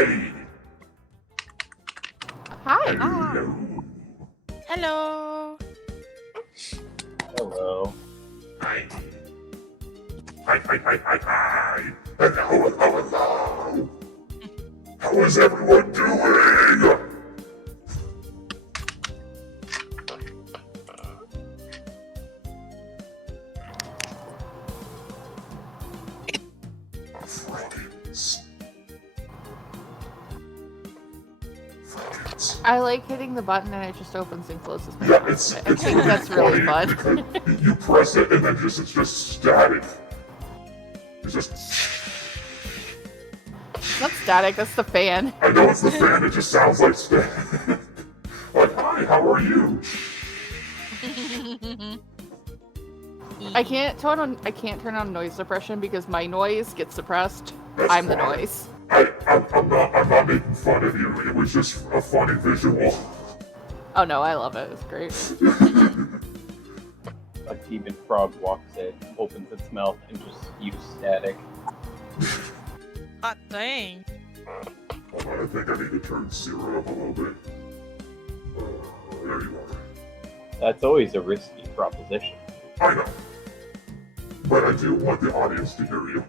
Hi! Hi. Hello. Hello. Hello. Hi. Hi. Hello. How is everyone doing? Friends. I like hitting the button and it just opens and closes my Yeah, mouth. it's I think that's really fun. because you press it and then it's just static. It's just. Not static, that's the fan. I know it's the fan. It just sounds like static. Like, hi, how are you? I can't turn on noise suppression because my noise gets suppressed. That's I'm the fine. noise. I'm not making fun of you. It was just a funny visual. Oh no, I love it. It's great. A demon frog walks in, opens its mouth, and just spews static. Hot dang. Hold on, I think I need to turn Zero up a little bit. There you are. That's always a risky proposition. I know. But I do want the audience to hear you.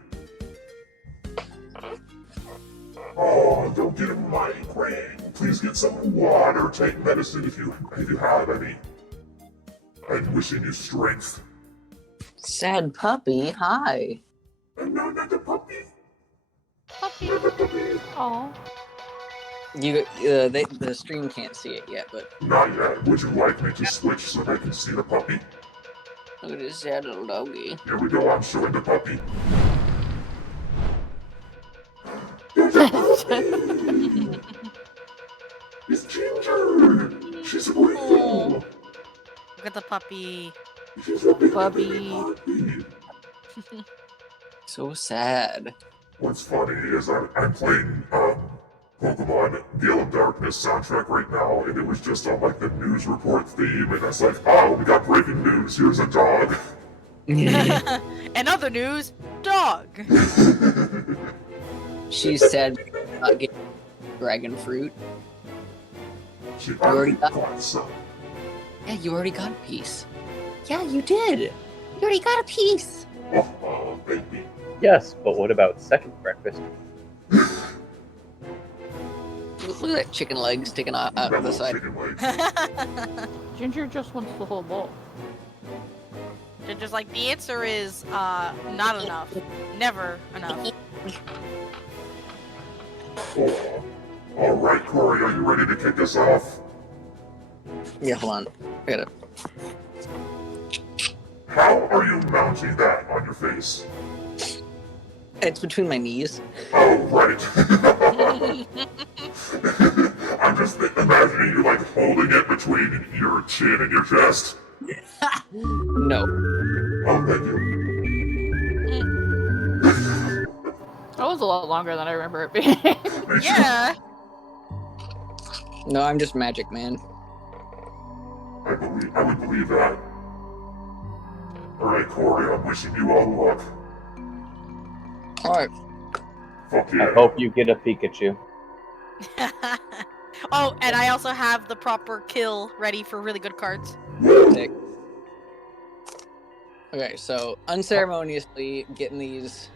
Oh, don't get a migraine. Please get some water. Take medicine if you have any. I'm wishing you strength. Sad puppy, hi. No, not the puppy. Puppy. Not the puppy. Aw. The stream can't see it yet, but Not yet. Would you like me to switch so they can see the puppy? look at this sad little doggy. Here we go. I'm showing the puppy. There's a puppy. It's Ginger. She's a real. Look at the puppy. She's a big Puppy. puppy. So sad. What's funny is I'm playing Pokemon Gale of Darkness soundtrack right now, and it was just on like the news report theme, and I was like, oh, we got breaking news. Here's a dog. And other news, dog. She said not get dragon fruit. She already got some. Yeah, you already got a piece. Yeah, you did. You already got a piece. Oh, baby. Yes, but what about second breakfast? Look at that chicken leg sticking out of the side. Chicken leg. Ginger just wants the whole bowl. Ginger's like, the answer is not enough. Never enough. Oh. All right, Corey, are you ready to kick us off? Yeah, hold on. I gotta. How are you mounting that on your face? It's between my knees. Oh, right. I'm just imagining you like holding it between your chin and your chest. No. Oh, thank you. That was a lot longer than I remember it being. Yeah. No, I'm just Magic Man. I would believe that. Alright, Corey, I'm wishing you all the luck. Alright. Fuck yeah. I hope you get a Pikachu. Oh, and I also have the proper kill ready for really good cards. Sick. Okay, so unceremoniously getting these.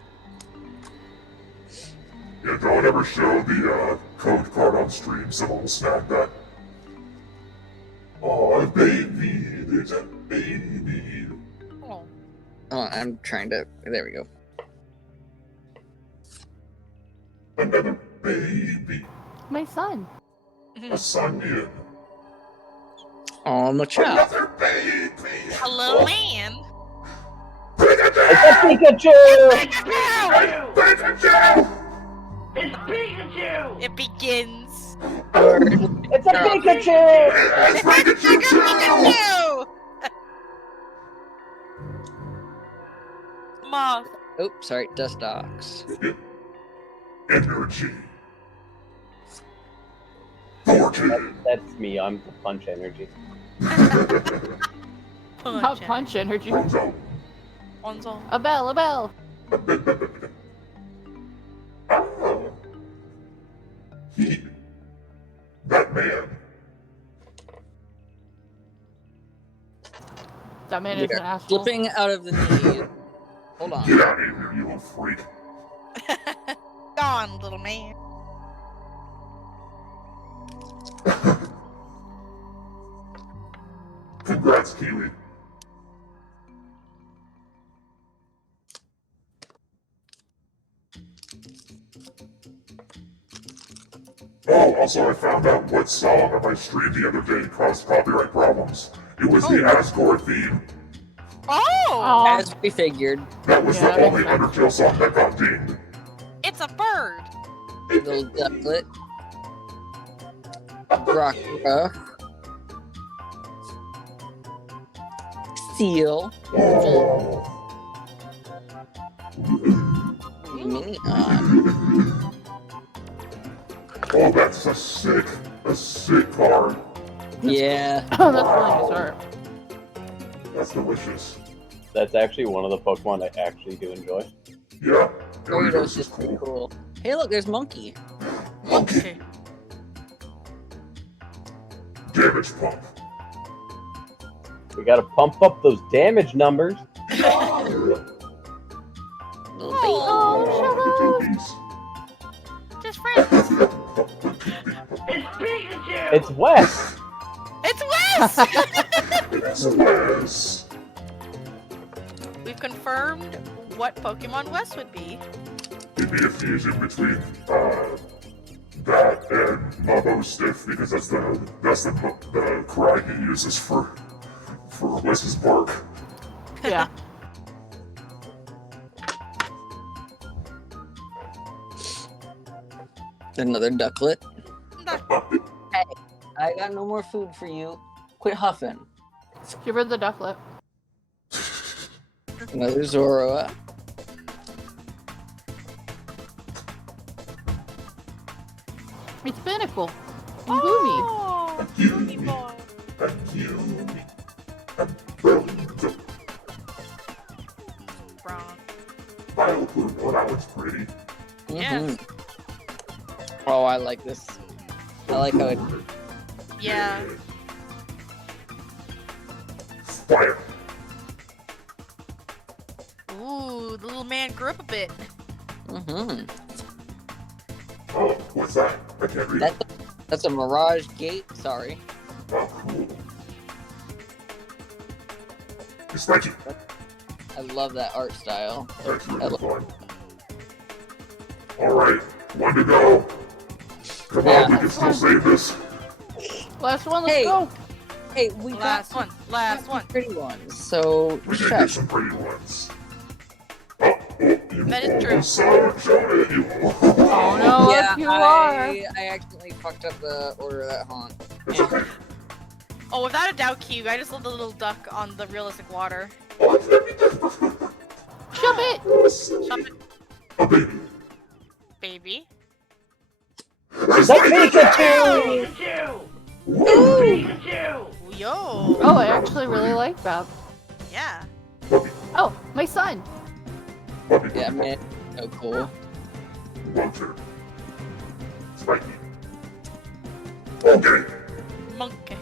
Yeah, don't ever show the code card on stream, someone will snag that. Oh, a baby, there's a baby. Oh. Oh, I'm trying to. There we go. Another baby. My son. A Sunyan. Oh, my child. Another baby. A little man. Pikachu! Pikachu! Pikachu! It's Pikachu! It begins. It's a Pikachu! It's Pikachu! Pikachu! Moth. Oops, sorry, Dustox. Energy. Fortune. That's me, I'm the punch energy. Not punch energy. Frozo. Onzo. A bell, a bell. Oh. That man We is an are asshole. slipping out of the need. Hold on. Get out of here, you little freak. Gone, little man. Congrats, Kiwi. Oh, also I found out what song on my stream the other day caused copyright problems. It was the Asgore theme. Oh! Aw. As we figured, That was Yeah, the that only makes sense. Undertale song that got dinged. It's a bird. little ducklet. Rockruff. Seal. Oh. Minion. Oh, that's a sick card. Yeah. Oh, that's really dessert. That's delicious. That's actually one of the Pokemon I actually do enjoy. Yeah, Gyarados Gyarados is is pretty cool. cool. Hey, look, there's Monkey. Monkey. Damage pump. We gotta pump up those damage numbers. Little Oh, Babies. Just friends. It's Pikachu! It's Wes. It's Wes! It's Wes. We've confirmed what Pokemon Wes would be. It'd be a fusion between that and Mabo Stiff because that's the cry he uses for Wes's bark. yeah. Another ducklet. No. I got no more food for you. Quit huffing. Give her the ducklet. Another Zoroa. It's Pinnacle. And Gloomy. Oh, Gloomy boy. Thank you. Brilliant. Wrong. Bioplume. Oh, that looks pretty. Yes. Oh, I like this. I like how it. Yeah. Fire. Ooh, the little man grew up a bit. Mm-hmm. Oh, what's that? I can't read it. That's a Mirage Gate. Sorry. Oh, cool. It's spiky. I love that art style. That's I really love- fun. Alright, one to go. Come on, we can still save this. Last one, let's Hey. go. Hey, we Last got one. Last one. pretty ones. So We did check. get some pretty ones. Oh, you That is true. almost shown it, you Oh no, Yeah, if you are. I accidentally fucked up the order of that haunt. It's okay. Oh, without a doubt, Q. I just love the little duck on the realistic water. Oh, it's Shove it. Shop it, a baby. baby. It's That's like Pikachu! Pikachu! Woo! Pikachu! Yo. Oh, I actually really like that. Yeah. Puppy, Oh, my son. puppy, Yeah, puppy, man. So cool. Roger. Spiky. Okay. Monkey.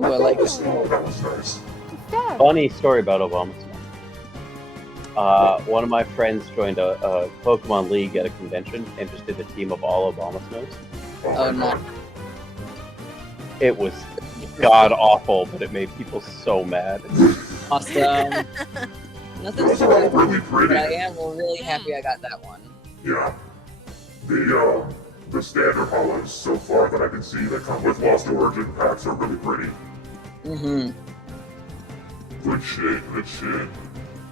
Ooh, I like this. Oh, that was nice. It's Dad. Funny story about Obama. One of my friends joined a Pokemon League at a convention and just did a team of all Obama Snows. Oh, no. It was god awful, but it made people so mad. Awesome. Nothing Those are all super, really but pretty. I am really happy I got that one. Yeah. The standard hollows so far that I can see that come with Lost Origin packs are really pretty. Mm-hmm. Good shit, good shit.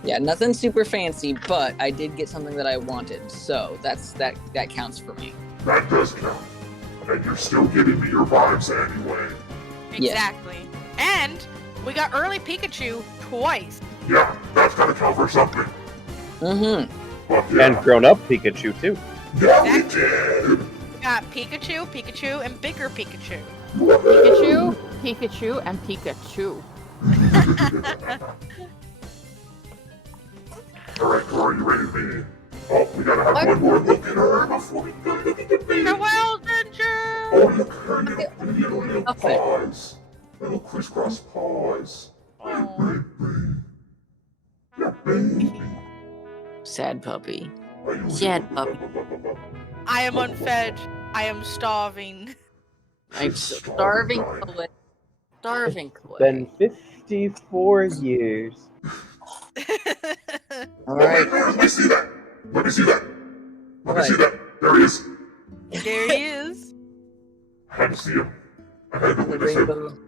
Yeah, nothing super fancy, but I did get something that I wanted, so that counts for me. That does count. And you're still giving me your vibes anyway. Yeah. Exactly. And we got early Pikachu twice. Yeah, that's gotta count for something. Mm-hmm. Fuck yeah. And grown up Pikachu too. Yeah, we did! We got Pikachu, Pikachu, and bigger Pikachu. Pikachu, Pikachu, and Pikachu. Alright, Cora, you ready for me? Oh, we gotta have one more look at her before we go look at the baby. Farewell, Ginger! Oh, look at her little Okay. paws. Little crisscross paws. Oh. baby. Sad puppy. Are you Sad puppy. I am unfed. I am starving. I'm starving Clay. Starving Clay. Been 54 years. All Wait, right. let me see that. Let me see that. Let me What? see that. There he is. There he is. I had to see him. I had to The witness him. rainbow.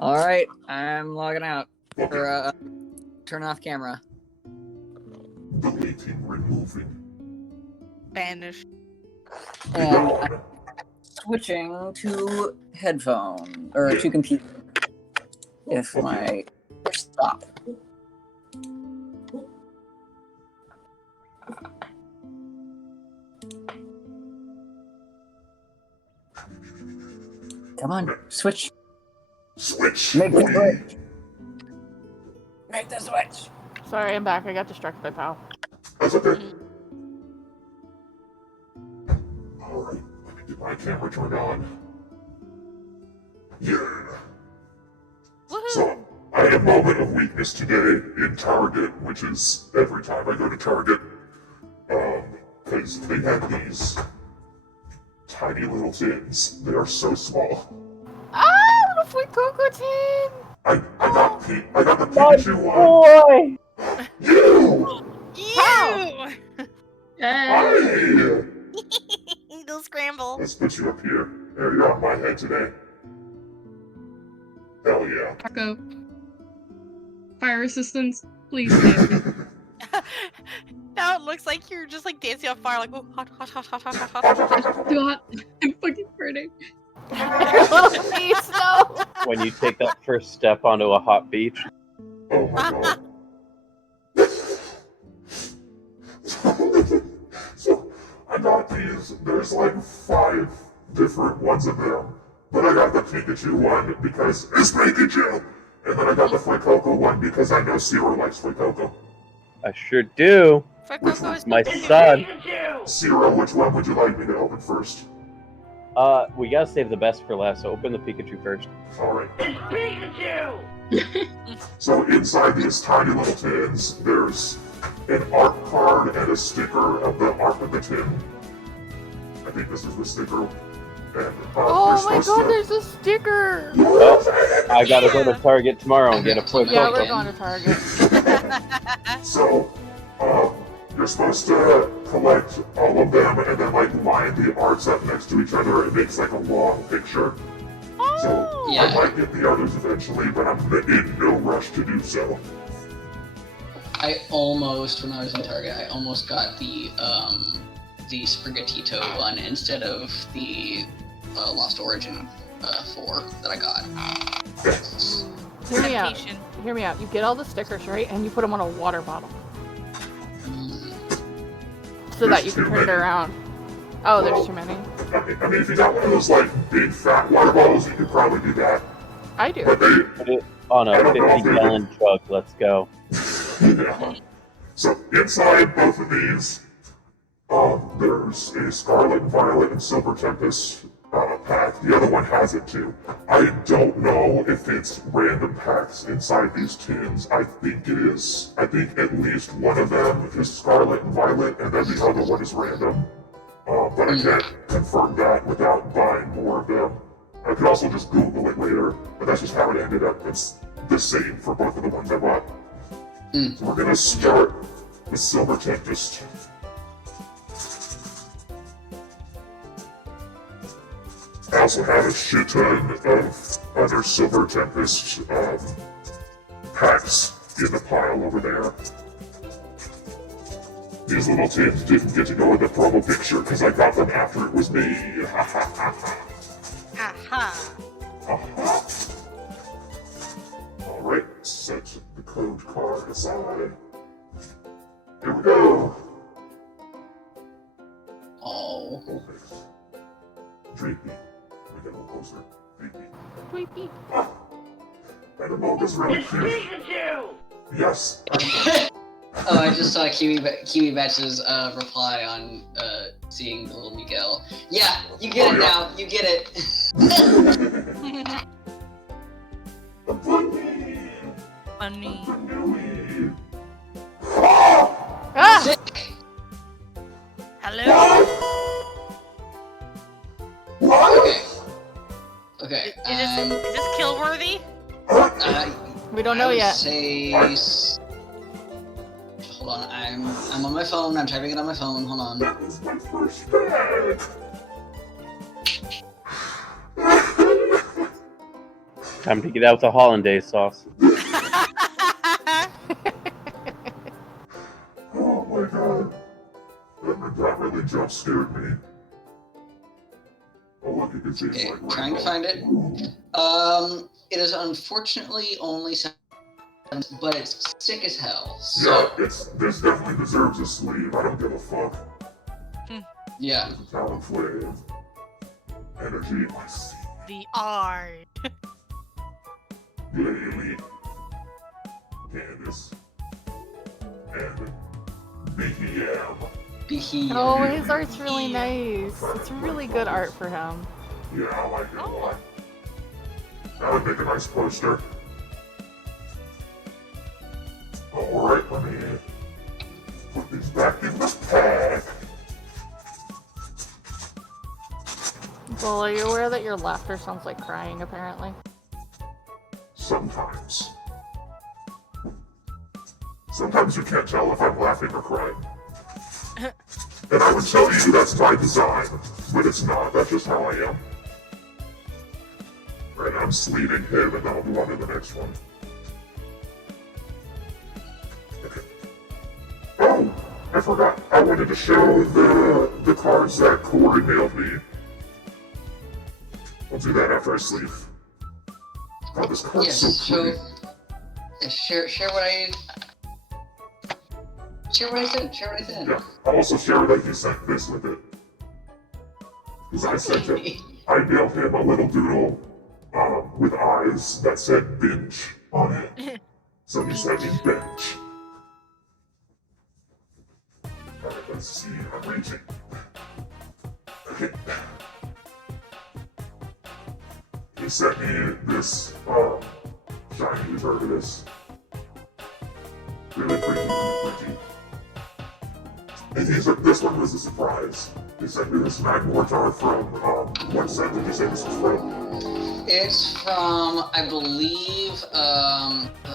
All right, I'm logging out. Okay. Or turn off camera. Deleting, removing. Banished. And I'm Gone. switching to headphone or to computer. If my stop. Come on, switch. Switch. Make the Wait. switch. Make the switch. Sorry, I'm back. I got distracted by Pal. That's okay. Alright, let me get my camera turned on. Yeah. Woohoo! So, I had a moment of weakness today in Target, which is every time I go to Target. Because they had these tiny little tins. They are so small. Ah, little Sweet Cocoa Tin! I got the My Pikachu one. boy! You! You! Hi! Little scramble. Let's put you up here. There, you're on my head today. Hell yeah. Taco. Fire resistance, please save me. Now it looks like you're just like dancing on fire, like oh hot, hot, hot, hot, hot, hot, hot. God, I'm fucking burning. Little piece, no! When you take that first step onto a hot beach. Oh my god. So, I got these. There's like 5 different ones of them. But I got the Pikachu one because it's Pikachu! And then I got the Fuecoco one because I know Sierra likes Fuecoco. I sure do. For Coco is My Pikachu. son. Pikachu! Sierra, which one would you like me to open first? We gotta save the best for last, so open the Pikachu first. Alright. It's Pikachu! So inside these tiny little tins, there's an art card and a sticker of the art of the tin. I think this is the sticker. And, Oh my they're god, supposed there's a sticker! Well, I gotta go to Target tomorrow and get a Fuecoco. Yeah, we're going to Target. So, you're supposed to collect all of them and then like line the arts up next to each other. It makes like a long picture. So I Yeah. might get the others eventually, but I'm in no rush to do so. I almost, when I was in Target, I almost got the Sprigatito one instead of the Lost Origin 4 that I got. Yes. Hear me out. Temptation. Hear me out. You get all the stickers, right? And you put them on a water bottle. So that you can turn it around. Oh, there's too many. I mean, if you got one of those like big fat water bottles, you could probably do that. I do. But they, Put it on a 50-gallon jug. Let's go. yeah. So inside both of these, there's a Scarlet, Violet, and Silver Tempest pack. The other one has it too. I don't know if it's random packs inside these tins. I think it is. I think at least one of them is Scarlet and Violet, and then the other one is random. But I can't confirm that without buying more of them. I could also just Google it later, but that's just how it ended up. It's the same for both of the ones I bought. So we're gonna start with Silver Tempest. I also have a shit ton of other Silver Tempest packs in the pile over there. These little tins didn't get to go in the promo picture because I got them after it was me. Ha ha ha ha. Aha. Uh-huh. Alright, set the code card aside. Here we go. Oh. Perfect. Drapey. Let me get a little closer. Drapey. Tweepy. And the mug is really It's cute. Pikachu! Yes. Oh, I just saw Kiwi Batch's reply on seeing the little Miguel. Yeah, you get it now. You get it. The bunny. Funny. Newly. Ah! Sick. Hello? Okay. Okay. Is this kill worthy? We don't I know would yet. Say... Hold on. I'm on my phone. I'm typing it on my phone. Hold on. That was my first bag. Time to get out the hollandaise sauce. Oh my god. That really jump scared me. Oh look, you can see it's Okay, like trying to find it. It is unfortunately only 7, but it's sick as hell. So Yeah, this definitely deserves a sleeve. I don't give a fuck. yeah. Talent flame. Energy in my seat. The art. Lily. Candace. And BTM. Behe. Oh, his art's really nice. It's really good art for him. Yeah, I like it a lot. That would make a nice poster. Alright, let me put these back in the pack. Well, are you aware that your laughter sounds like crying, apparently? Sometimes. Sometimes you can't tell if I'm laughing or crying. And I would tell you that's by design, but it's not. That's just how I am. Right, I'm sleeving him, and then I'll go on to the next one. Okay. Oh, I forgot. I wanted to show the cards that Corey mailed me. I'll do that after I sleeve. Oh, this card's Yes. so pretty. Share what I. Share what I said. Share what I said. Yeah, I'll also share that you sent this with it. Because I sent him, I mailed him a little doodle with eyes that said binge on it. So he sent me binge. Alright, let's see, I'm reaching. Okay. He sent me this, shiny, you've heard of this. Really pretty. And this one was a surprise. They sent me this 9 Mortar from, what set did you say this was from? It's from, I believe,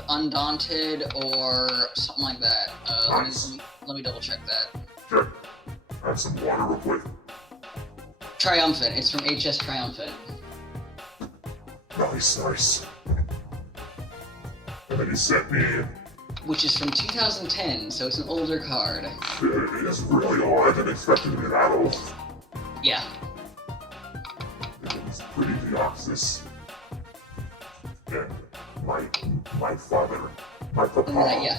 Undaunted or something like that. Nice. Let me double check that. Sure. Have some water real quick. Triumphant. It's from HS Triumphant. Nice. And then he sent me, Which is from 2010, so it's an older card. it is really old. I didn't expect it to be that old. Yeah. It was pretty Deoxys. And my father, my papa, And then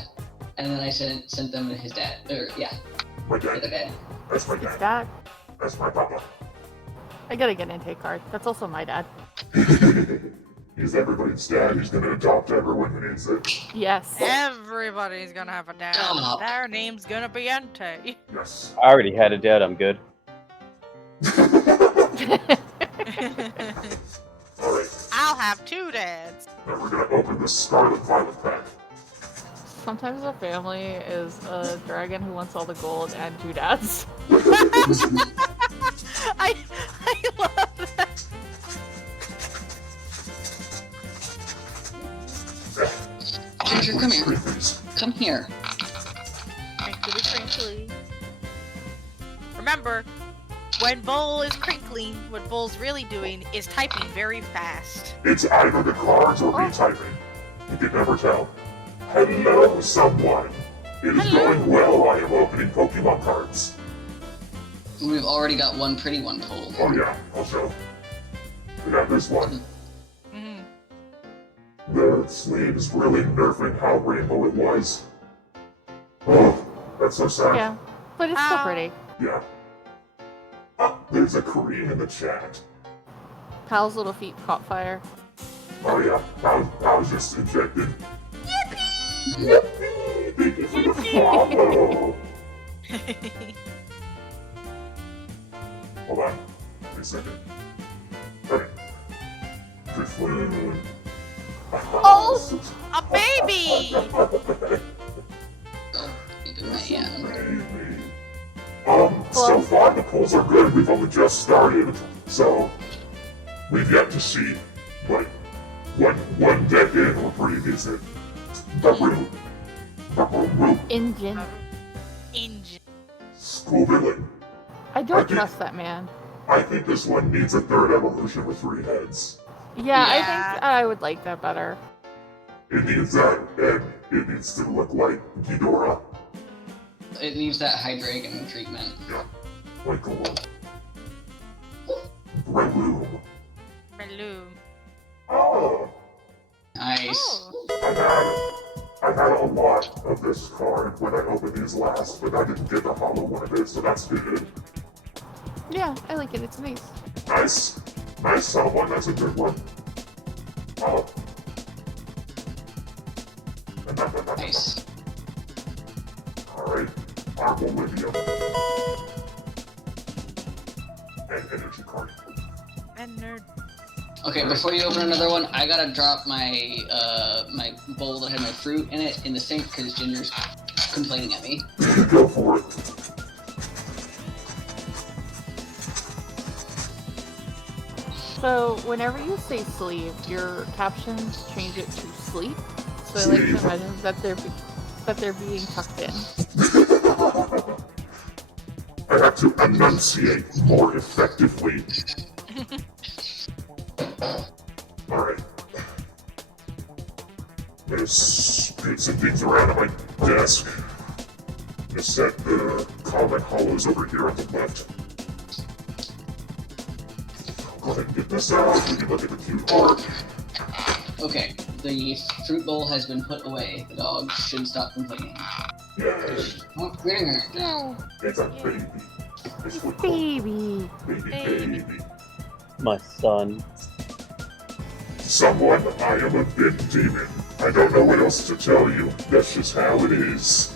and then I sent them to his dad. Or yeah, my their dad. dad. That's my It's dad. dad. That's my papa. I gotta get an intake card. That's also my dad. He's everybody's dad. He's gonna adopt everyone who needs it. Yes. Everybody's gonna have a dad. Stop. Their name's gonna be Entei. Yes. I already had a dad, I'm good. Alright, I'll have 2 dads. now we're gonna open the Scarlet Violet pack. Sometimes a family is a dragon who wants all the gold and 2 dads. I love that. Ginger, come here. Please. Come here. Crinkly, crinkly. Remember, when Bull is crinkling, what Bull's really doing is typing very fast. It's either the cards or me typing. You can never tell. Hello, someone. It is going well. I am opening Pokemon cards. We've already got one pretty one pulled. Oh yeah, I'll show. We got this one. Mhm. The sleeve is really nerfing how rainbow it was. Oh, that's so sad. Yeah. But it's still Ah. pretty. Yeah. Oh, there's a Korean in the chat. Pal's little feet caught fire. Oh yeah, I was just injected. Yippee! Thank you for the follow! Hold on. Wait a second. Okay. Drifloon. Oh, a baby! Oh, even my Maybe. So far the polls are good. We've only just started, so we've yet to see. But one deck in, we're pretty decent. The root. Engine. Engine. School villain. I don't Okay. trust that man. I think this one needs a third evolution with 3 heads. Yeah, I Yeah. think I would like that better. It needs that, and it needs to look like Ghidorah. It needs that Hydreigon treatment. Yeah. Like a Breloom. Balloon. Oh! Nice. Oh. I had a lot of this card when I opened these last, but I didn't get the hollow one of it, so that's good. Yeah, I like it. It's nice. Nice. Nice someone, that's a good one. Oh. Nice. Alright. Marble Lithium. And energy card. And nerd. Okay, before you open another one, I gotta drop my my bowl that had my fruit in it in the sink because Ginger's complaining at me. Go for it. So whenever you say sleep, your captions change it to sleep. So I like to imagine that they're being tucked in. I have to enunciate more effectively. Alright. There's some things around on my desk. I'm gonna set the common hollows over here on the left. I'll go ahead and get this out. We can look at the cute art. Okay, the fruit bowl has been put away. The dog should stop complaining. Yay! Oh, getting her. No, It's a baby. It's what baby. baby. My son. Someone, I am a big demon. I don't know what else to tell you. That's just how it is.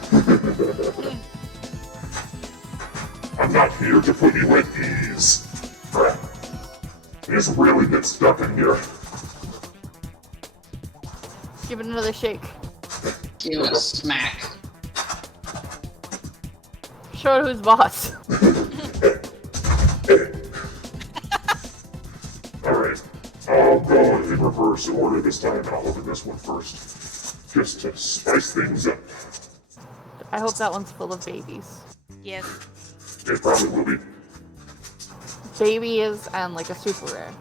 I'm not here to put you at ease. It's really been stuck in here. Give it another shake. Give it a smack. Show it who's boss. Alright, I'll go in reverse order this time, and I'll open this one first. Just to spice things up. I hope that one's full of babies. Yes. It probably will be. Babies and like a super rare.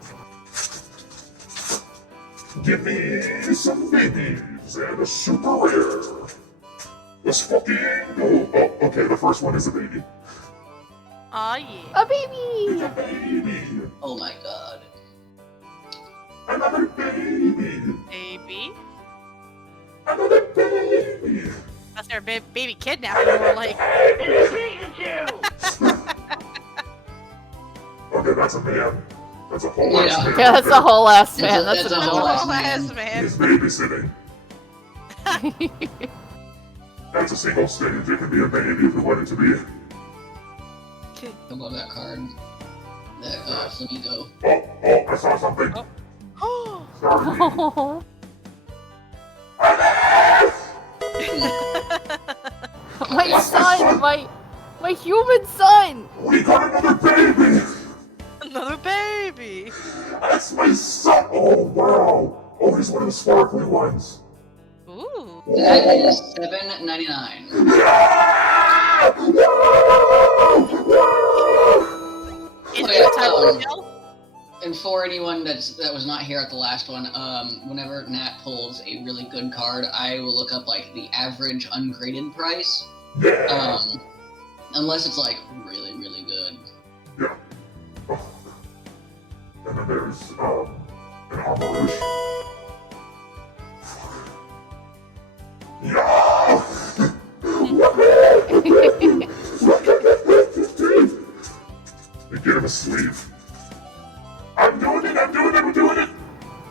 Give me some babies and a super rare. Let's fucking go. Oh, okay, the first one is a baby. Aw, yeah. A baby! Baby! Oh my god. Another baby! Baby. Another baby! That's their baby kidnapping, more like. It's Pikachu! Okay, that's a man. That's a whole Yeah. ass man. Yeah, that's a whole ass man. That's That's a a whole ass Oh, ass man. He's babysitting. That's a single stage. It can be a baby if you want it to be. I love that card. That Flamingo. Oh, I saw something. Oh. Sorry. Oh. My son! My human son! We got another baby! Another baby. That's my son! Oh, wow! Oh, he's one of the sparkly ones. Ooh. That is $7.99. Yeah! Is Okay, it time to kill? And for anyone that was not here at the last one, whenever Nat pulls a really good card, I will look up like the average ungraded price. Yeah! Unless it's like really, really good. Yeah. Oh. And then there's, an Amarouche. Yeah! Get him a sleeve. I'm doing it! I'm doing it! I'm doing it!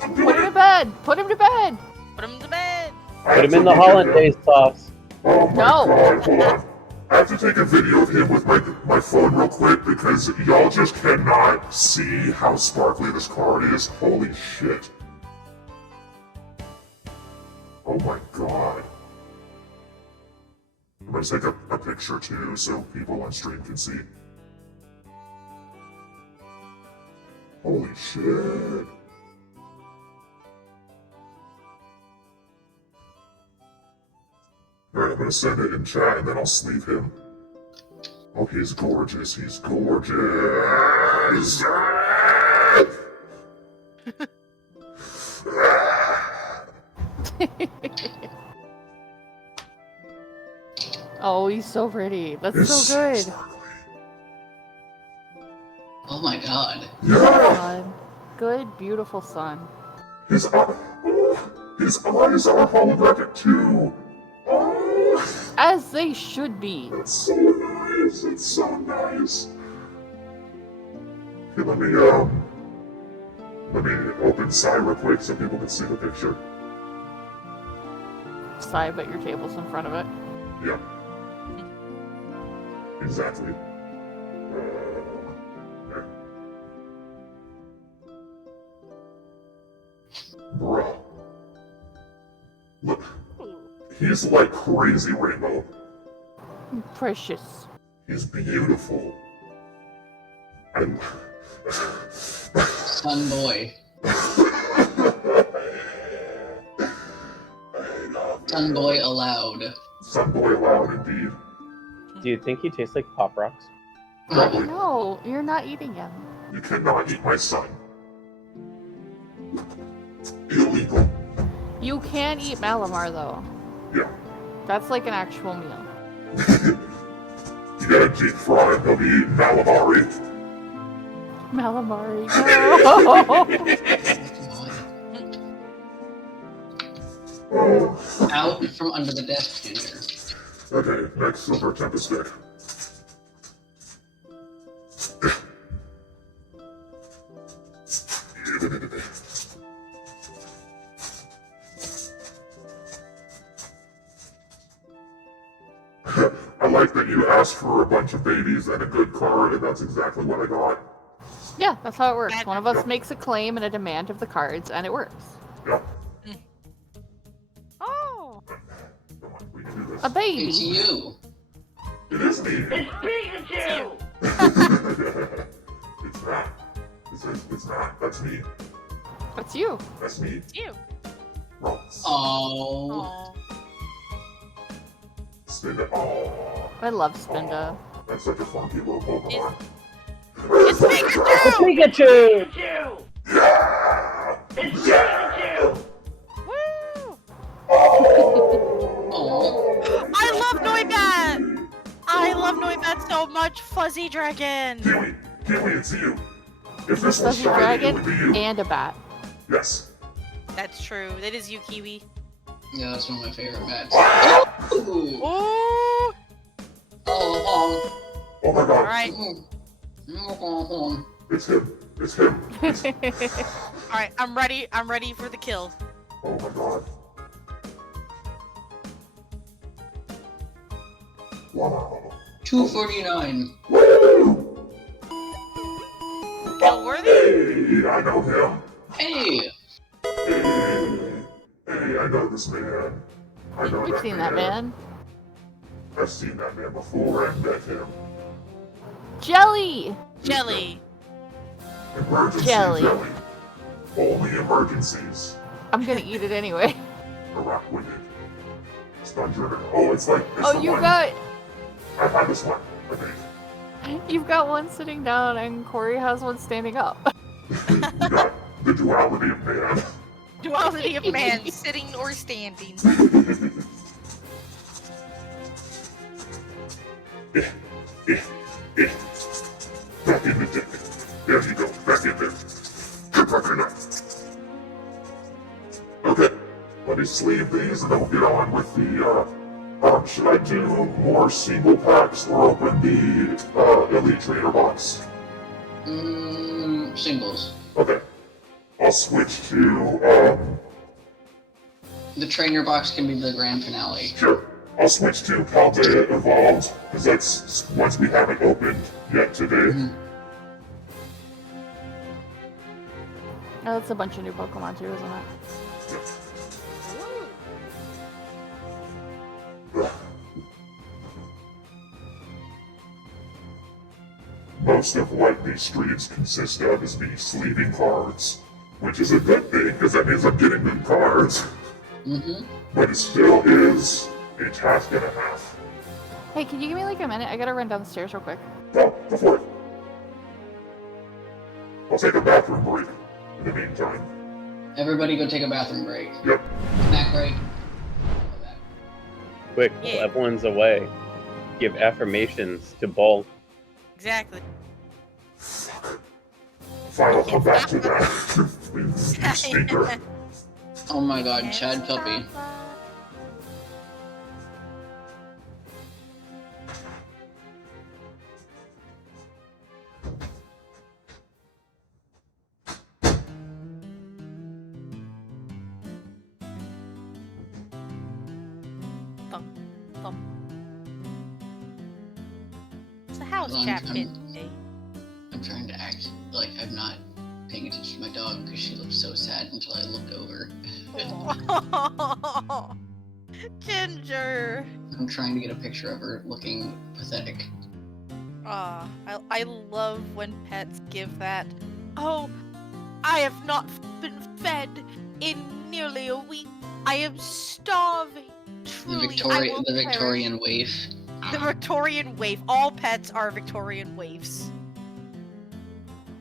I'm doing Put him it! to bed! Put him to bed! Put him to bed. Put him in the hollandaise sauce. Oh my No. god, hold on. I have to take a video of him with my phone real quick because y'all just cannot see how sparkly this card is. Holy shit. Oh my god. I'm gonna take a picture too so people on stream can see. Holy shit. Alright, I'm gonna send it in chat and then I'll sleeve him. Oh, he's gorgeous. He's gorgeous. Oh, he's so pretty. That's It's so good. sparkly. Oh my god. Yeah! Son. Good, beautiful son. His eyes are holographic too. Oh, As they should be. that's so nice. It's so nice. Okay, let me open Psy real quick so people can see the picture. Sigh, but your table's in front of it. Yeah. Exactly. There. Bruh. Look. He's like crazy rainbow. Precious. He's beautiful. Sun boy. Sun boy allowed. Sun boy allowed indeed. Do you think he tastes like Pop Rocks? Probably. No, you're not eating him. You cannot eat my son. Illegal. You can eat Malamar, though. Yeah. That's like an actual meal. You gotta deep fry him, he'll be eating calamari. Malamari, no! Oh. Out from under the desk here. Okay, next Silver Tempest deck. I like that you asked for a bunch of babies and a good card, and that's exactly what I got. Yeah, that's how it works. One of us makes a claim and a demand of the cards, and it works. Yeah, Oh! come on, we can do this. A baby! It's you. It is me! It's Pikachu! It's not. It's not. That's me. That's you. That's me. It's you. Rocks. Oh. Oh. Spin it. Oh, I love Spinda. that's such a funky little Pokemon. It's Pikachu! Pikachu! Pikachu! Yeah! It's Yeah! Pikachu! Woo! Oh! Oh. I love Noibat! I love Noibat so much. Fuzzy Dragon! Kiwi, it's you. If this was Fuzzy shiny, it dragon would be you. and a bat. Yes. That's true. That is you, Kiwi. Yeah, that's one of my favorite bats. Ah! Ooh. Ooh! Oh, Oh my god. Alright. It's him. It's him. Alright, I'm ready. I'm ready for the kill. Oh my god. Wow. 249. Woo! Kill worthy? Hey, I know him. Hey! Hey, I know this man. I know You've seen that man. I've seen that man before and met him. Jelly! Jelly. Emergency Jelly. jelly. Only emergencies. I'm gonna eat it anyway. A rock with it. Stun trigger. Oh, it's like. It's Oh, the you one. got I've had this one, I think. you've got one sitting down, and Corey has one standing up. You got the duality of man. Duality of man, sitting or standing. Back in the deck. There you go. Back in there. Get back in there. Okay. Let me sleeve these and then we'll get on with the, should I do more single packs or open the, Elite Trainer box? Singles. Okay. I'll switch to, The trainer box can be the grand finale. sure. I'll switch to Paldea Evolved, because that's ones we haven't opened yet today. Oh, that's a bunch of new Pokemon too, isn't it? most of what these streams consist of is me sleeving cards, which is a good thing because that means I'm getting good cards. Mm-hmm. But it still is a task and a half. Hey, can you give me like a minute? I gotta run down the stairs real quick. No, go for it. I'll take a bathroom break in the meantime. Everybody go take a bathroom break. Yep. Snack break. Quick, Yeah. while everyone's away. Give affirmations to Bulk. Exactly. Fuck. Fine, I'll come back to that. You stinker. Oh my god, Chad Puppy. Thump, thump. So how's Hold on, Chad I'm- been today? I'm trying to act like I'm not paying attention to my dog because she looked so sad until I looked over. Oh, Ginger. I'm trying to get a picture of her looking pathetic. I love when pets give that. Oh, I have not been fed in nearly a week. I am starving. Truly, I will The perish." Victorian waif. The Victorian wave. All pets are Victorian waves.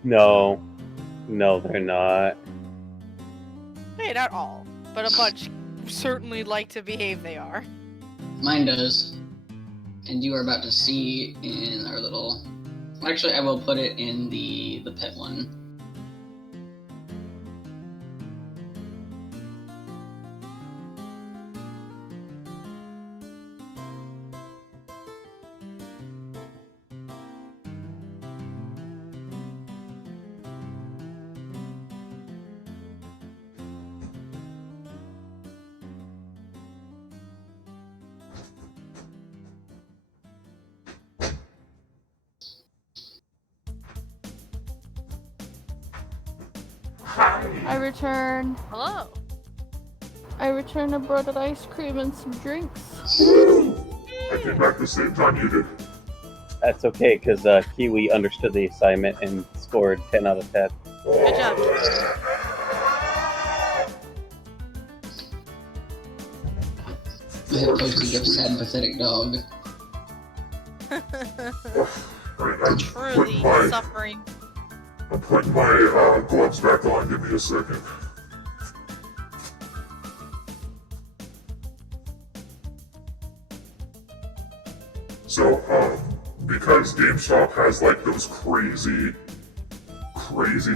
No. No, they're not. Hey, not all, but a bunch certainly like to behave. They are. Mine does. And you are about to see in our little. Actually, I will put it in the pet one. I return. Hello. I return a breaded ice cream and some drinks. I came back the same time you did. That's okay, because Kiwi understood the assignment and scored 10 out of 10. Good job. I have posted a sad, pathetic dog. Alright, I'm Truly putting suffering. my gloves back on. Give me a second. So, because GameStop has like those crazy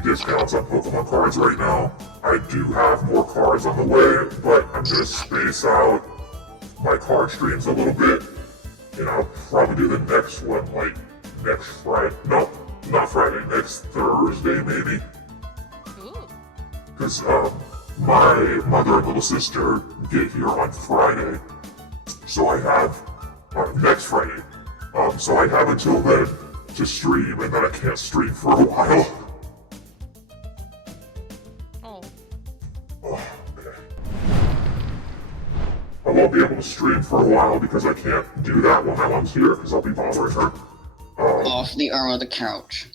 discounts on Pokemon cards right now, I do have more cards on the way, but I'm gonna space out my card streams a little bit, and I'll probably do the next one like next Friday. No, not Friday, next Thursday maybe. Ooh. Because my mother and little sister get here on Friday, so I have next Friday. So I have until then to stream, and then I can't stream for a while. Oh. Oh, okay. I won't be able to stream for a while because I can't do that while my mom's here because I'll be bothering her. Off the arm of the couch.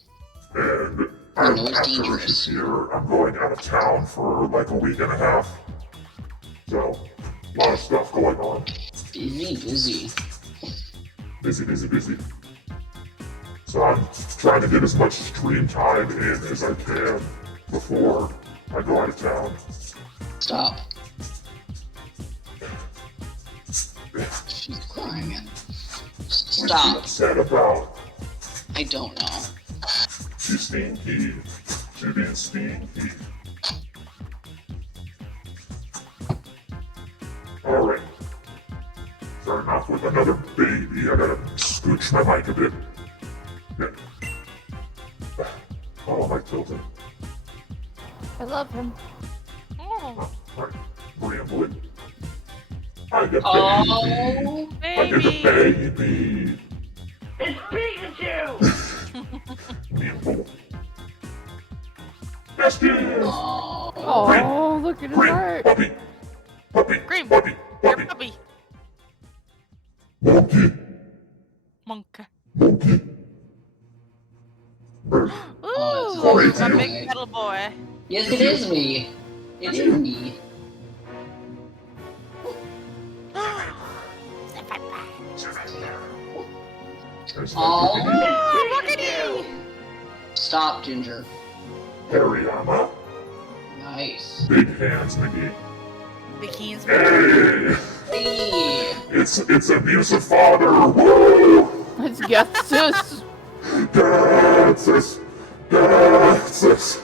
And I know it's after dangerous. she's here, I'm going out of town for like a week and a half. So, a lot of stuff going on. Busy. Busy. So I'm trying to get as much stream time in as I can before I go out of town. Stop. She's crying. What's she Stop. upset about? I don't know. She's stinky. She's being stinky. Alright. Starting off with another baby. I gotta scooch my mic a bit. Yeah. Oh, am I tilted? I love him. Oh. Alright. Rambling. I get baby. Oh, I get a Baby. baby. It's Pikachu! Nimble. Bestie! oh. Oh, look at his Green, heart. puppy, Green, puppy, Your puppy, puppy. monkey, Monk. monkey. Yes, it is me. It is me. There's Oh, no Pikachu! stop, Ginger. Hariyama. Nice. Big hands, McGee. Bikinis. Hey! Hey. It's abusive father! Woo! It's Getsus. Getsus! Getsus!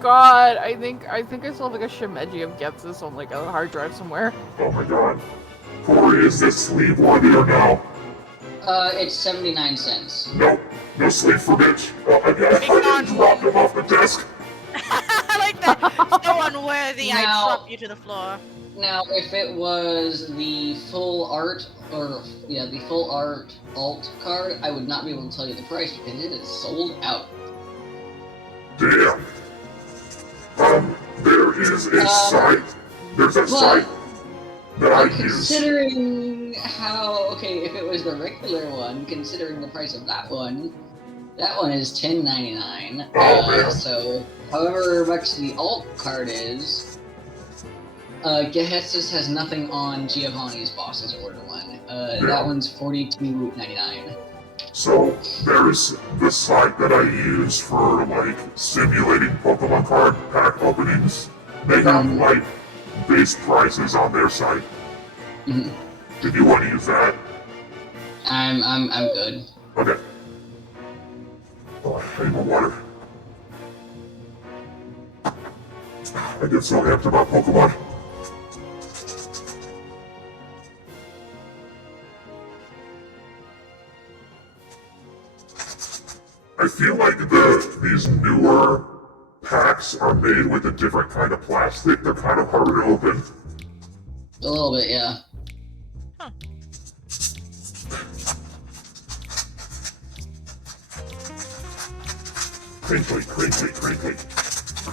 God, I think I still have like a Shimeji of Getsus on like a hard drive somewhere. Oh my god. Corey, is this sleeve worthy or no? It's 79 cents. Nope. No sleeve for bitch. Oh my god. I dropped him off the desk. I like that. So unworthy. I Now- drop you to the floor. Now, if it was the full art, the full art alt card, I would not be able to tell you the price because it is sold out. Damn. There is a site. There's a but- site that I use. Considering how, okay, if it was the regular one, considering the price of that one is $10.99. Oh, man. So, however much the alt card is, Gehetsus has nothing on Giovanni's boss's order one. That one's $42.99. So there's the site that I use for like simulating Pokemon card pack openings. They have like base prices on their site. Mhm. Did you want to use that? I'm good. Okay. Oh, I need more water. I get so amped about Pokemon. I feel like these newer packs are made with a different kind of plastic. They're kind of harder to open. A little bit, yeah. Crinkly, crinkly, crinkly.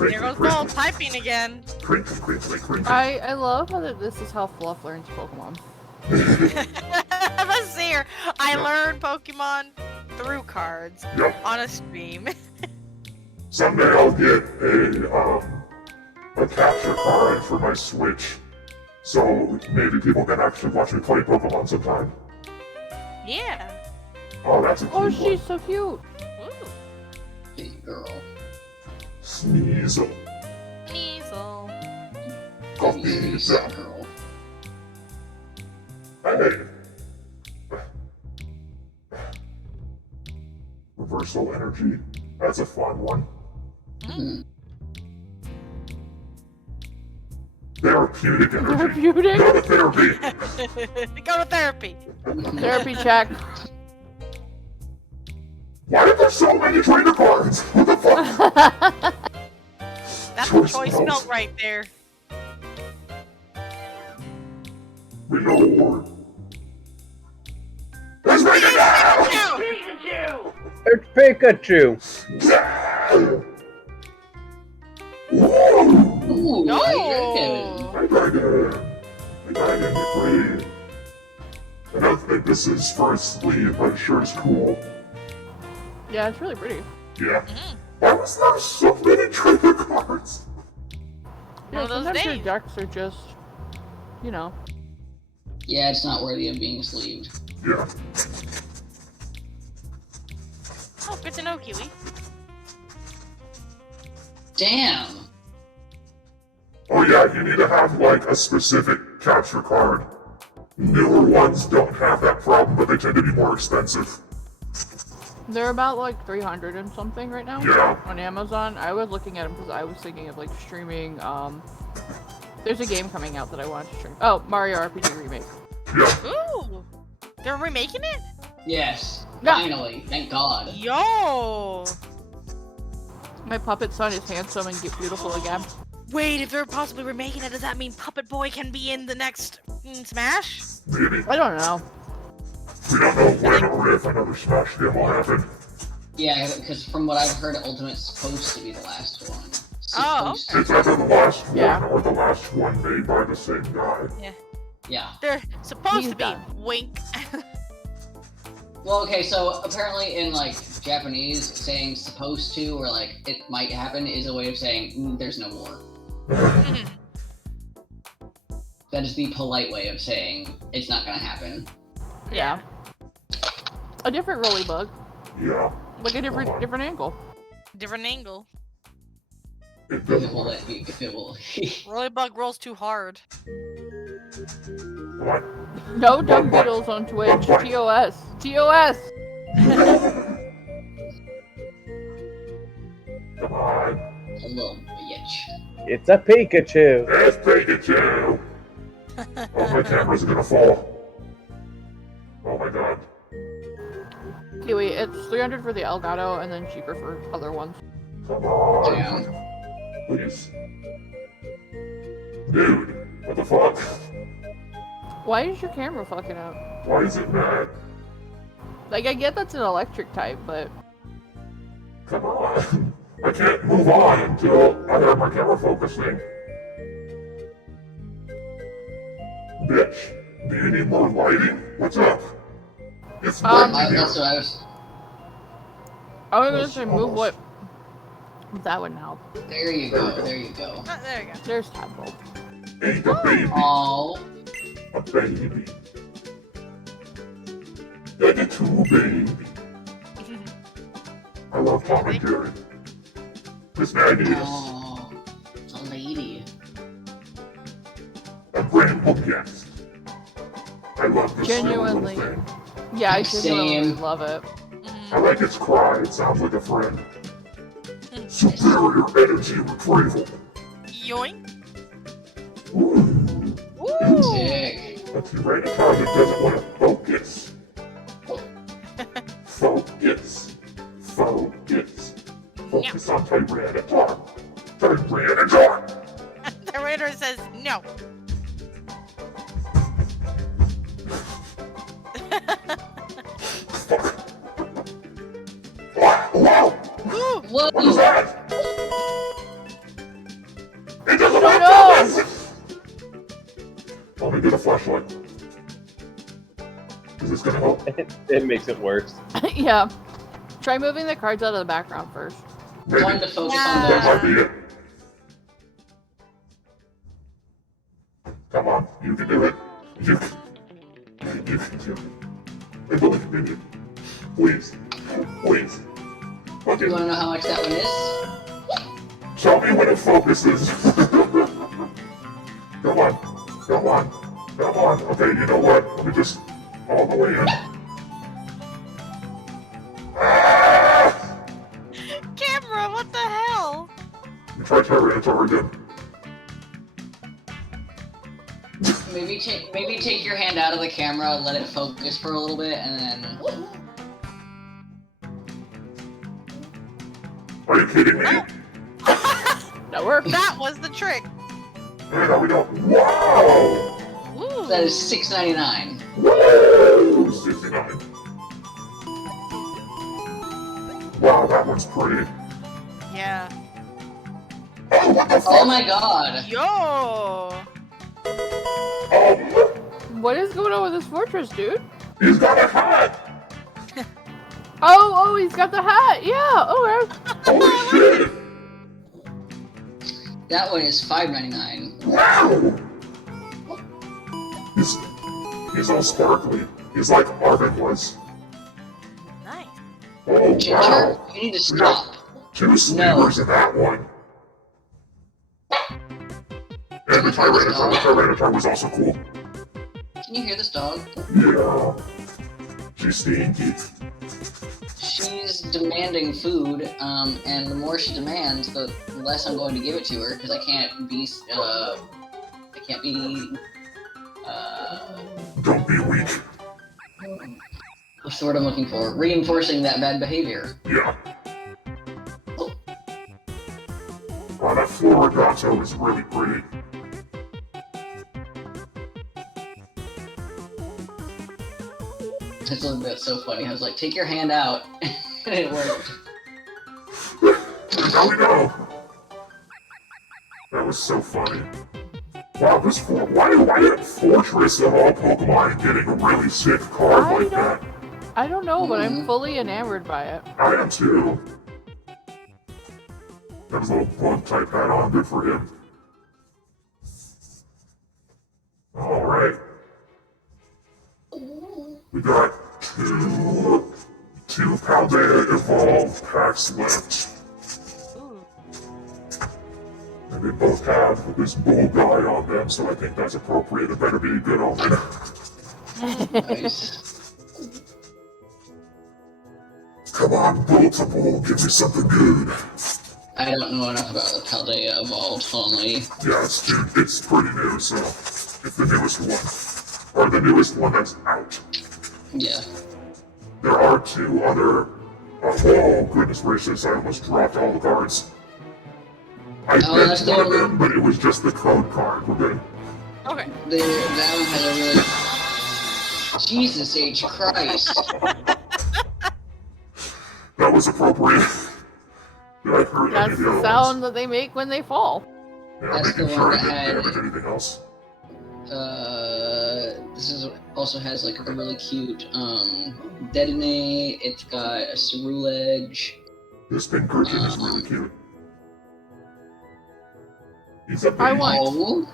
There goes Ball typing again. Crinkly, crinkly, crinkly. I love how this is how Fluff learns Pokemon. Let's see here. I learned Pokemon through cards Yep. on a stream. Someday I'll get a capture card for my Switch, so maybe people can actually watch me play Pokemon sometime. Yeah. Oh, that's a cute Oh, one. she's so cute. Ooh. Hey, girl. Sneasel. Weasel. Pizza. Girl. Hey. Reversal energy. That's a fun one. Mhm. Therapeutic energy. Therapeutic? Go to therapy. Go to therapy. Therapy check. Why are there so many trainer cards? What the fuck? That's a Choice choice notes. note right there. Reload. Let's make it now! Pikachu! It's Pikachu! Yeah! Woo! Ooh, No. I got it free. I don't think this is for a sleeve, but it sure is cool. Yeah, it's really pretty. Yeah. Why was there so many trainer cards? Yeah, One of those sometimes your days. decks are just, you know. Yeah, it's not worthy of being sleeved. Yeah. Oh, good to know, Kiwi. Damn. Oh yeah, you need to have like a specific capture card. Newer ones don't have that problem, but they tend to be more expensive. They're about like 300 and something right now Yeah. on Amazon. I was looking at them because I was thinking of like streaming. There's a game coming out that I want to stream. Oh, Mario RPG Remake. Yeah. Ooh. They're remaking it? Yes. Yeah. Finally. Thank God. Yo! My puppet son is handsome and beautiful again. Wait, if they're possibly remaking it, does that mean Puppet Boy can be in the next Smash? Maybe. I don't know. We don't know when or if another Smash game will happen. Yeah, because from what I've heard, Ultimate's supposed to be the last one. Oh, Supposed to. It's either the last Yeah. one or the last one made by the same guy. Yeah. they're supposed He's to be. done. Wink. Well, okay, so apparently in like Japanese, saying supposed to or like it might happen is a way of saying there's no more. That is the polite way of saying it's not gonna happen. Yeah. A different rolly bug. Yeah. Like a different angle. Different angle. It If doesn't it will work. let me, if it will. Rollerbug rolls too hard. What? No dumb beetles on Twitch. TOS. TOS! Come on. Hello, bitch. It's a Pikachu. It's Pikachu! Oh, my camera's gonna fall. Oh my god. Okay, wait, it's 300 for the Elgato and then cheaper for other ones. Come on. Damn. Please. Dude, what the fuck? Why is your camera fucking up? Why is it mad? Like, I get that's an electric type, but... Come on. I can't move on until I have my camera focusing. Bitch, do you need more lighting? What's up? It's Um, bright in That's here. what I was. I was gonna say move what... That wouldn't help. There you go. There you go. Oh, there you go. There's Tadpole. Ain't a baby, Oh, a baby. Like a true baby. I love Tom and Jerry. Miss Maggie is oh, it's a lady. a grateful guest. I love this Genuinely. little thing. Yeah, I genuinely Same. love it. I like its cry. It sounds like a friend. Superior energy retrieval. Yoink. Ooh. Ooh. Sick. A Tyranitar that doesn't want to focus. Focus. Focus. Focus on Tyranitar. Tyranitar. The raider says no. Fuck. Wow. Ooh. What is Whoa! that? It doesn't Oh, want no. to focus. Let me get a flashlight. Is this gonna help? It makes it worse. Yeah. Try moving the cards out of the background first. Maybe. Trying to focus Yeah. on That might those. be it. Come on, you can do it. You can do it. I believe in you. Please. Please. You Okay, wanna know how much that one is? show me when it focuses. Come on. Come on. Come on. Okay, you know what? Let me just all the way in. Ah! Camera, what the hell? Let me try Tyranitar again. Maybe take your hand out of the camera, let it focus for a little bit, and then. Are you kidding me? That worked. That was the trick. Hey, now we go. Wow! Ooh. That is $6.99. Woo! 69. Wow, that one's pretty. Yeah. Oh, what the fuck? Oh my god! Yo. What is going on with this fortress, dude? He's got a hat! Oh, he's got the hat. Yeah. Okay. Holy shit! That one is $5.99. Wow! He's all sparkly. He's like Arvin was. Nice. Oh, Ginger, wow. you need to stop. Two sleepers in that one. And the Tyranitar was also cool. Can you hear this dog? Yeah. She's stinky. She's demanding food, and the more she demands, the less I'm going to give it to her, because I can't be, Don't be weak. what's the word I'm looking for? Reinforcing that bad behavior. Yeah. Wow, that Tauro'Gattal is really pretty. That's so funny. I was like, take your hand out, and it worked. Now we know. That was so funny. Wow, why did Fortress of all Pokemon getting a really sick card like that? I don't know, but I'm fully enamored by it. I am too. Got his little bug type hat on, good for him. Alright. We got two Paldea evolved packs left. Ooh. And they both have this bull guy on them, so I think that's appropriate. It better be a good omen. Nice. Come on, bull to bull, give me something good. I don't know enough about the Paldea evolved only. Yes, dude, it's pretty new, so it's the newest one. Or the newest one that's out. Yeah. There are two other... oh, goodness gracious, I almost dropped all the cards. I that's meant the one of one- them, but it was just the code card. We're good. Okay. That one had a really... Jesus H. Christ. That was appropriate. Did I hurt any That's of the the other sound ones? that they make when they fall. Yeah, That's making the sure one I that didn't had- damage anything else. This also has like a really cute Dedenne. It's got a Ceruledge. This Pincurchin is really cute. He's a I baby. want-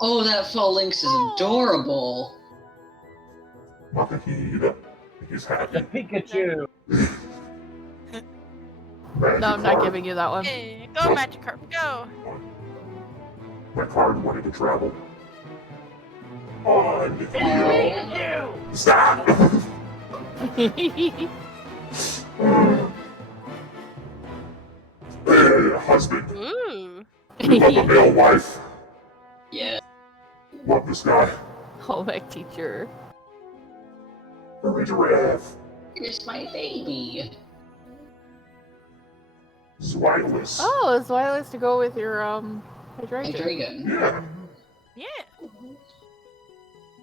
Oh, that Fall Lynx is adorable. Makahida. He's happy. Pikachu! No, I'm not giving you that one. Hey, go Magikarp, go! My card wanted to travel. On It's you. Pikachu! Stop! Hey, husband. Ooh. You love a male wife. Yeah. Love this guy. Home ec teacher. Hurry, giraffe. Here's my baby. Swilus. Oh, it's wireless to go with your Hey, hydration. Dragon. Yeah. Yeah.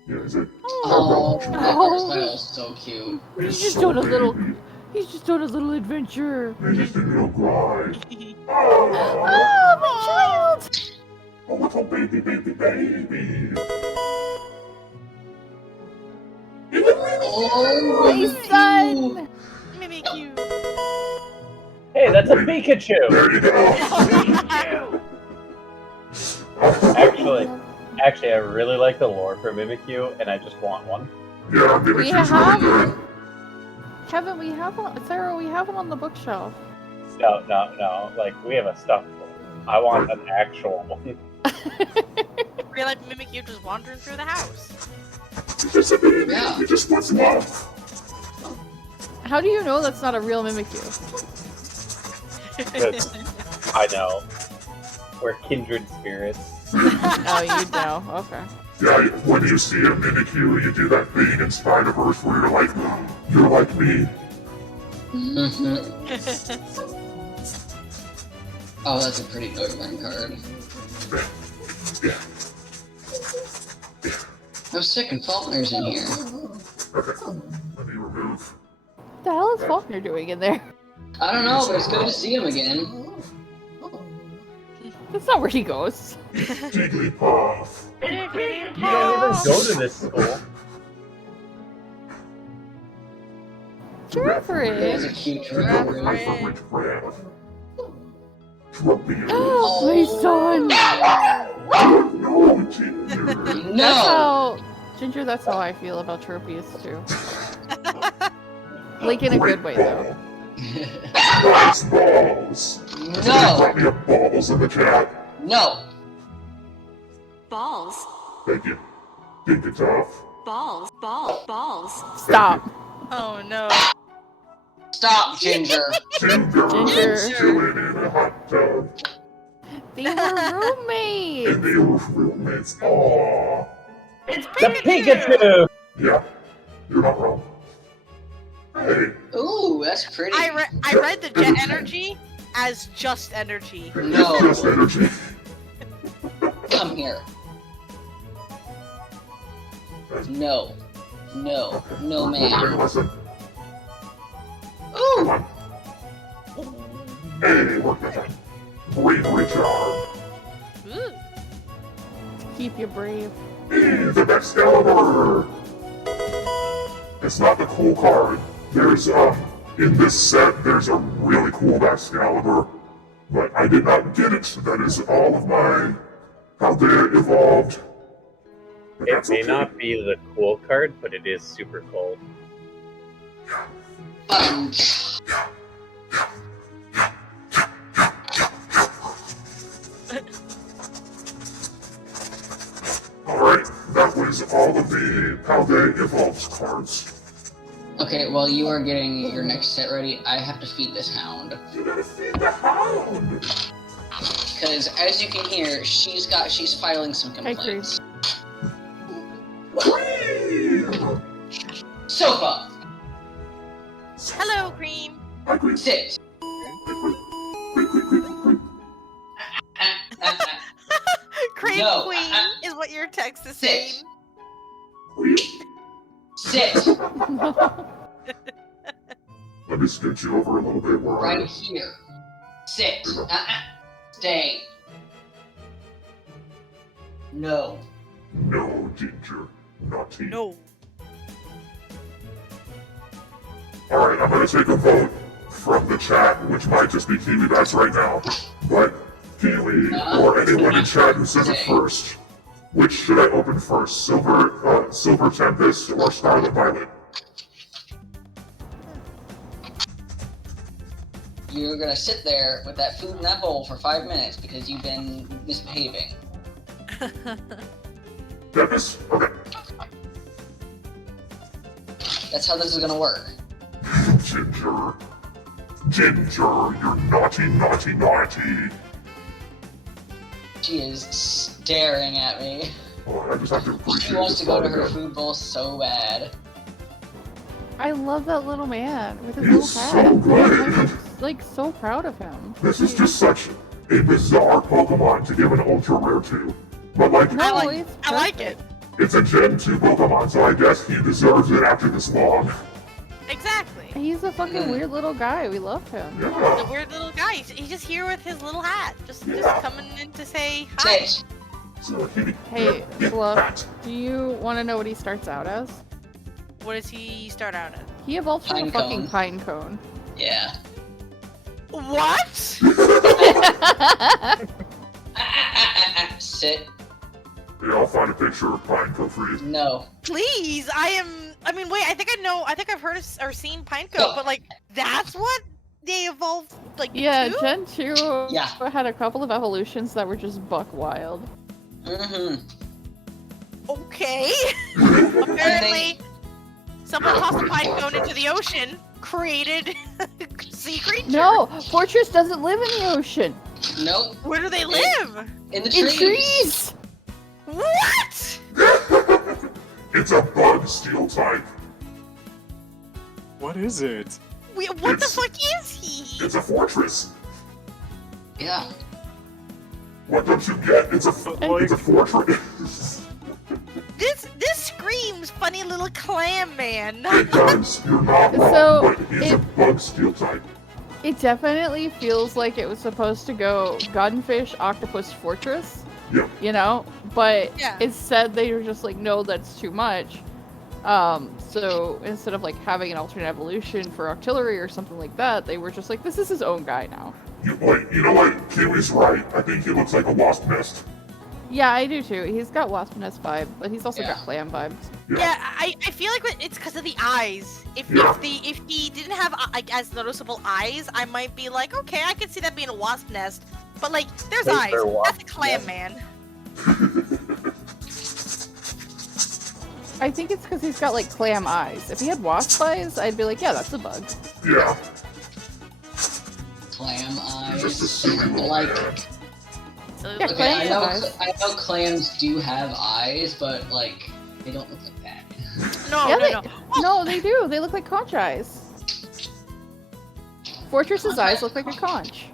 Yeah, is it? Oh, that Oh. hairstyle's so cute. He's He's just so doing a little. baby. He's just doing a little adventure. He's just a little grind. Oh, Oh, my child! a little baby, baby, baby. Oh, My son! Mimikyu. Hey, that's a Pikachu! There you go. Pikachu! Actually, I really like the lore for Mimikyu, and I just want one. Yeah, We Mimikyu's have really good. Kevin, we have one. Sarah, we have one on the bookshelf. No. Like, we have a stuffed one. I want an actual one. Real life Mimikyu just wandering through the house. He's just a baby. Yeah. He just wants love. How do you know that's not a real Mimikyu? I know. We're kindred spirits. Oh, you know. Okay. Yeah, when you see a Mimikyu, you do that thing in Spider-Verse where you're like me. Oh, that's a pretty Nordland card. Yeah. I was sick and Faulkner's in here. Okay. Let me remove. What the hell is Faulkner doing in there? I don't know, but it's good to see him again. That's not where he goes. Jigglypuff. It's You don't even go to this school. That's a Jeffrey! cute Jeffrey. My trigger. favorite friend. Trouble. Oh, my son! No, Ginger. That's No! how... Ginger, that's how I feel about Tropius, too. Like, in a good way, though. Nice balls. No! Drop me a balls in the chat. No! Balls. Thank you. Think it's off. Balls. Stop. Oh no. Stop, Ginger! Two girls Ginger. chilling in a hot tub. They were roommates! And they were roommates. Aww. It's The Pikachu! Yeah, you're not wrong. Hey, Ooh, that's pretty. I read the jet energy as just energy. No. it's just energy. Come here. No. No. No, Okay, man. listen. Come Ooh! on. Hey, work with that. Bravery charm. Ooh. Keep you brave. Be the Excalibur. It's not the cool card. There's, in this set, there's a really cool Excalibur, but I did not get it. That is all of my, how they evolved. But It that's may okay. not be the cool card, but it is super cool. Alright, that was all of the how they evolved cards. Okay, while you are getting your next set ready, I have to feed this hound. You gotta feed the hound! Because as you can hear, she's filing some complaints. Cream! Sofa! Hello, Cream. Hi, Cream. Sit! Cream No, Queen is what your text is Sit. saying. Sit! Let me scoot you over a little bit where Right here. Sit! Stay! No. No, Ginger. Naughty. No. Alright, I'm gonna take a vote from the chat, which might just be Kiwi Bats right now. But Kiwi, or anyone in chat who says it first, which should I open first? Silver Tempest or Scarlet Violet? You're gonna sit there with that food in that bowl for 5 minutes because you've been misbehaving. Tempest? Okay. That's how this is gonna work. Ginger. Ginger, you're naughty, naughty, naughty. She is staring at me. Oh, I just have to appreciate She wants this to go to card her again. food bowl so bad. I love that little man with his He's little so hat. good. I'm like so proud of him. This is just such a bizarre Pokemon to give an ultra rare to. But like, No, I like it. it's a Gen 2 Pokemon, so I guess he deserves it after this long. Exactly. He's a fucking weird little guy. We love him. The Yeah. weird little guy. He's just here with his little hat. Just Yeah. coming in to say hi. Sit! So he, Hey, yeah, Fluff, that. do you want to know what he starts out as? What does he start out as? He evolves from Pine a fucking cone. pine cone. Yeah. What? Sit. Yeah, I'll find a picture of Pineco for you. No. Please, I mean, wait. I think I know. I think I've heard or seen Pineco, but like, that's what they evolved like. Yeah, to? Gen 2 Yeah. had a couple of evolutions that were just buck wild. Mm-hmm. Okay. Apparently, someone tossed a Pinecone into the ocean, created sea creature. No, Fortress doesn't live in the ocean. Nope. Where do they live? In the In trees. trees! What? It's a bug steel type. What is it? What It's- the fuck is he? It's a fortress. Yeah. What don't you get? It's a fortress. This screams funny little clam man. It does. You're not wrong, So, but he's a bug steel type. It definitely feels like it was supposed to go Gunfish, Octopus, Fortress. Yeah. You know? But Yeah. instead they were just like, no, that's too much. So instead of like having an alternate evolution for Octillery or something like that, they were just like, this is his own guy now. You know what? Kiwi's right. I think he looks like a wasp nest. Yeah, I do too. He's got Wasp Nest vibe, but he's also Yeah. got Clam vibes. Yeah, I feel like it's because of the eyes. If he didn't have like as noticeable eyes, I might be like, okay, I can see that being a wasp nest. But like, there's Those eyes. are wasp That's a clam nests. man. I think it's because he's got like clam eyes. If he had wasp eyes, I'd be like, yeah, that's a bug. Yeah. Clam You're just a eyes. silly little Like, man. So Yeah, okay, clams have eyes. I know clams do have eyes, but like, they don't look like that. no, Yeah, no, they- no. No, they do. They look like conch eyes. Fortress's eyes look like a conch.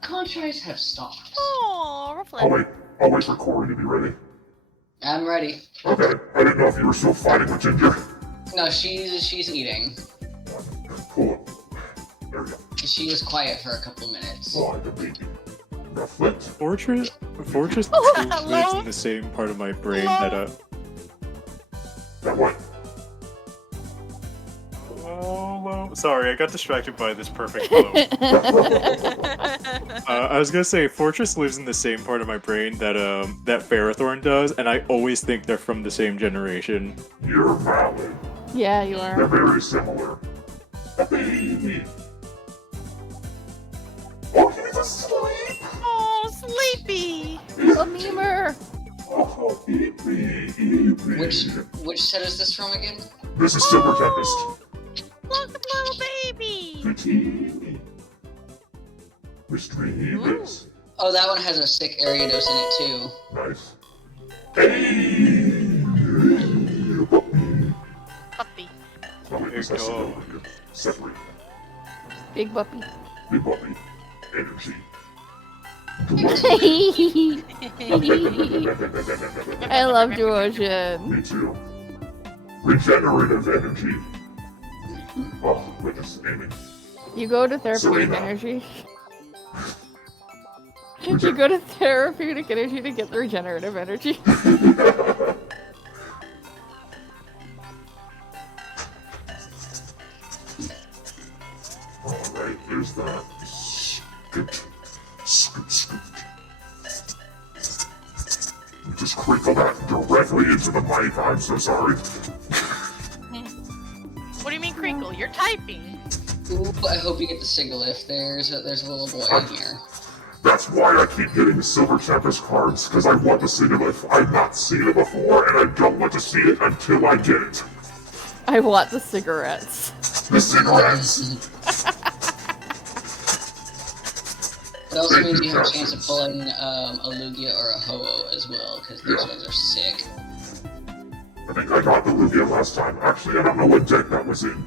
Conch eyes have stars. Oh, I'll Rufflet. wait for Corey to be ready. I'm ready. Okay. I didn't know if you were still fighting with Ginger. No, she's eating. Pull up. There we go. She was quiet for a couple minutes. Oh, the baby. Now flip. Fortress lives Hello? in the same part of my brain that That what? low. Sorry, I got distracted by this perfect low. I was gonna say, Fortress lives in the same part of my brain that that Ferrothorn does, and I always think they're from the same generation. You're valid. Yeah, you They're are. very similar. A baby. Oh, he's asleep. Oh, sleepy. A memer! Oh, eat me, eat me. Which set is this from again? This is Silver Tempest. Look, little baby. Pretty. Mischievous. Oh, that one has a sick Ariados in it too. Nice. Hey! Puppy. Oh, wait, this has to go here. Separate. Big puppy. Big puppy. Energy. I love Duosion. Me too. Regenerative energy. Oh, we're just aiming. You go to therapeutic Serena. energy. You go to therapeutic energy to get the regenerative energy. Alright, there's that. Scoot. Scoot, scoot. You just crinkle that directly into the mic. I'm so sorry. What do you mean crinkle? You're typing. Ooh, I hope you get the Sigalith. There's a little boy in here. That's why I keep getting the Silver Tempest cards, because I want the Sigalith. I've not seen it before, and I don't want to see it until I get it. I want the cigarettes. The cigarettes! It also means you have a chance of pulling a Lugia or a Ho-Oh as well, because those ones are sick. I think I got the Lugia last time. Actually, I don't know what deck that was in.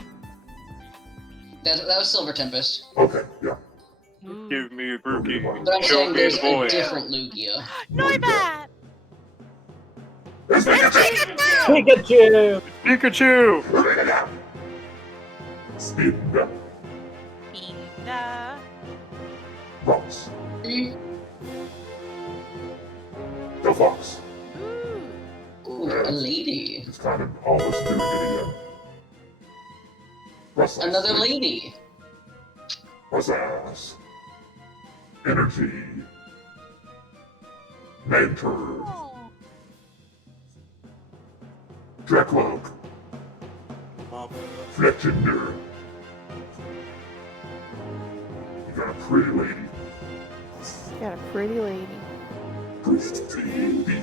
That was Silver Tempest. Okay, yeah. Give me a Grookey. But I'm Show saying me there's the boy. a different Lugia. Noibat! It's Pikachu! Pikachu! Pikachu! Speed up. Pinda. Fox. Ooh, The Fox. Ooh. a lady. It's kind of almost doing it again. Russell. Another lady. Russell's. Energy. Mentor. Oh. Drekloak. Mom. Fletchender. You got a pretty lady. Got a pretty lady. Pretty lady.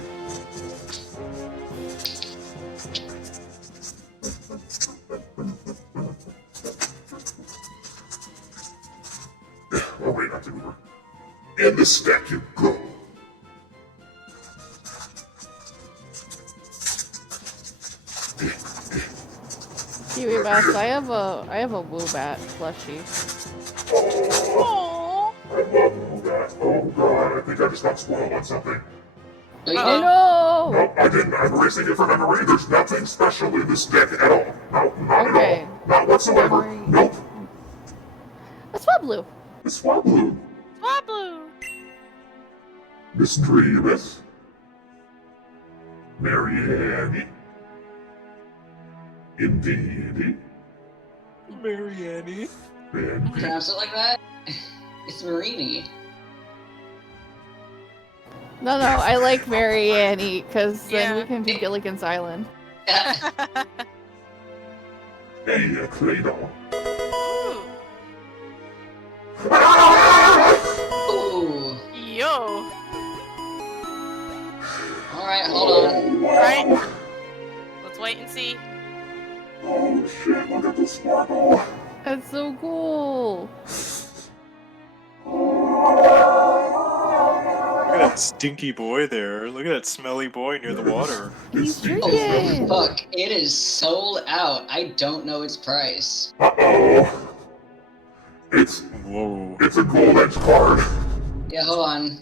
Oh wait, not over. In the stack you go. Kiwi Best, I have a Woobat plushie. Oh, I love that. Oh god, I think I just got spoiled on something. No, you Oh didn't. no! No, I didn't. I'm erasing it from memory. There's nothing special in this deck at all. No, not Okay. at all. Not whatsoever. Memory. Nope. A Swablu. It's Swablu. Swablu. Mischievous. Marianne. Indeed. Marianne. And Pronounce it like that? It's Marini. No, I like Marianne, because then we Yeah. can do Gilligan's Island. hey, Claydol. Ooh. Ooh. Yo. Alright, hold on. Right. Let's wait and see. Oh shit, look at the sparkle. That's so cool. Look at that stinky boy there. Look at that smelly boy near the water. He's It's Oh, drinking. fuck. It is sold out. I don't know its price. Uh-oh. It's Whoa. a gold edge card. Yeah, hold on.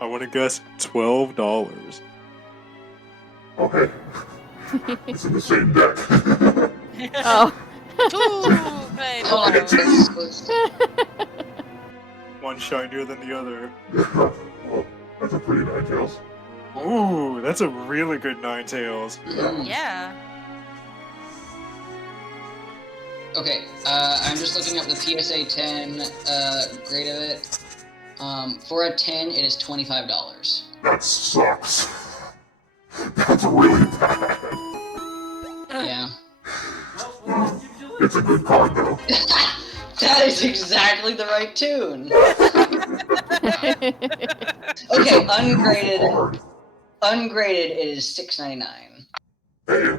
I want to guess $12. Okay. It's in the same deck. Oh. Ooh, baby. Hold on. Let's- One shinier than the other. Well, that's a pretty Ninetales. Ooh, that's a really good Ninetales. Yeah. Okay, I'm just looking up the PSA 10 grade of it. For a 10, it is $25. That sucks. That's really bad. Yeah. It's a good card though. That is exactly the right tune. Okay, ungraded. Card. Ungraded, it is $6.99. Hey.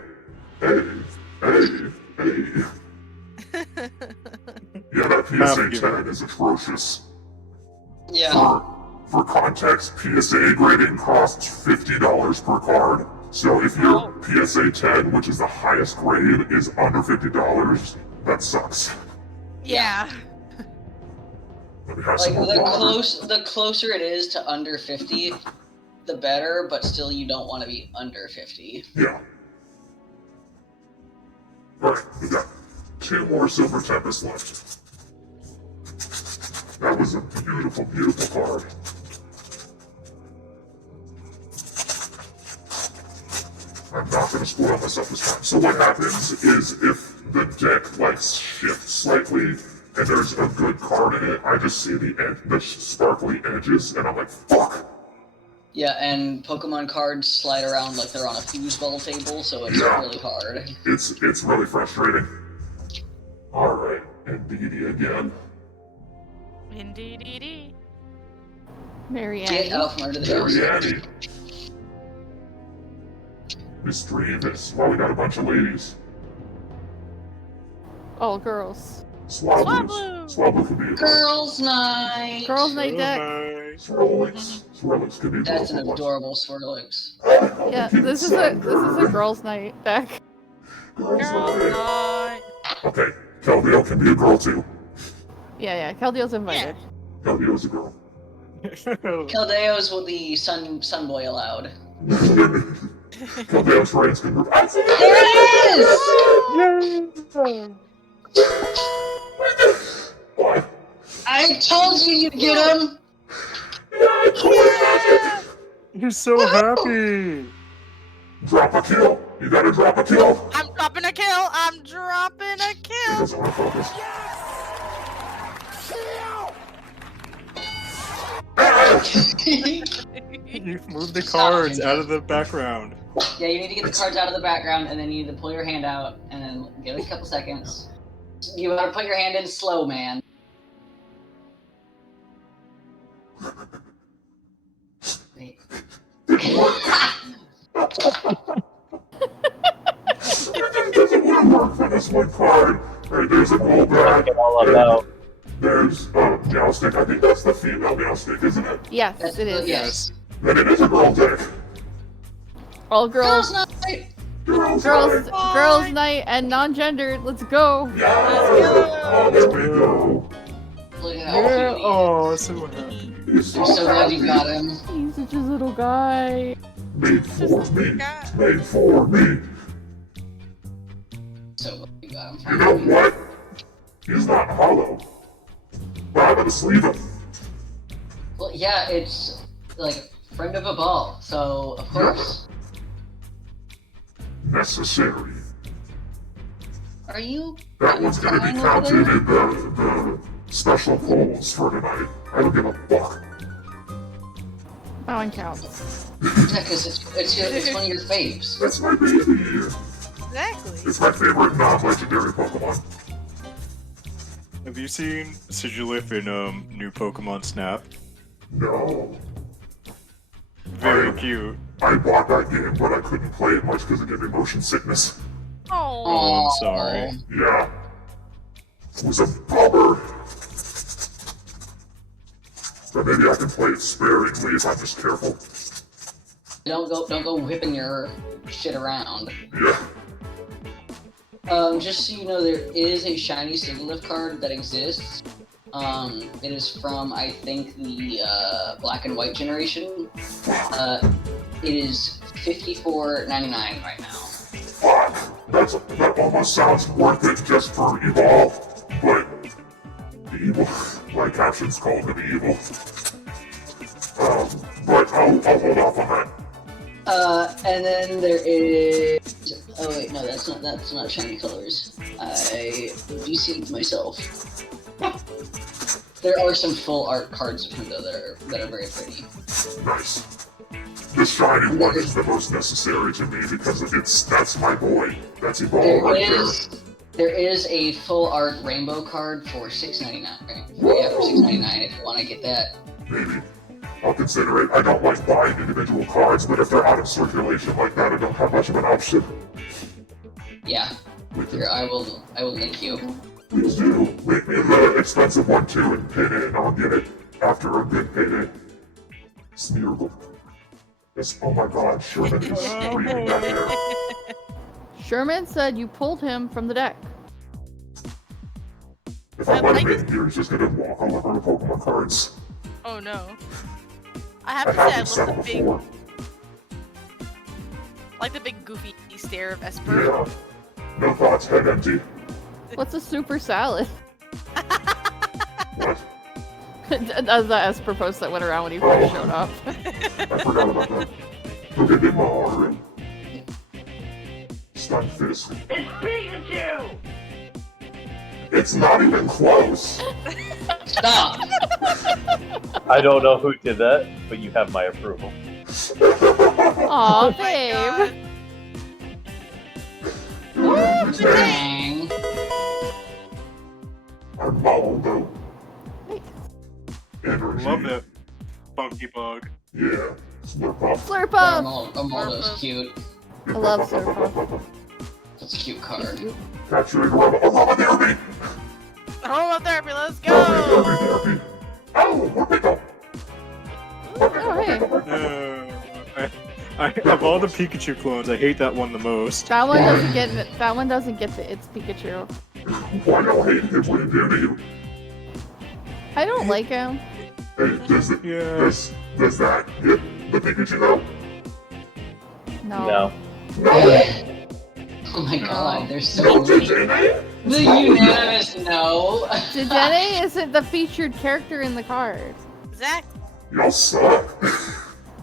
Yeah, that PSA 10 is atrocious. Yeah. For context, PSA grading costs $50 per card. So if your PSA 10, which is the highest grade, is under $50, that sucks. Yeah. Let me have Like, some more water. the closer it is to under 50, the better, but still you don't want to be under 50. Yeah. Alright, we got 2 more Silver Tempest left. That was a beautiful, beautiful card. I'm not gonna spoil myself this time. So what happens is if the deck like shifts slightly and there's a good card in it, I just see the sparkly edges and I'm like, fuck! Yeah, and Pokemon cards slide around like they're on a foosball table, so it's Yeah. really hard. It's really frustrating. Alright, and Dee again. Indeed. Mary Get Ann. out from under the house. Marianne. Mischievous. Wow, we got a bunch of ladies. All girls. Swablu. Swablu could be a girl. Girls' night! Girls' night deck. Swirlix. Swirlix could be a girl. That's an for once. adorable Swirlix. Yeah, this is a girls' night deck. Girls' Girls' night. night. Okay, Keldeo can be a girl too. Yeah, Keldeo's invited. Keldeo's a girl. Keldeo's will be sun boy allowed. Keldeo's friends can be. I see There it is! What? I told you you'd get him! You're so happy. Drop a kill. You gotta drop a kill. I'm dropping a kill. I'm dropping a He kill. doesn't want to focus. You've moved the cards out of the background. Yeah, you need to get the cards out of the background, and then you need to pull your hand out, and then give it a couple seconds. You gotta put your hand in slow, man. Wait. It doesn't want to work for this one card. Hey, there's a gold bag. Get all about. There's Meowstick. I think that's the female Meowstick, isn't it? Yes, That's it is. Yes. Then it is a girl deck. All girls. night! Girls' night and non-gendered. Let's go. Yeah. Oh, there we go. Look at Yeah. how cute Oh, so happy. He's I'm so glad you got happy. him. He's such a little guy. Made for me. guy. Made for me. So glad you got You him. know what? He's not hollow. But I'm gonna sleeve him. Well, yeah, it's like friend of a ball, so of course. Necessary. Are you? That one's gonna be counted in the special polls for tonight. I don't give a fuck. That one counts. Yeah, because it's one of your faves. That's my baby. Exactly. It's my favorite non-legendary Pokemon. Have you seen Sigilif in new Pokemon Snap? No. Very cute. I bought that game, but I couldn't play it much because it gave me motion sickness. Oh. Oh, I'm sorry. Yeah. It was a bummer. But maybe I can play it sparingly if I'm just careful. Don't go whipping your shit around. Yeah. Just so you know, there is a shiny Sigilyph card that exists. It is from, I think, the Black and White generation. It is $54.99 right now. Fuck. That almost sounds worth it just for Evolve. But evil, my captions called him evil. But I'll hold off on that. And then there is. Oh wait, no, that's not shiny colors. I deceived myself. There are some full art cards from though that are very pretty. Nice. The shiny one is the most necessary to me because that's my boy. That's Evolve right there. There is a full art rainbow card for $6.99. Yeah, for $6.99 if you want to get that. Maybe. I'll consider it. I don't like buying individual cards, but if they're out of circulation like that, I don't have much of an option. Yeah. Here, I will link you. Please do. Link me the expensive one too and pin it, and I'll get it after a good payday. Smeargle. Yes, oh my god, Sherman is screaming back there. Sherman said you pulled him from the deck. If I let him in here, he's just gonna walk all over the Pokemon cards. Oh no. I I have to haven't say, said it before. like the big goofy stare of Esper. Yeah. No thoughts, head empty. What's a super salad? What? That's the Esper post that went around when he first showed up. I forgot about that. Look at my order. Stunfisk. It's Pikachu! It's not even close. Stop! I don't know who did that, but you have my approval. Aw, babe. Dang. Armaldo. Energy. Love that funky bug. Yeah. Slurp up. Slurp up! Armaldo's cute. I love Slurp That's a cute card. Capturing aromatherapy. Aromatherapy, let's go! Aromatherapy. Oh, more pickup. Oh, hey. Of all the Pikachu clones, I hate that one the most. That one doesn't get the it's Pikachu. Why don't hate him when you do you? I don't like him. Hey, does that get the Pikachu though? No. No. Oh my god, they're so No, weak. Dedenne? The unanimous no. Dedenne isn't the featured character in the card. Zach, Y'all suck.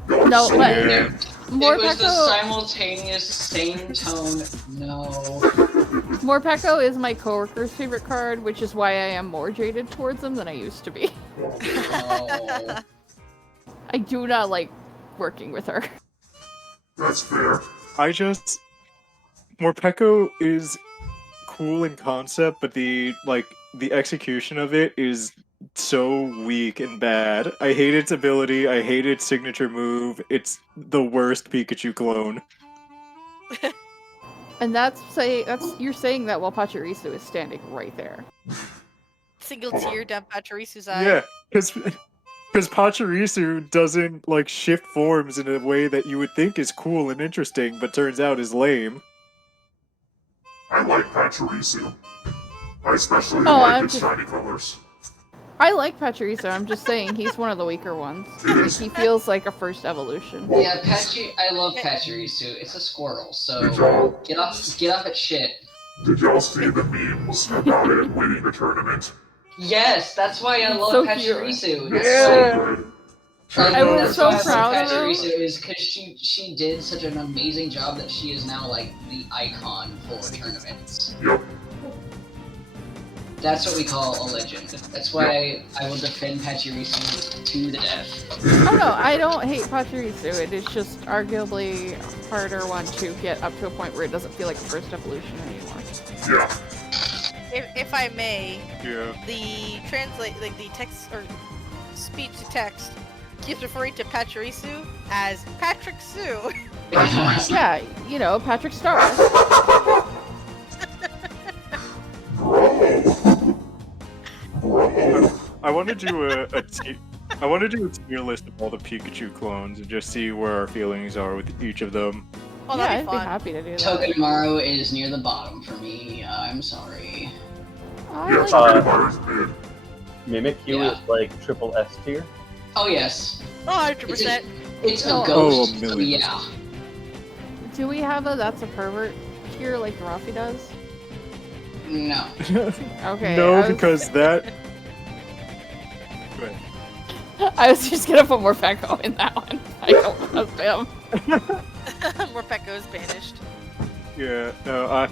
Y'all are No, so but- mean. It was the Morpeko simultaneous same tone. No. Morpeko is my coworker's favorite card, which is why I am more jaded towards him than I used to be. Oh. I do not like working with her. That's fair. Morpeko is cool in concept, but the execution of it is so weak and bad. I hate its ability, I hate its signature move. It's the worst Pikachu clone. And you're saying that while Pachirisu is standing right there. single tear down Pachirisu's eye. Yeah, because Pachirisu doesn't shift forms in a way that you would think is cool and interesting, but turns out is lame. I like Pachirisu. I especially Oh, like I'm its just- shiny colors. I like Pachirisu, I'm just saying he's one of the weaker ones. Like, he feels like a first evolution. Yeah, I love Pachirisu. It's a squirrel, so Good job. get off its shit. Did y'all see the memes about it winning the tournament? Yes, that's why I love So cute. Pachirisu. It's That's so why- good. I was that's so why I love proud of him. Pachirisu is because she did such an amazing job that she is now the icon for tournaments. Yep. That's what we call a legend. That's why I will defend Pachirisu to the death. Oh no, I don't hate Pachirisu. It is just arguably harder one to get up to a point where it doesn't feel like a first evolution anymore. Yeah. If I may, Yeah. the the text or speech to text keeps referring to Pachirisu as Patrick Sue. Yeah, Patrick Star. Bro. I want to do a tier list of all the Pikachu clones and just see where our feelings are with each of them. Oh, Yeah, that'd I'd be be fun. happy to do that. Tokenimaru is near the bottom for me. I'm sorry. I Yeah, like Tokenimaru's mid. Mimikyu Yeah. is triple S tier. Oh yes, Oh, 100%. it's a Oh. ghost. Oh, a so million. yeah. Do we have a that's a pervert tier like Rafi does? No. Okay. No, I was- because that. Go ahead. I was just gonna put more Pecco in that one. I don't trust him. Morpeko is banished. Yeah, no,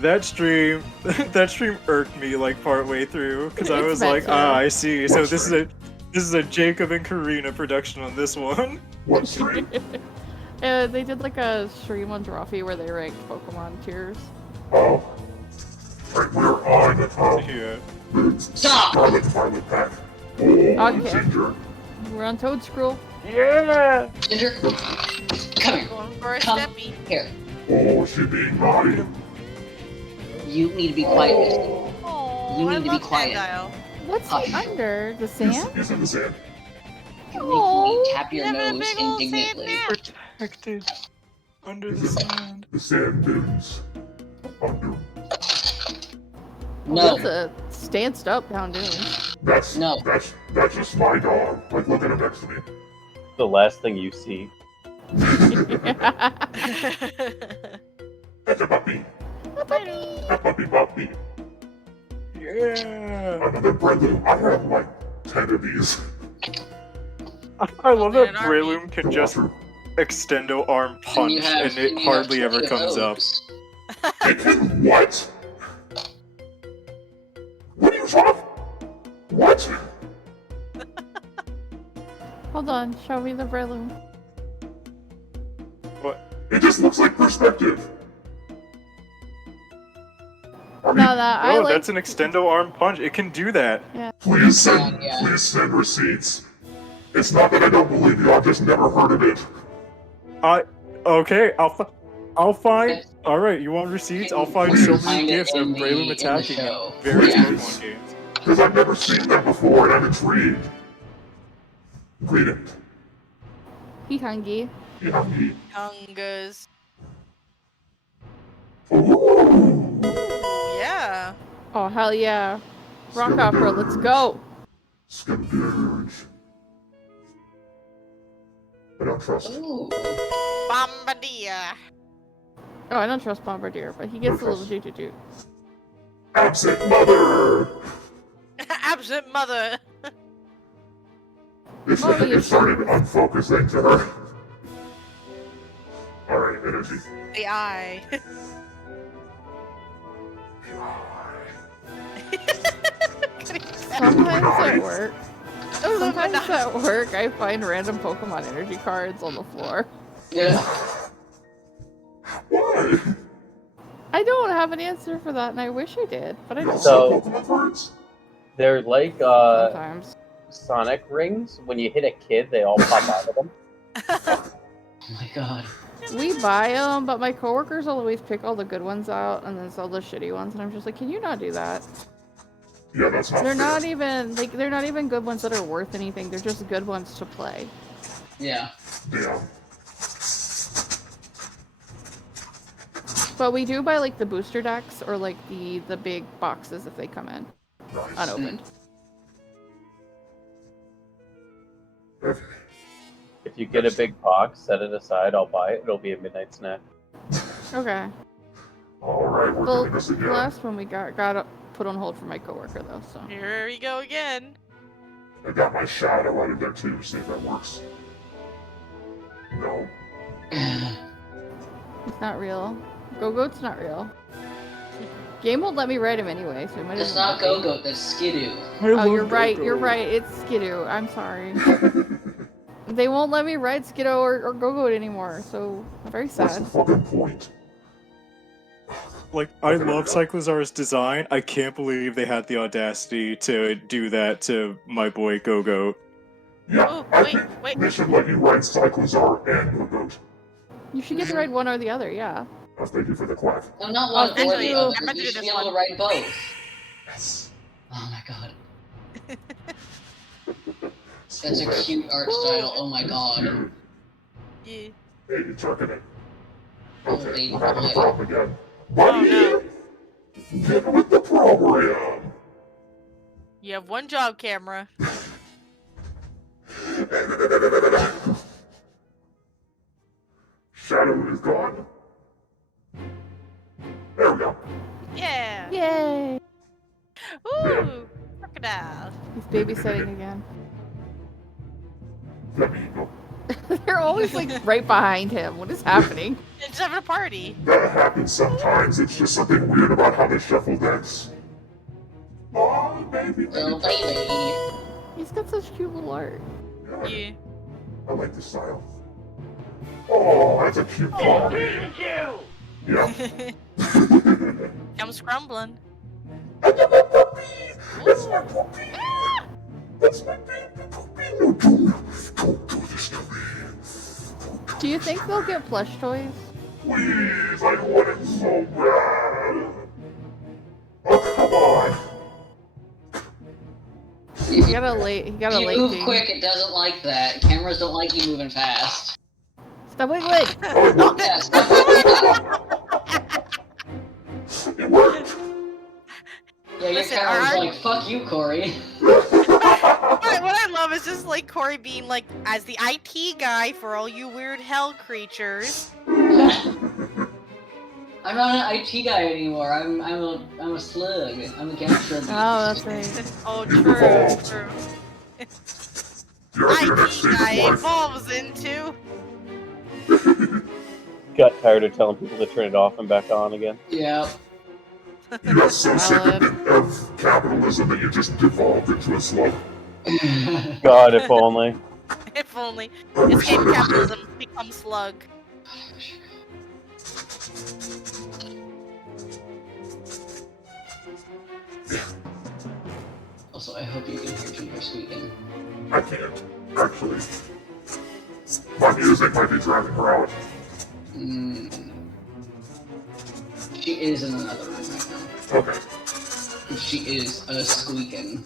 that stream that stream irked me like partway through because I It's was meant like, to. I see. So this is a Jacob and Karina production on this one. What stream? They did like a stream on Drawfee where they ranked Pokemon tiers. Oh. Right, we're on Yeah. the Stop! Scarlet Violet pack. Oh, Okay. Ginger. We're on Toad Scroll. Yeah. Ginger, come here. Going for a Come steppy. here. Oh, she being naughty. You need to be quiet. Oh, You I need to be love quiet. Sandile. What's Hush. he under? The He's, sand? he's in the sand. You're making me Oh, tap your having a nose big old sand indignantly. nap. Protected under the sand. The sand dunes. Under. No, That's a stanced up down dune. That's No. That's just my dog. Like, look at him next to me. The last thing you see. That's a puppy. A puppy puppy. Yeah. Another Breloom. I have like 10 of these. I love that An army. Breloom can just extendo arm and punch you have, and it and you have hardly ever 20 of comes up. those. It can what? What are you talking? What? Hold on, show me the Breloom. It just looks like perspective. I mean, No, I Oh, like. that's an extendo arm punch. It can do that. please send, Yeah. please send receipts. It's not that I don't believe you. I've just never heard of it. Okay, I'll find. All right, you want receipts? I'll find so Please. many Find it gifts of in the- Breloom in the attacking show. in various Yeah. Pokemon games. Because I've never seen them before, and I'm intrigued. Greeting. He hungry. Yeah, me. Hungus. Ooh. Yeah. Oh hell yeah! Rock opera, let's go. Skadooge. I don't trust. Ooh. Bombardier. Oh, I don't trust Bombardier, but he gets a little toot. Absent mother! Absent mother. It's Oh, like I you started unfocusing to her. Alright, energy. The eye. Sometimes at work. Sometimes at work, I find random Pokemon energy cards on the floor. Yeah. Why? I don't have an answer for that, and I wish I did, but I You don't. don't So- sell Pokemon cards? They're like Sometimes. Sonic rings. When you hit a kid, they all pop out of them. Oh my god. We buy them, but my coworkers always pick all the good ones out and then sell the shitty ones, and I'm just like, can you not do that? Yeah, that's not They're fair. not even like they're not even good ones that are worth anything. They're just good ones to play. Yeah. Damn. But we do buy like the booster decks or like the big boxes if they come in Nice. unopened. Okay. If you get a big box, set it aside. I'll buy it. It'll be a midnight snack. Okay. Alright, we're doing this The again. last one we got put on hold for my coworker though, so Here we go again. I got my shadow right in there too, see if that works. No. it's not real. Go-Goat's not real. Game won't let me write him anyway, so it might It's as not well be. Go-Goat, that's Skidoo. Oh, you're right. You're right. It's Skidoo. I'm sorry. They won't let me write Skidoo or Go-Goat anymore, so I'm very What's the sad. fucking point? Like, I love Cyclozar's design. I can't believe they had the audacity to do that to my boy Go-Goat. Yeah, Oh, I wait, think wait. they should let you ride Cyclozar and Go-Goat. You should get to ride one or the other, yeah. Oh, thank you for the quack. No, not one or actually, the other. I meant to You do should this be able to one. ride both. Yes. Oh my god. That's a cute art style, oh my god. Cute. Yeah. Hey, you're chucking it. Oh, Okay, baby we're having a boy. problem again. Buddy! no. Get with the program! You have one job, camera. Shadow is gone. There we go. Yeah. Yay! Ooh. Crocodile. He's babysitting again. Flamingo. They're always like right behind him. What is happening? They're just having a party. That happens sometimes. It's just something weird about how they shuffle decks. Oh, baby, Oh, baby. He's got such cute little art. Yeah. I like the style. Oh, that's a cute puppy. Pikachu! Yeah. I'm scrumbling. That's my puppy. That's my baby puppy. No, don't do this to me. Do you think they'll get plush toys? Please, I want it so bad. Oh, come on. He got a late You move game. quick, it doesn't like that. Cameras don't like you moving fast. Stop wiggling! Oh, it worked. Yeah, stop it. It worked. Yeah, your Listen, camera's our- like, fuck you, Corey. What I love is just like Corey being like, as the IT guy for all you weird hell creatures. I'm not an IT guy anymore. I'm a slug. I'm a capture. Oh, that's right. Oh, true, true. You're at your next IT stage guy of life. evolves into. Got tired of telling people to turn it off and back on again. Yeah. You got so sick of capitalism that you just devolved into a slug. God, if only. If only. I wish I Escape never did. capitalism becomes slug. Also, I hope you can hear Ginger squeaking. I can't, actually. My music might be driving her out. She is in another room right now. Okay. She is a squeaking.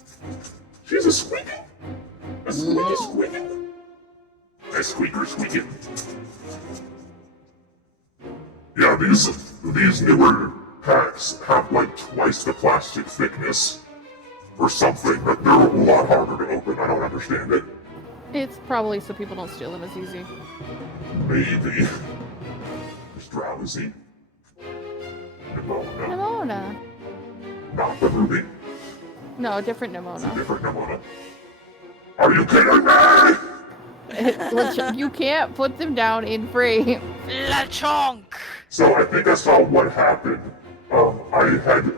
She's a squeaking. A squeaky squeaking. A squeaker squeaking. Yeah, these newer packs have like twice the plastic thickness or something, but they're a lot harder to open. I don't understand it. It's probably so people don't steal them as easy. Maybe. It's drowsy. Nimona. Nimona. Not the Ruby. No, different It's a Nimona. different Nimona. Are you kidding me? You can't put them down in frame. LeChonk! So I think I saw what happened. I had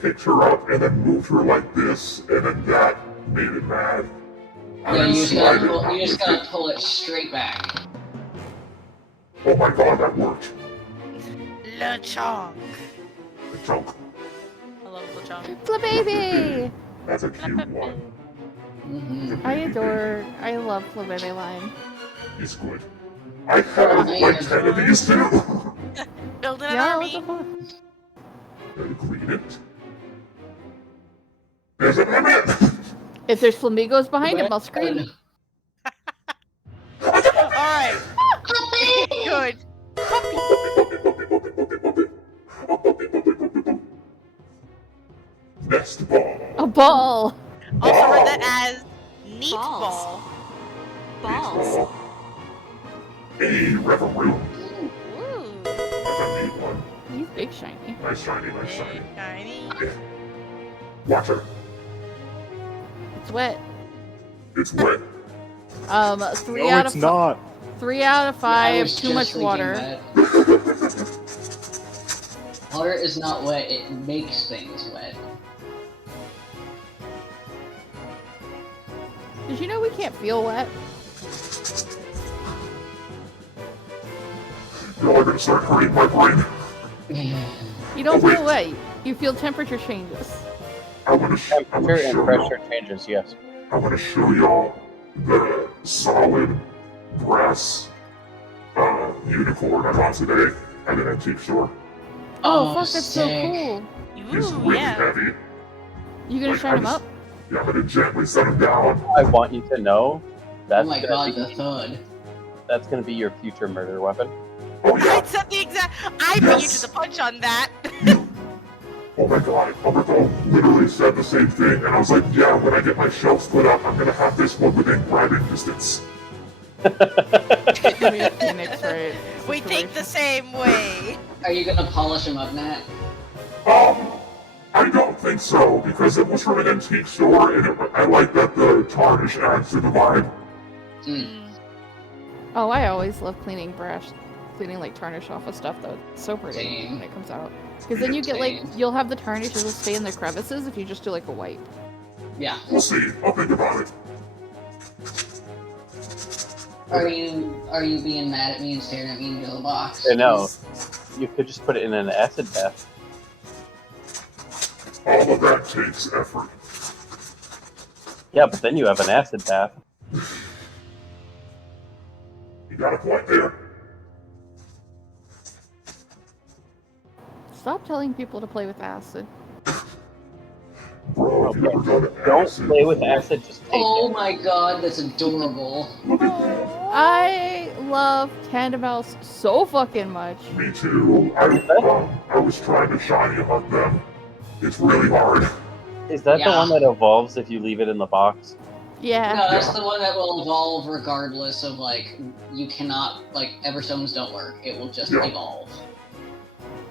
picked her up and then moved her like this, and then that made it mad. And Yeah, then you just slided gotta with it. pull it straight back. Oh my god, that worked. LeChonk! The choke. I love LeChonk. The baby! That's a cute one. I love Flabebe line. He's good. I have like 10 of these too. Building an Yeah, army. what the fuck? Gotta clean it. There's a limit! If there's flamingos behind him, I'll scream. Alright. Good. Next ball. A ball! Also read that as neat Balls. ball. Balls. A referee. Ooh. That's a neat one. He's big shiny. Nice shiny, nice shiny. Shiny. Watch her. It's wet. It's wet. 3 No, out it's of not. 3 out of I 5. was Too just much thinking water. that. Water is not wet, it makes things wet. Did you know we can't feel wet? Y'all are gonna start hurting my brain. You don't Oh, wait. feel wet. You feel temperature changes. I wanna Temperature and show y'all. pressure changes, yes. I wanna show y'all the solid brass unicorn I bought today at an antique store. Oh, fuck, that's so sick. cool. It's Ooh, really yeah. heavy. You gonna Like, shine I him just- up? Yeah, I'm gonna gently set him down. I want you to know Oh that's my gonna god, be, the thud. that's gonna be your future murder weapon. Oh I yeah. said the exact. I beat you to the punch on that. Oh my god. Alberto literally said the same thing, and I was like, yeah, when I get my shelf split up, I'm gonna have this one within grabbing distance. It's gonna be a Phoenix, right? We think the situation. same way. Are you gonna polish him up, Nat? I don't think so, because it was from an antique store, and I like that the tarnish adds to the vibe. Oh, I always love cleaning like tarnish off of stuff though. It's so pretty Same. when it comes out. Because then you get like, Same. you'll have the tarnish, it'll stay in the crevices if you just do like a wipe. Yeah. We'll see. I'll think about it. Are you being mad at me and staring at me into the box? I know. You could just put it in an acid bath. All of that takes effort. Yeah, but then you have an acid bath. You got a point there. Stop telling people to play with acid. Bro, if you ever go to Don't acid, play with acid, just take Oh it. my god, that's adorable. look at that. I love Tandemouse so fucking much. Me too. I was trying to shiny hunt them. It's really hard. Is that the Yeah. one that evolves if you leave it in the box? Yeah. No, that's the one that will evolve regardless of, like, you cannot, like, Everstones don't work. It will just Yeah. evolve.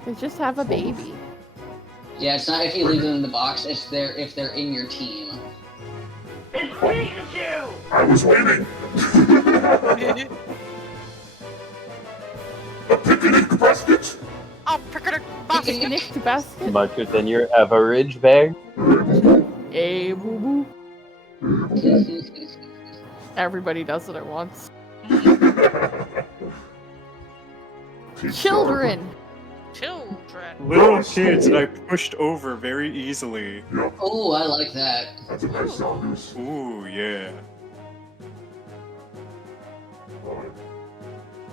They just have a baby. Yeah, it's not if you leave them in the box, it's if they're in your team. It's Pikachu! I was waiting. A picnic basket. Oh, picnic basket. Picnic basket. Much than your average bag? Hey, boo boo. Everybody does it at once. Children. Children. Little kids that I pushed over very easily. Yep, Oh, I like that. that's a nice sound goose. Ooh, yeah.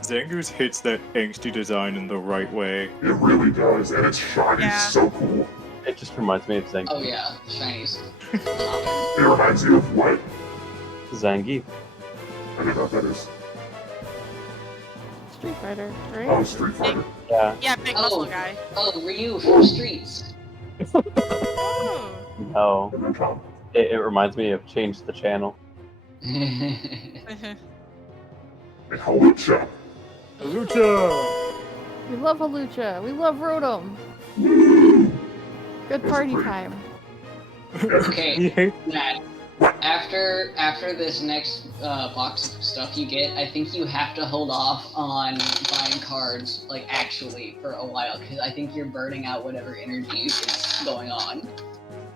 Zangoose hits that angsty design in the right way. It really does, and it's shiny, Yeah. so cool. It just reminds me of Oh yeah, shinies. It reminds you of what? Zangief. I don't know what that is. Street Fighter, right? Oh, Street Fighter. Yeah. Yeah, big muscle guy. Oh, Ryu from Streets. Oh. No. And then Tom. It reminds me of Change the Channel. And Halucha. Lucha! We love Halucha. We love Rotom. Good party time. Okay, Matt. After this next box of stuff you get, I think you have to hold off on buying cards, like actually, for a while, because I think you're burning out whatever energy is going on.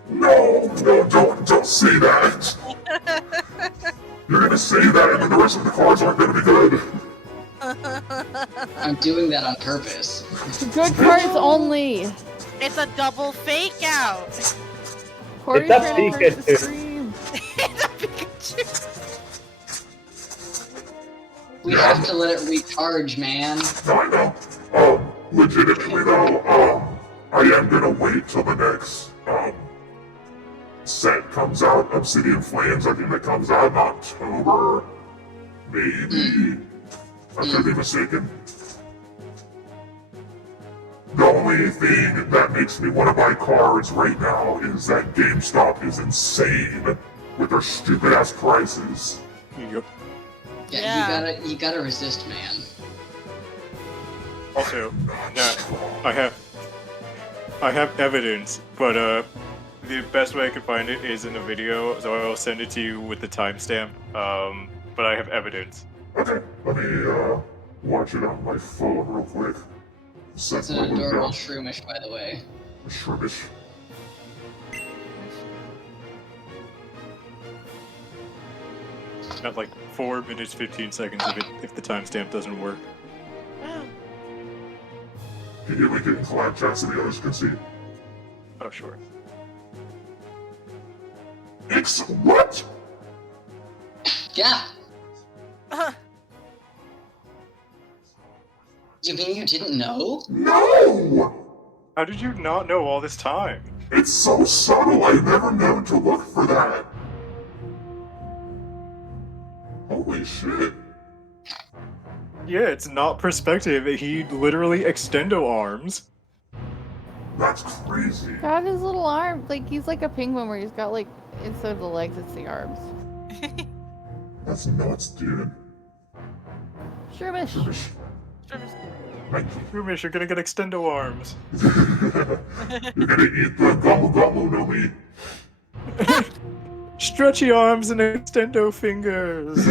No, don't say that. You're gonna say that, and then the rest of the cards aren't gonna be good. I'm doing that on purpose. Good cards only. It's a double fake out. Corey's It's a trying to curse the Pikachu. stream. It's a Pikachu. We have to let it recharge, man. No, I know. Legitimately though, I am gonna wait till the next, set comes out, Obsidian Flames. I think that comes out in October. Maybe. I could be mistaken. The only thing that makes me want to buy cards right now is that GameStop is insane with their stupid ass prices. Yep. Yeah, you gotta resist, man. Also, no, I have evidence, but the best way I can find it is in a video, so I'll send it to you with the timestamp. But I have evidence. Okay, let me watch it on my phone real quick. Set It's an my loop adorable down. shroomish, by the way. Shrimish. At like 4 minutes 15 seconds of it if the timestamp doesn't work. Wow. Can you link it in collab chat so the others can see? Oh, sure. It's what? Yeah. You mean you didn't know? No! How did you not know all this time? It's so subtle, I never knew to look for that. Holy shit. Yeah, it's not perspective. He literally extendo arms. That's crazy. Got his little arm. Like, he's like a penguin where he's got, like, instead of the legs, it's the arms. That's nuts, dude. Shroomish. Shrimish. Thank Rumish, you're gonna get extendo arms. you. You're gonna eat the gobble gobble no meat. Stretchy arms and extendo fingers.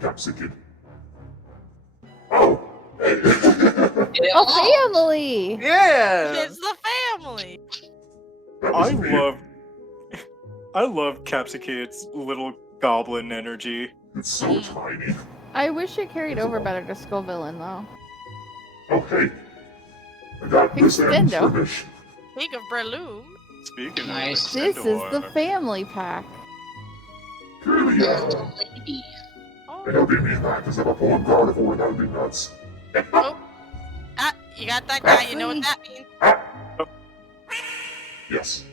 Capsicum. A family! Yeah. It's the family. That was me. I love Capsicad's little goblin energy. It's so tiny. I wish it carried over better to Skullvillain, though. Okay. I got this end Extendo. finish. Speak of Breloom. Speaking Nice. of This is the Extendor, family pack. Really, Lady. I don't mean that, because if I pull a Gardevoir, that would be nuts. Oh. Ah, you got that guy. You know what that means. Yes.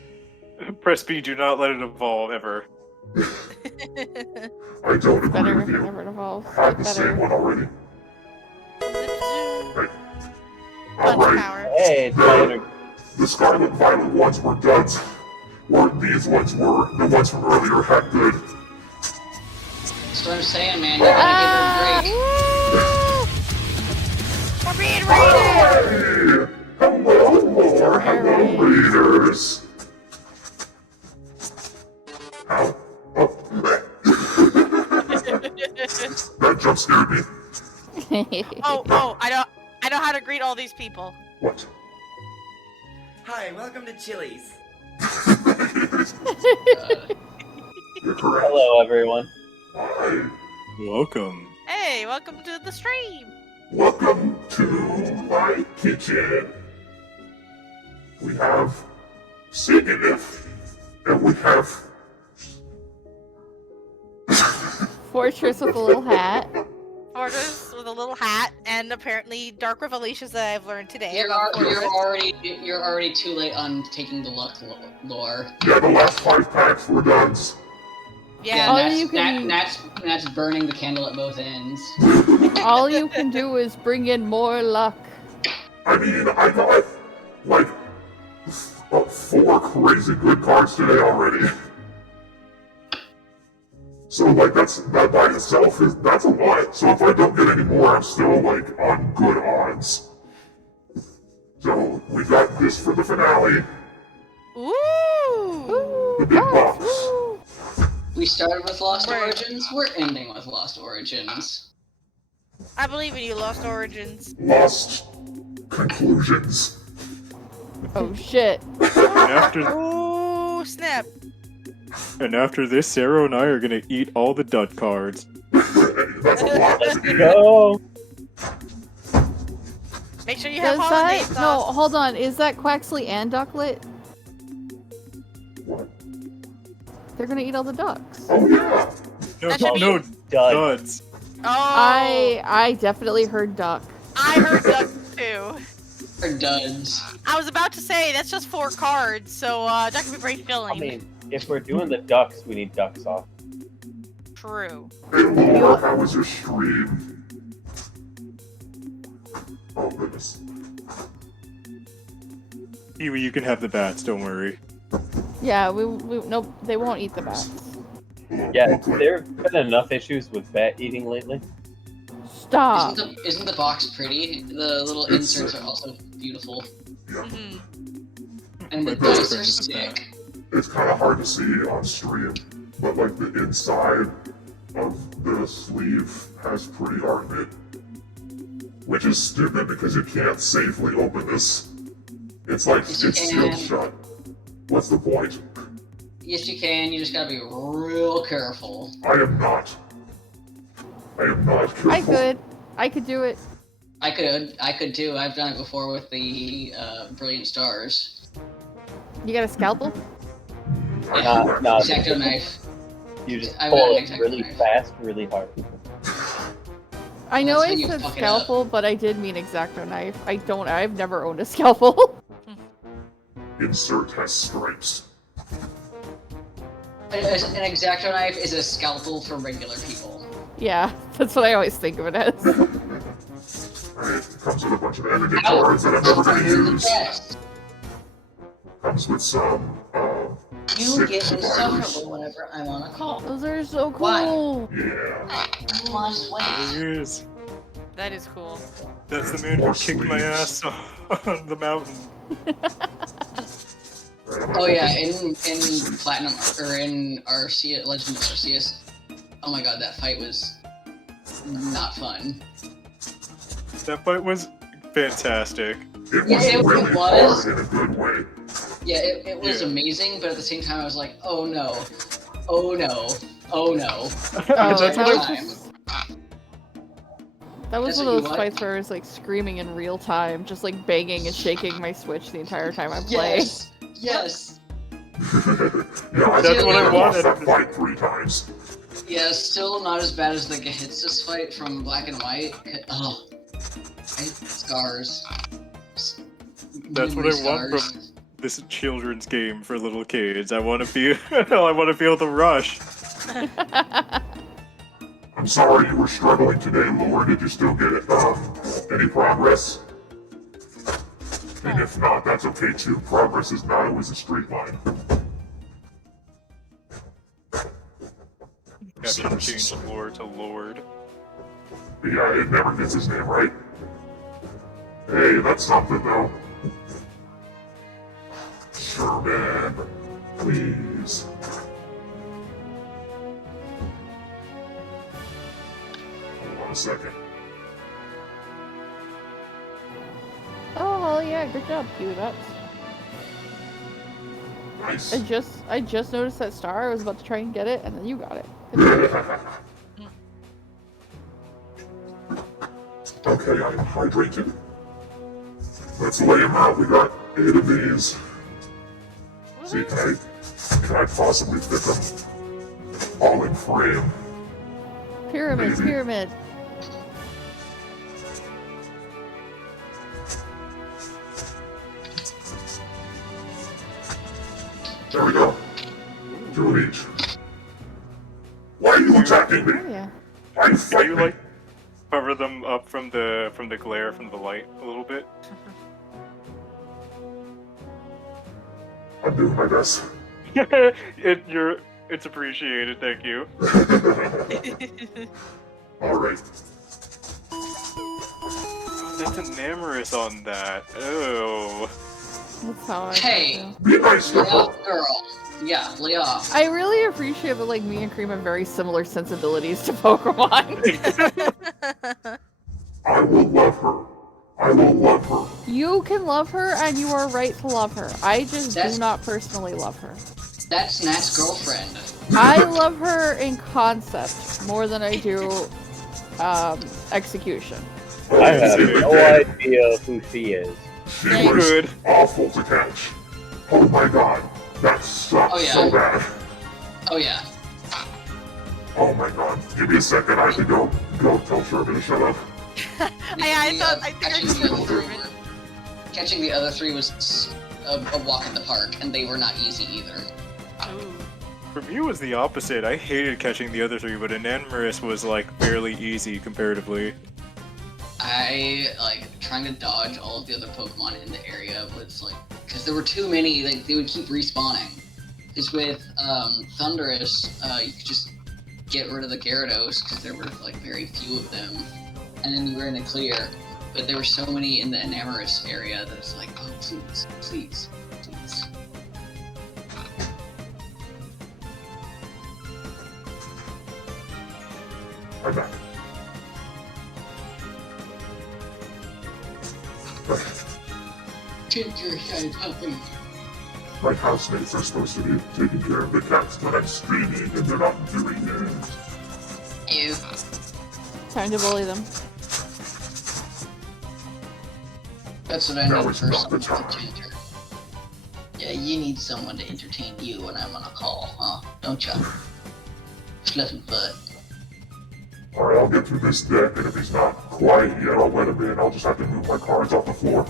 press B, do not let it evolve ever. I don't agree Better with you. never evolve. I had the Better. same one already. Punch Alright. power. Hey, it's my energy. The Scarlet Violet ones were duds. Or these ones were. The ones from earlier had good. That's what I'm saying, man. You gotta give her a break. We're being raided. Hey! Hello, hello, Raiders. Ow. Oh. That jump scared me. Oh, I know how to greet all these people. What? Hi, welcome to Chili's. You're correct. Hello, everyone. Hi. Welcome. Hey, welcome to the stream. Welcome to my kitchen. We have Siganif, and we have Fortress with a little hat. Fortress with a little hat, and apparently dark revelations that I've learned today. You're, about Fortress. you're already too late on taking the luck lore. yeah, the last 5 packs were duds. Yeah. All that's, you can- that's burning the candle at both ends. All you can do is bring in more luck. I mean, I got like 4 crazy good cards today already. So like that by itself that's a lot. So if I don't get any more, I'm still like on good odds. So we got this for the finale. Ooh. The big box. Woo! We started with Lost Right. Origins, we're ending with Lost Origins. I believe in you, Lost Origins. Lost conclusions. Oh shit. Ooh, snap. And after this, Sarah and I are gonna eat all the dud cards. That's a lot to eat. Go. Make sure you have Does holiday that... No, sauce. hold on. Is that Quaxley and Ducklet? What? They're gonna eat all the ducks. Oh yeah. No, That should be- no Dud. duds. Oh, I definitely heard duck. I heard duck too. Or duds. I was about to say that's just 4 cards, so that could be very filling. I mean, if we're doing the ducks, we need duck sauce. True. Hey Laura, how was your stream? Oh goodness. Kiwi, you can have the bats, don't worry. Yeah, we nope, they won't eat the bats. Yeah, there have been enough issues with bat eating lately. Stop. Isn't the box pretty? The little It's inserts are also beautiful. Mhm. And the My best dice friend are is a sick. It's kind of hard to see on stream, but like the inside of the sleeve has pretty art in it. Which is stupid because you can't safely open this. It's like, Yes, you it's sealed can. shut. What's the point? Yes, you can. You just gotta be real careful. I am not. I am not careful. I could do it. I could too. I've done it before with the Brilliant Stars. You got a scalpel? I Yeah, do no. actually. Exacto knife. You just I pull went it exactly really right. fast, really hard. I know That's I when you said fuck it up. scalpel, but I did mean exacto knife. I've never owned a scalpel. Insert has stripes. An Exacto knife is a scalpel for regular people. Yeah, that's what I always think of it as. Right? It comes with a bunch of energy Ow. cards that I'm never gonna You're the use. best. Comes with some, You sick get survivors. insufferable whenever I'm on a call. Those are so Why? cool. Yeah. You must wait. Here's... That is cool. That's the man who More kicked my sleeves. ass on the mountain. Oh yeah, in Platinum or in Arceus, Legend of Arceus. Oh my god, that fight was not fun. That fight was fantastic. It was Yeah, it really was. hard in a good way. Yeah, it was Yeah. amazing, but at the same time, I was like, oh no, oh no, oh no. Oh, That's that what was I- just. That was That's one what of you those want? fights where I was like screaming in real time, just like banging and shaking my Switch the entire time I played. Yes, yes. Yeah, I That's think what I I lost wanted. that fight 3 times. Yeah, still not as bad as the Gehitsis fight from Black and White. Oh, I hate scars. That's what I Memory want scars. from this children's game for little kids. I want to feel. I want to feel the rush. I'm sorry you were struggling today, Lord. Did you still get it? Any progress? And if not, that's okay too. Progress is not always a straight line. Got to change lore to Lord. Yeah, it never gets his name right. Hey, that's something though. Sherman, please. Hold on a second. Oh hell yeah, good job, Kiwi Bats. Nice. I just noticed that star. I was about to try and get it, and then you got it. Good job. Okay, I'm hydrated. Let's lay him out. We got 8 of these. See, can I possibly fit them all in frame? Pyramids, Maybe. pyramid. There we go. 2 of each. Why are you attacking me? Oh yeah. Why are you Can fighting you me? like cover them up from the glare from the light a little bit? I'm doing my best. It's appreciated. Thank you. Alright. That's an amorous on that. Oh. That's how I Hey. feel. Be nice to Lay her. off, girl. Yeah, lay off. I really appreciate that like me and Cream have very similar sensibilities to Pokemon. I will love her. I will love her. You can love her and you are right to love her. I just That's- do not personally love her. That's Nat's girlfriend. I love her in concept more than I do execution. I have In the no game, idea who she is. She was Good. awful to catch. Oh my god. That sucks Oh, yeah. so bad. Oh yeah. Oh my god. Give me a second. I have to go tell Sherman to shut up. I thought I think I catching just the other heard three Ruben. catching the other 3 was a walk in the park, and they were not easy either. Ooh. For me, it was the opposite. I hated catching the other 3, but Anamorous was like fairly easy comparatively. I like trying to dodge all of the other Pokemon in the area was like because there were too many. Like they would keep respawning. Because with Thundurus, you could just get rid of the Gyarados because there were like very few of them, and then you were in the clear. But there were so many in the Enamorous area that it's like, oh please, please, please. I'm back. Take your head, puppy. My housemates are supposed to be taking care of the cats, but I'm streaming and they're not doing it. Ew. Time to bully them. That's what I Now need it's for not the someone to time. entertain. Yeah, you need someone to entertain you when I'm on a call, huh? Don't ya? Fluffy butt. Alright, I'll get through this deck, and if he's not quiet yet, I'll let him in. I'll just have to move my cards off the floor.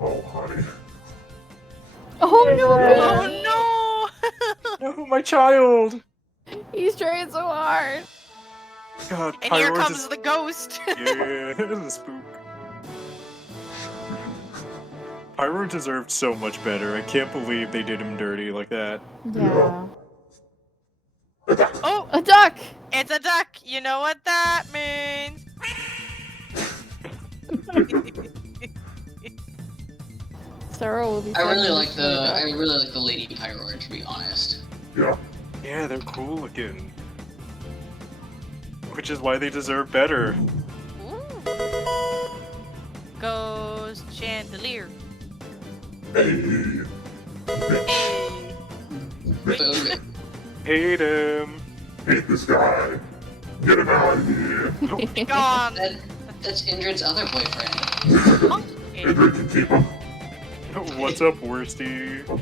Oh, honey. Oh no! Oh No, my child! He's trying so hard. God, no! And here Pyroar comes des- the ghost. Yeah, the spook. Pyroar deserved so much better. I can't believe they did him dirty like that. Yeah. Oh, A duck! it's a duck. You know what that means. Sarah will be. I really sending like this the to I duck. really like the Lady Pyroar, to be honest. Yeah. Yeah, they're cool looking. Which is why they deserve better. Ooh. Goes Chandelier. Hey. Hey. Boom. Hate him. Hate this guy. Get him out of here. Gone. That's Indrid's other boyfriend. Monkey. Indrid can keep him. What's up, Worsty? I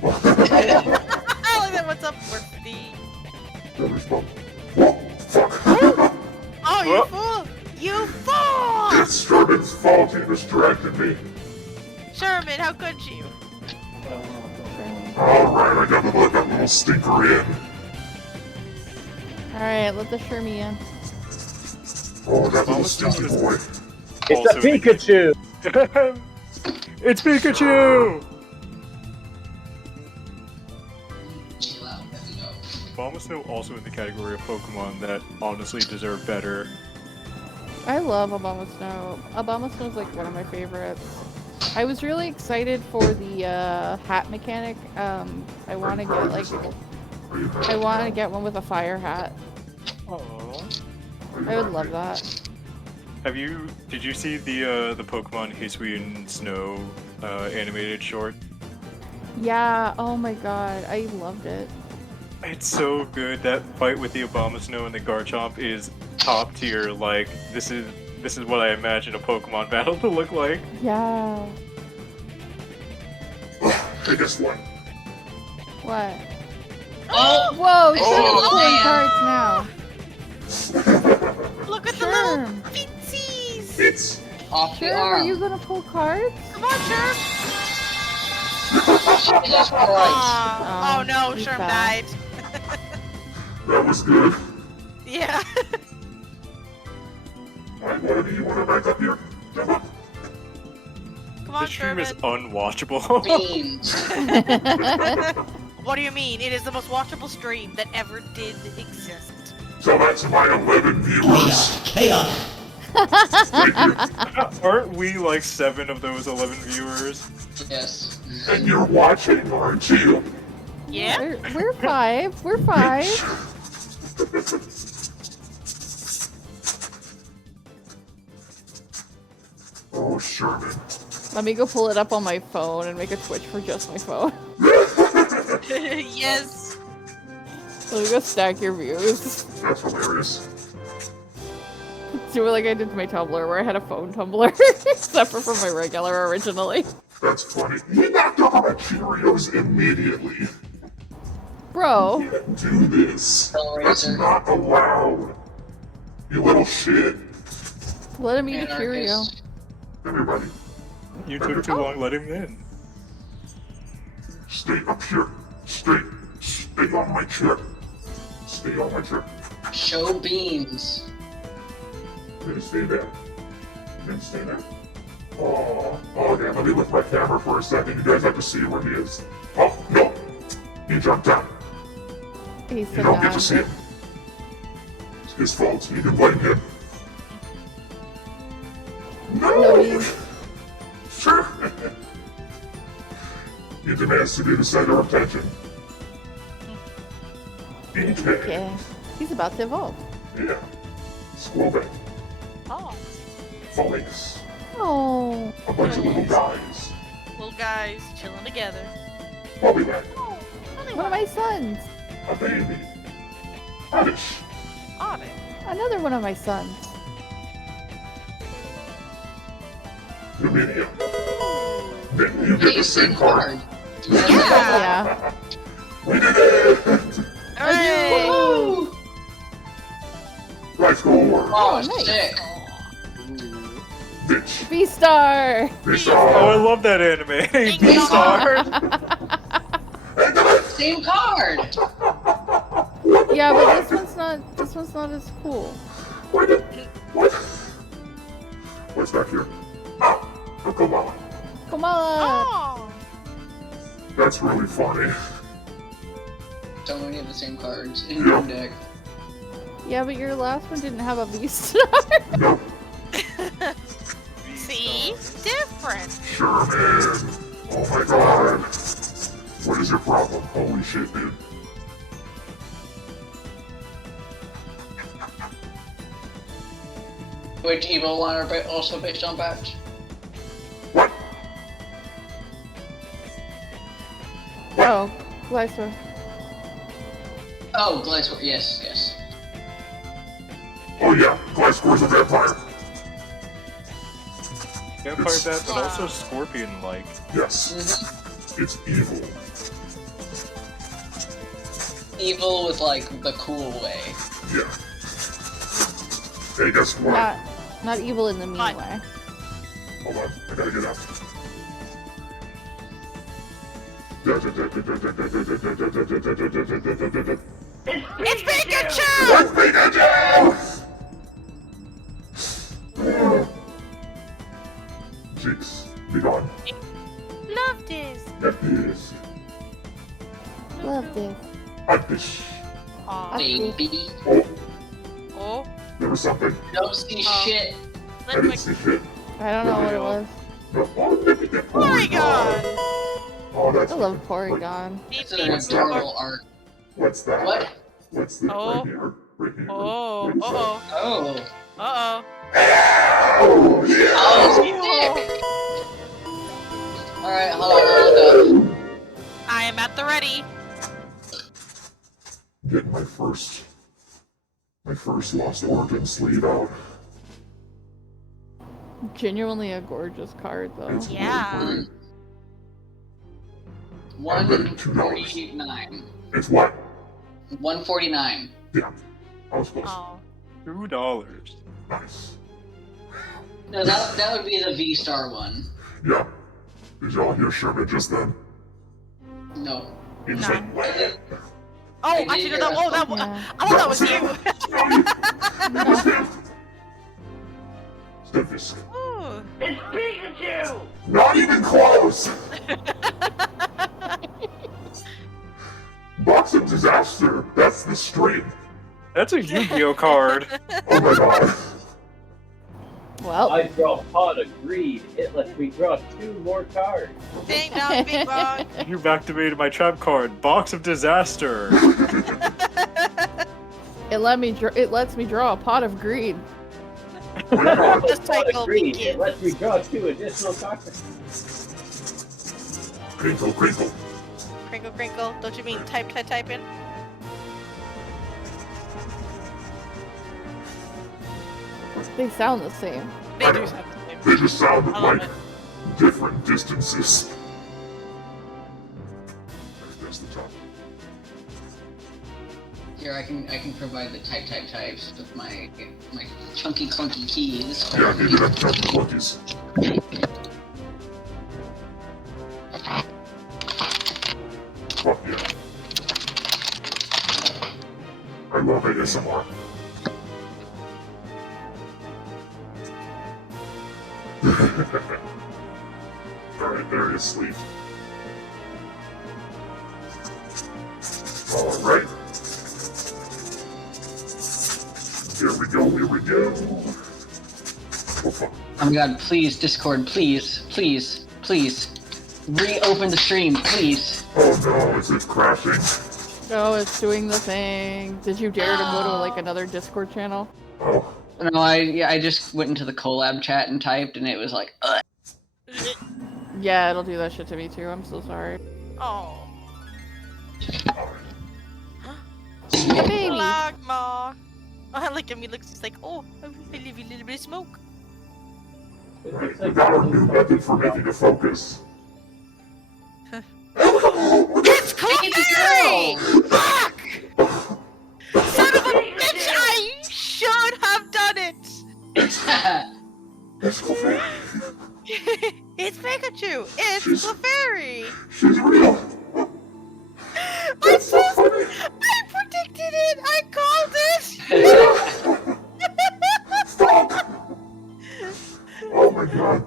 like that. What's up, Worsty? Whoa, fuck. Oh, you fool! You fool! It's Sherman's fault he distracted me. Sherman, how could you? Alright, I gotta let that little stinker in. Alright, let the Shermie in. Oh, that little stinky boy. It's a Pikachu! It's Pikachu! Chill out, let me go. Abomasnow also in the category of Pokemon that honestly deserve better. I love Abomasnow. Abomasnow is like one of my favorites. I was really excited for the hat mechanic. I want to get like, I want to get one with a fire hat. Aww. I would love that. Did you see the Pokemon Hisuian Snow animated short? Yeah. Oh my god, I loved it. It's so good. That fight with the Abomasnow and the Garchomp is top tier. Like this is what I imagine a Pokemon battle to look like. Yeah. Hey, guess what? What? Oh! Whoa! Oh, She's pulling cards now. Look at the little Sherm. feetsies! It's... Off the Sherm, are arm. you gonna pull cards? Come on, Sherm! Jesus Christ. Oh no, he's Sherm bad. died. That was good. Yeah. Alright, whatever you want to back up here. Jump up. Come on, This stream is Sherman. unwatchable. Beans. What do you mean? It is the most watchable stream that ever did exist. So that's my 11 viewers. Chaos. Thank you. Aren't we like 7 of those 11 viewers? Yes. And you're watching, aren't you? Yeah? We're 5. We're 5. Oh, Sherman. Let me go pull it up on my phone and make a Twitch for just my phone. Yes. Let me go stack your views. That's hilarious. Do it like I did to my Tumblr, where I had a phone Tumblr, separate from my regular originally. That's funny. He knocked over my Cheerios immediately. Bro. You can't do this. That's Hellraiser. not allowed. You little shit. Let him eat a Cheerio. Anarchist. Everybody, You took too long letting him in. stay up here. Stay on my chair. Stay on my chair. Show beans. Then stay there. Then stay there. Oh, okay, let me lift my camera for a second. You guys have to see where he is. Oh, no. He jumped out. He's You so don't get down. to see him. It's his fault. You can blame him. No, No! he's- Sure. He demands to be the center of attention. Okay. Okay. He's about to evolve. Yeah. Squirrel bang. Oh. Follies. Oh. A bunch of little guys. Little guys chilling together. Pollywag. Oh, One of my sons. A baby. Oddish. Oddie. Another one of my sons. Dominion. Then you get Hey, the same same card. card. Yeah. We did it! Hooray! Woo! Life score! Oh, nice. sick. Bitch. V-Star! Fish Oh, I on! love that anime. Thank Beast you. Star. Same card. Yeah, but this one's not as cool. What? What? What's back here? Ah, a koala. Kamala! Oh. That's really funny. So many of the same cards in Yeah. one deck. Yeah, but your last one didn't have a V-Star. Nope. See? Different. Sherman. Oh my god. What is your problem? Holy shit, dude. Which evil one are also based on bats? What? Oh, Glycer. Oh, Glycor. Yes, yes. Oh yeah, Glycor's a vampire. Vampire bat, but also scorpion-like. Yes. It's evil. Evil with like the cool way. Yeah. Hey, guess what? Not evil in the mean What? way. Hold on, I gotta get out. It's Pikachu! That's Pikachu! Jinx, be gone. Love this. That is. Love this. Adish. Aw. Baby. Oh, Oh. there was something. Don't see shit. I didn't see shit. I don't know what it was. Porygon! Oh, that's. I love Porygon. It's an adorable art. What's that? What? What's that? Oh. Right here. Right here. Oh. What is that? Uh-oh. Oh. Uh-oh. Oh, yeah! Oh, sick! Alright, hold on. I am at the ready. Getting my first Lost Origin sleeve out. Genuinely a gorgeous card, though. It's Yeah. really pretty. $149. It's what? $149. Yeah. I was close. Oh. $2. Nice. No, that would be the V-Star one. Yeah. Did y'all hear Sherman just then? No. He was No. like, what? Oh, I I did should hear have done. that. Oh, that was. Yeah. I thought that was you. It was him. Stunfisk. Ooh. It's Pikachu! Not even close! Box of Disaster. That's the stream. That's a Yu-Gi-Oh card. Oh my god. Well, I draw Pot of Greed. It lets me draw 2 more cards. Ding dong, bing bong. You've activated my trap card. Box of Disaster. it lets me draw a pot of greed. Oh my god. The Pot of cycle Greed. It begins. lets me draw 2 additional cards. Crinkle, crinkle. Crinkle, crinkle. Don't you mean type in? They sound the same. They do sound the same. They just sounded I love like it. different distances. That's the top. Here, I can provide the types with my chunky clunky keys. Yeah, give me that chunky cookies. Fuck yeah. I love ASMR. Alright, there you sleep. Alright. Here we go, here we go. Oh fuck. Oh my god, please, Discord, please. Reopen the stream, please. Oh no, is it crashing? Oh, it's doing the thing. Did you dare to go to like another Discord channel? Oh. No, I just went into the collab chat and typed, and it was like, ugh. Yeah, it'll do that shit to me too. I'm so sorry. Oh. Baby. Lagma. Look at me, looks just like, oh, I leave a little bit of smoke. Right, we got our new method for making a focus. It's Clefairy! Fuck! Son of a bitch, I should have done it! It's Clefairy. It's Pikachu! It's She's- Clefairy! She's real. That's so funny. I predicted it! I called it! Fuck! Oh my god.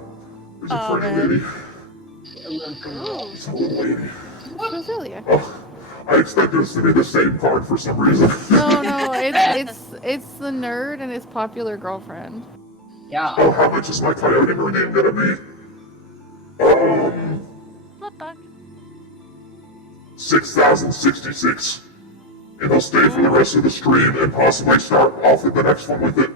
There's a Oh, pretty man. lady. Ooh. It's a little lady. Roselia. Oh, I expect this to be the same card for some reason. No, it's the nerd and his popular girlfriend. Yeah. Oh, how much is my coyote name gonna be? Not bad. 6,066. And I'll stay for the rest of the stream and possibly start off with the next one with it.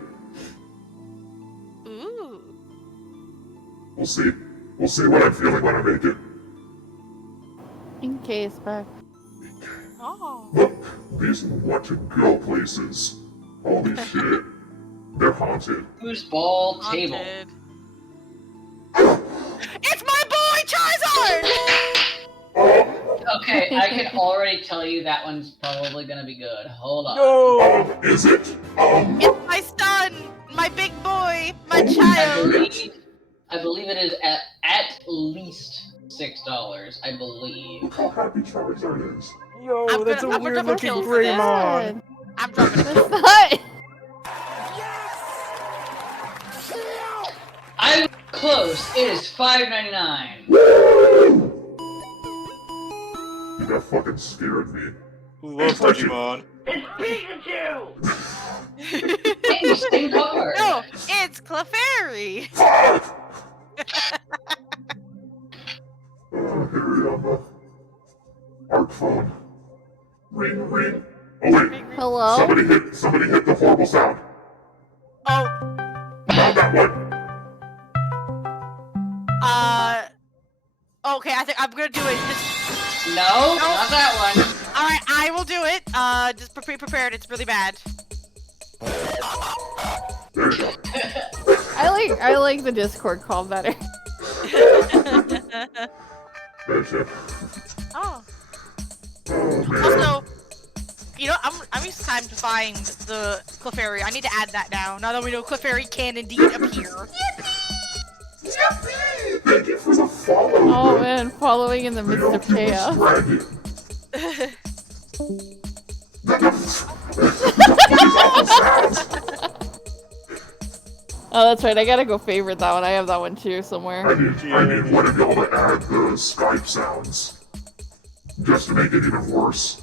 We'll see. We'll see what I'm feeling when I make it. In case back. Oh. Look, these want to go places. Holy shit. They're haunted. Foosball table. Haunted. It's my boy Charizard! Okay, I can already tell you that one's probably gonna be good. Hold on. Is it? It's my son, my big boy, my child. I believe it is at least $6. I believe. Look how happy Charizard is. Yo, that's a weird looking Greymon. I'm dropping a kill. What? I'm close. It is $5.99. You got fucking scared me. Love Digimon. It's Pikachu! Hey, same color. No, it's Clefairy. Here on the arc phone. Ring, ring. Oh wait. Hello? Somebody hit the horrible sound. Oh. Not that one. Okay, I think I'm gonna do it. No, not that one. Alright, I will do it. Just be prepared, it's really bad. There you go. I like the Discord call better. There's it. Oh. Oh man. Also, you know, I'm just time to find the Clefairy. I need to add that now. Now that we know Clefairy can indeed appear. Yippee! Thank you for the follow. Oh man, following in the midst of chaos. Oh, that's right. I gotta go favorite that one. I have that one too somewhere. I need one of y'all to add the Skype sounds, just to make it even worse.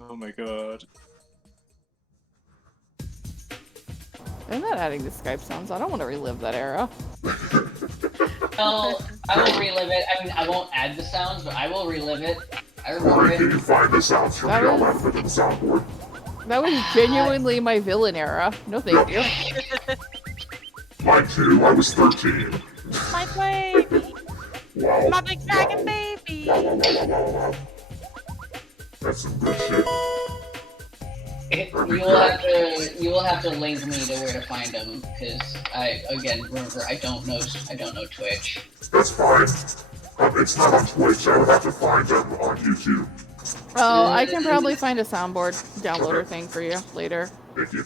Oh my god. I'm not adding the Skype sounds. I don't want to relive that era. Well, I will relive it. I mean, I won't add the sounds, but I will relive it. I remember Alright, can it. you find the sounds from That me? I'll was- add them to the soundboard. That was genuinely my villain era. No thank you. Mine too. I was 13. My baby. Wow. My big dragon baby. Wow, wow, wow, wow, wow, wow. That's some good shit. You will have to link me to where to find them, because remember I don't know Twitch. That's fine. It's not on Twitch. I would have to find them on YouTube. Oh, I can probably find a soundboard downloader thing for you later. Thank you.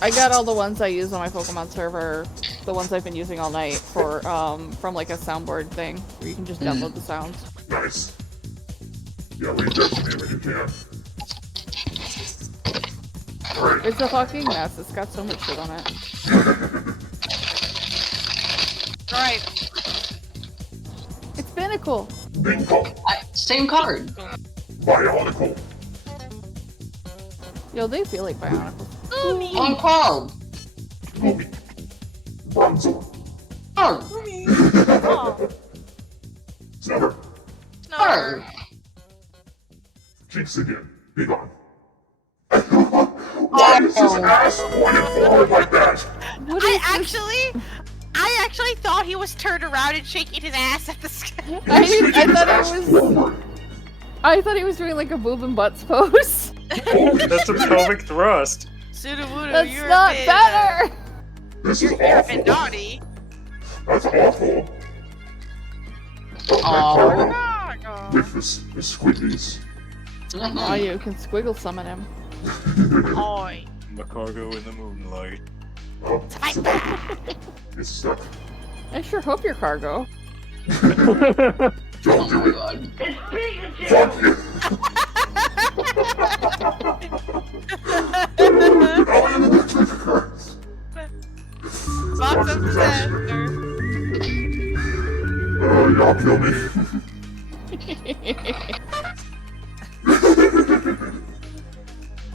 I got all the ones I use on my Pokemon server, the ones I've been using all night for from like a soundboard thing where you can just download the sounds. Nice. Yeah, leave that to me when you can. Alright. It's a fucking mess. It's got so much shit on it. Alright. It's Binnacle. Same card. Bionicle. Yo, they feel like Bionicles. On card. Movie. Bronzor. Card. Snubber. Card. Jinx again. Be gone. Why is his ass pointed forward like that? I actually thought he was turned around and shaking his ass at the sky. I thought he was doing like a boob and butts pose. That's a pelvic thrust. That's not better. This is You're a awful. bit naughty. That's awful. With the squiddies. Oh, you can squiggle summon him. Oi. Macargo in the moonlight. Oh, it's stuck. I sure hope you're cargo. Don't do it. It's Pikachu! Fuck you. Box of disaster. Y'all kill me.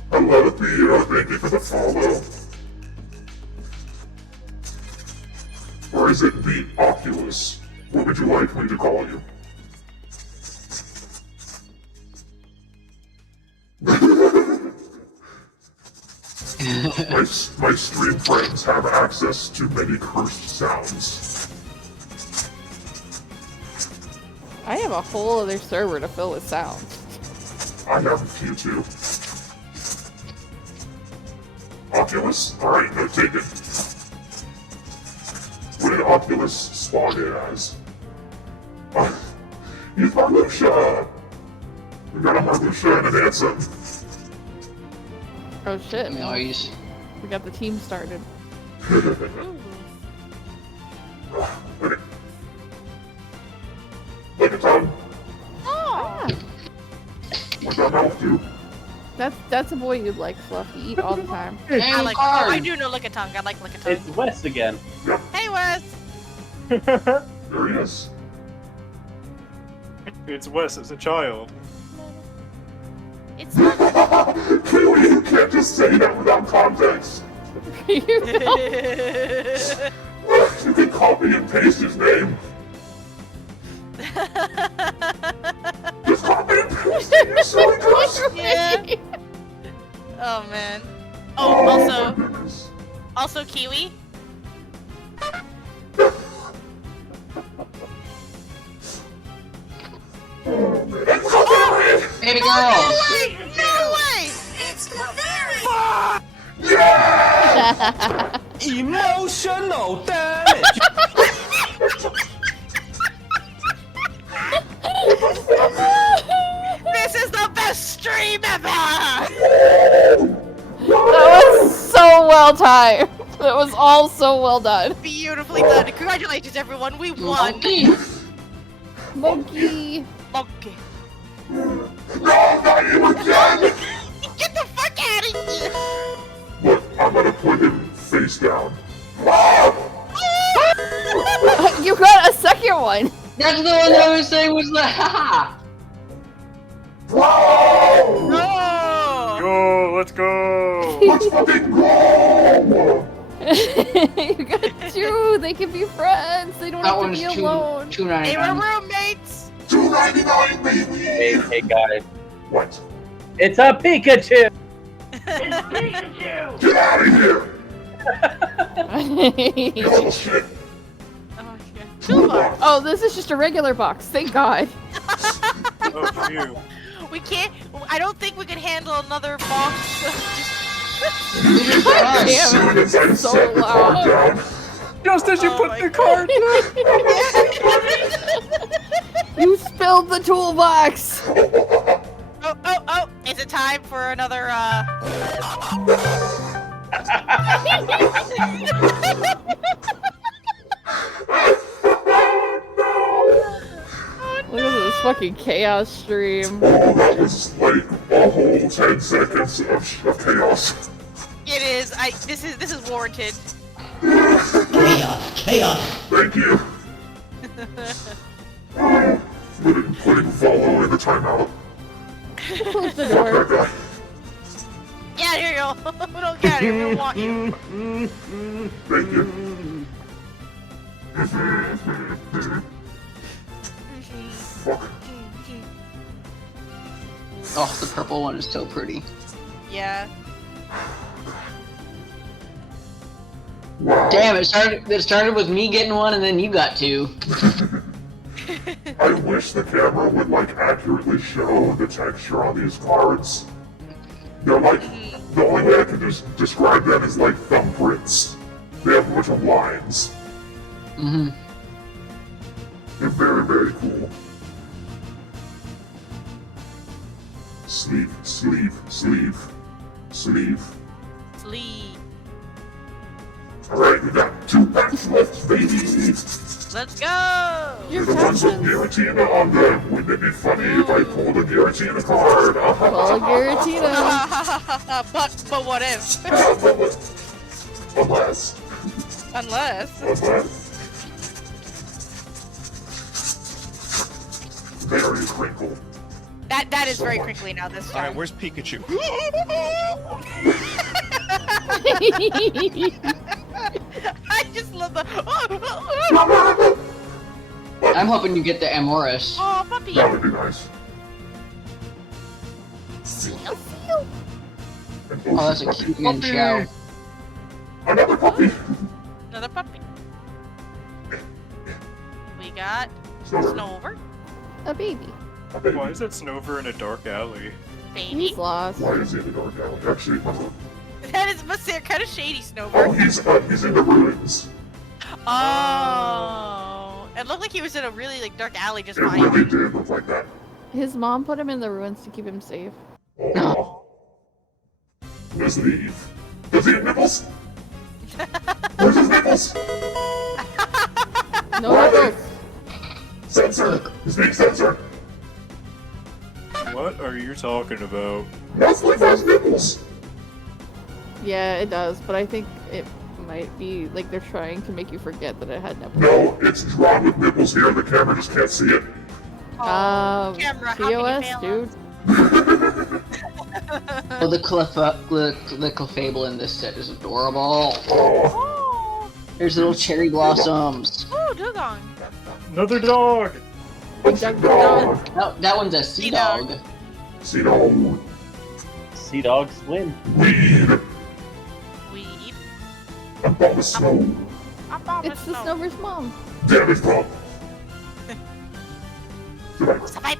I love it, Theo. Thank you for the follow. Or is it the Oculus? What would you like me to call you? My stream friends have access to many cursed sounds. I have a whole other server to fill with sounds. I have a few too. Oculus? Alright, no, take it. What did Oculus spawn in as? He's Marluxia! We got a Marluxia and an Ansem. Oh shit, man. Nice. We got the team started. Okay. Look at Tom. Oh. What's that mouth do? That's a boy you'd like, Fluff. You eat all the time. I like. Oh, I do know Lickitung. I like Lickitung. It's Wes again. Hey, Wes. There he is. It's Wes as a child. It's Kiwi, you can't just say that without context. You can copy and paste his name. Just copy and paste it, you silly goose. Yeah. Oh man. Oh, also Kiwi. Baby girls! No way! Yeah! Emotional damage! This is the best stream ever! That was so well timed. That was all so well done. Beautifully done. Congratulations, everyone. We won. Monkey. Monkey. No, not you again! Get the fuck out of here! Look, I'm gonna put him face down. You got a second one. That's the one that I was saying was the haha! No! Go, let's go! Let's fucking go! You got two. They can be friends. They don't That have to one's be alone. $2.99. They were roommates. $2.99, baby! Hey guys. What? It's a Pikachu! It's Pikachu! Get out of here! You little shit! Oh, yeah. Toolbox. Oh, this is just a regular box. Thank God. Oh, phew. We can't. I don't think we can handle another box. God As damn soon it. as I So set the card loud. down, Just as you Oh put my the card down! You spilled the toolbox. Oh! Is it time for another? Look at this fucking chaos stream. oh, that was like a whole 10 seconds of chaos. It is. This is warranted. Thank you. Putting follow in the timeout. Close the Fuck that door. guy. Yeah, here you go. We don't care. We don't want you. Thank you. Fuck. Oh, the purple one is so pretty. Yeah. Wow. Damn, it started with me getting one and then you got two. I wish the camera would like accurately show the texture on these cards. They're like, the only way I can just describe them is like thumbprints. They have a bunch of lines. Mm-hmm. They're very, very cool. Sleeve, sleeve, sleeve, sleeve. Sleep. Alright, we got 2 packs left, baby! Let's go. You're the ones with Giratina on them. Wouldn't it be funny if I pulled a Giratina card? Call Giratina. but what if? Unless. Very crinkle. That is very crinkly now this time. Alright, where's Pikachu? I just love the. I'm hoping you get the Amoris. Oh, puppy. That would be nice. And Oh, that's a cute man chow. Another puppy! Another puppy. We got Snover. Snover. A baby. A baby. Why is that Snover in a dark alley? Baby. He's lost. Why is he in the dark alley? Actually, That is must say kind of shady, oh, Snover. he's in the ruins. Oh. It looked like he was in a really like dark alley just It behind really you. did look like that. His mom put him in the ruins to keep him safe. Oh. Where's Eve? Does he have nipples? Where's his nipples? No Where are they? nipples. Censored. He's being censored. What are you talking about? Leslie has nipples. Yeah, it does, but I think it might be like they're trying to make you forget that it had nipples. No, it's drawn with nipples here. The camera just can't see it. Camera, how can you TOS, fail dude. Oh, the Clefable in this set is adorable. Oh, There's little cherry blossoms. oh, Dugong. Another dog! Big dog, big dog. That one's a sea dog. See no Sea dogs win. weed. Weed. Above the snow. It's the Snover's mom. Damage pump. Survive.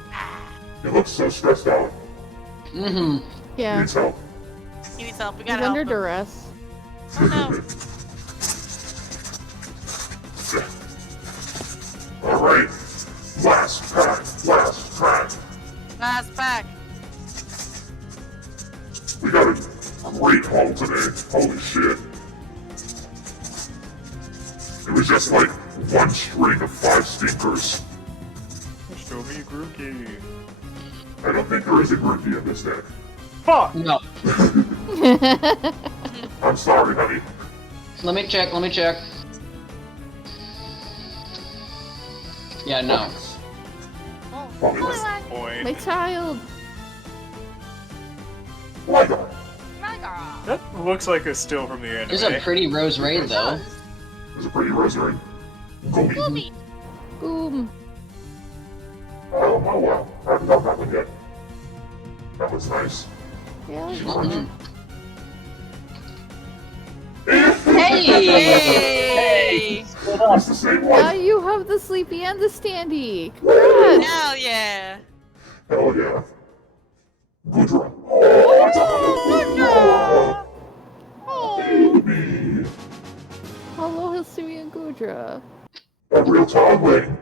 He looks so stressed out. Mm-hmm. He Yeah, needs help. He needs help. We he's gotta help under him. duress. Oh no. Alright. Last pack. Last pack. Last pack. We got a great haul today. Holy shit. It was just like one string of 5 stinkers. Show me Grookey. I don't think there is a groupie in this deck. Fuck! No. I'm sorry, honey. Let me check. Yeah, no. Oh, Probably holy less. land. Point. My child. Ligar. Rhaegar. That looks like a still from the anime. There's a pretty Rose Raid though. There's a pretty rosary. Gobi. Goomy. Boom. Oh wow. I haven't done that one yet. That was nice. Yeah, I like Mhm. Hey. It's the same Now one. you have the sleepy and the standy. Congrats. Hell yeah. Hell yeah. Gudra. Oh. Baby. Hello, Hisui and Gudra. A real togling.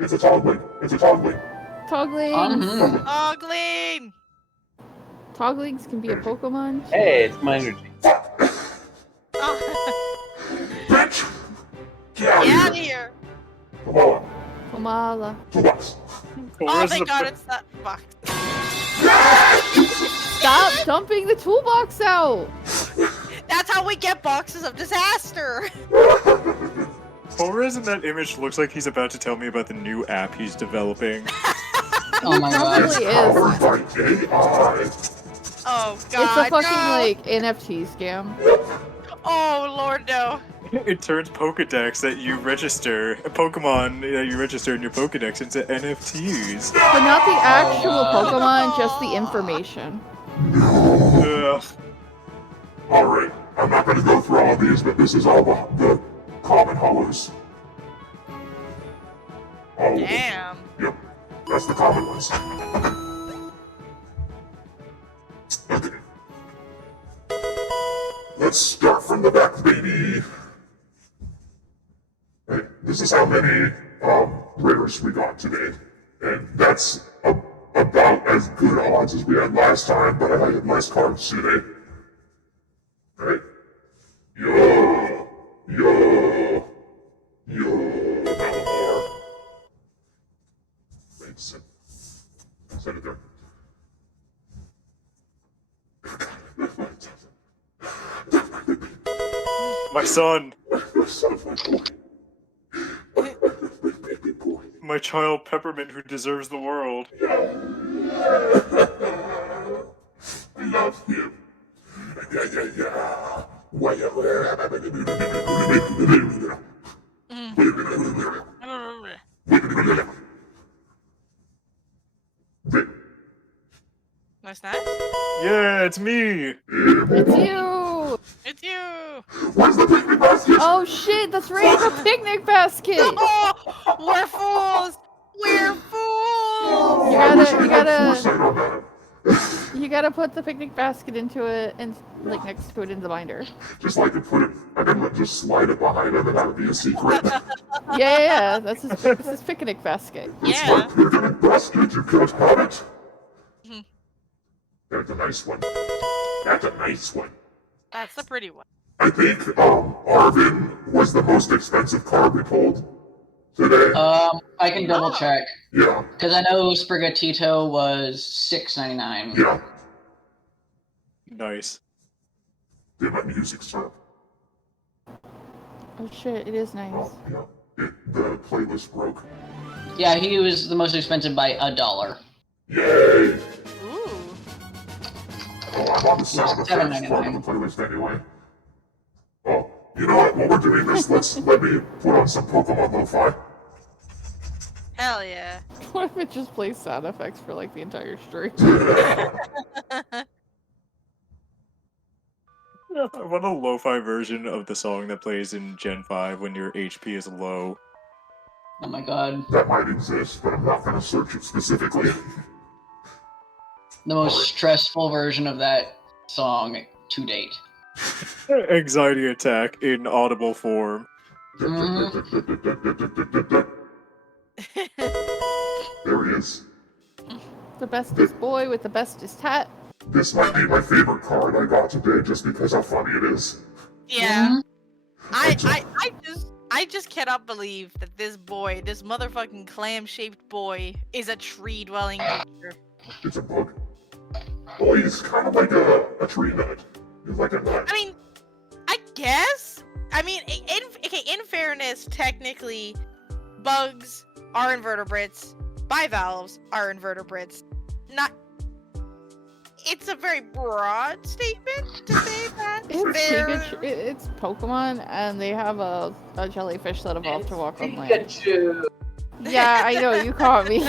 It's a togling. It's a togling. Toglings. Mhm. Ogling. Toglings can be a Pokemon. Hey, it's my energy. Oh. Bitch. Get out Get out of of here. here. Come on. Kamala. Toolbox. Oh, thank God it's that box. Stop dumping the toolbox out. That's how we get boxes of disaster. Torres in that image looks like he's about to tell me about the new app he's developing. Oh my god. Probably is. Powered by AI. Oh God. It's a fucking no. like NFT scam. Oh Lord, no. It turns Pokedex that you register, Pokemon that you register in your Pokedex into NFTs. But not the actual God. Pokemon, just the information. Ugh. Alright, I'm not gonna go through all these, but this is all the common hollows. All of them. Damn. Yep, that's the common ones. Okay. Let's start from the back, baby. Hey, this is how many rares we got today. And that's about as good odds as we had last time, but I had less cards today. Alright. Yo! Malamar. Wait, send it there. My son, Son of a boy. Baby boy. my child Peppermint who deserves the world. I love him. Yeah. That's nice. Yeah, it's me. It's you! It's you! Where's the picnic basket? Oh shit, that's right, the picnic basket! Oh, we're fools! We're fools! You gotta put the picnic basket into it and like next to it in the binder. Just like to put it, and then just slide it behind him, and that would be a secret. Yeah, that's his picnic basket. It's Yeah. my picnic basket, you can't have it. Mhm. That's a nice one. That's a nice one. That's the pretty one. I think Arvin was the most expensive card we pulled today. I can double check. Yeah, Because I know Sprigatito was $6.99. yeah. Nice. Did my music stop? Oh shit, it is nice. Oh, yeah. The playlist broke. Yeah, he was the most expensive by $1. Yay! Ooh. Oh, I'm on the sound effects part of the $7.99. playlist anyway. Oh, you know what? While we're doing this, let me put on some Pokemon Lo-Fi. Hell yeah. What if it just plays sound effects for like the entire stream? I want a lo-fi version of the song that plays in Gen 5 when your HP is low. Oh my god. That might exist, but I'm not going to search it specifically. The most stressful version of that song to date. Anxiety attack in audible form. There he is. The bestest boy with the bestest hat. This might be my favorite card I got today just because how funny it is. Yeah. I just cannot believe that this boy, this motherfucking clam-shaped boy, is a tree-dwelling creature. It's a bug. Oh, he's kind of like a tree nut. He's like a nut. I mean, I guess. I mean, in fairness, technically, bugs are invertebrates. Bivalves are invertebrates. Not. It's a very broad statement to say that. It's Pokemon, and they have a jellyfish that evolved to walk on land. Pikachu. Yeah, I know, you caught me.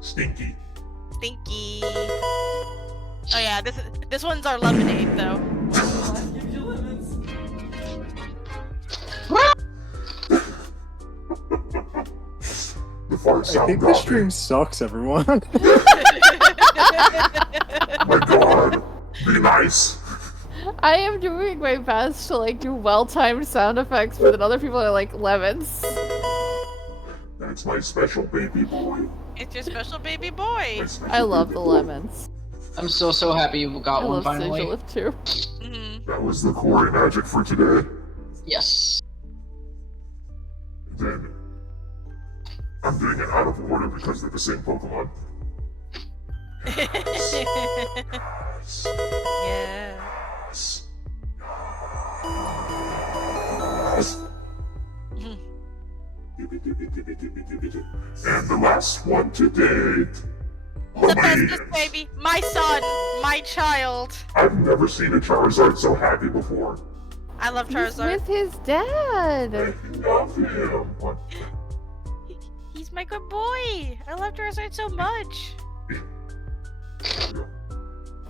Stinky. Stinky. Oh yeah, this one's our lemonade though. The fart I sound think got this me. stream sucks, everyone. My god. Be nice. I am doing my best to like do well-timed sound effects, but then other people are like lemons. That's my special baby boy. It's your special baby boy. My special I love baby the boy. lemons. I'm so happy you got I one love finally. Sigilif too. Mhm. That was the Quarry Magic for today. Yes. Then I'm doing it out of order because they're the same Pokemon. Yes. Yeah. Yes. Yes. Mhm. And the last one today. The bestest baby, my son, my child. I've never seen a Charizard so happy before. I love He's Charizard. with his dad. I love him. He's my good boy. I love Charizard so much.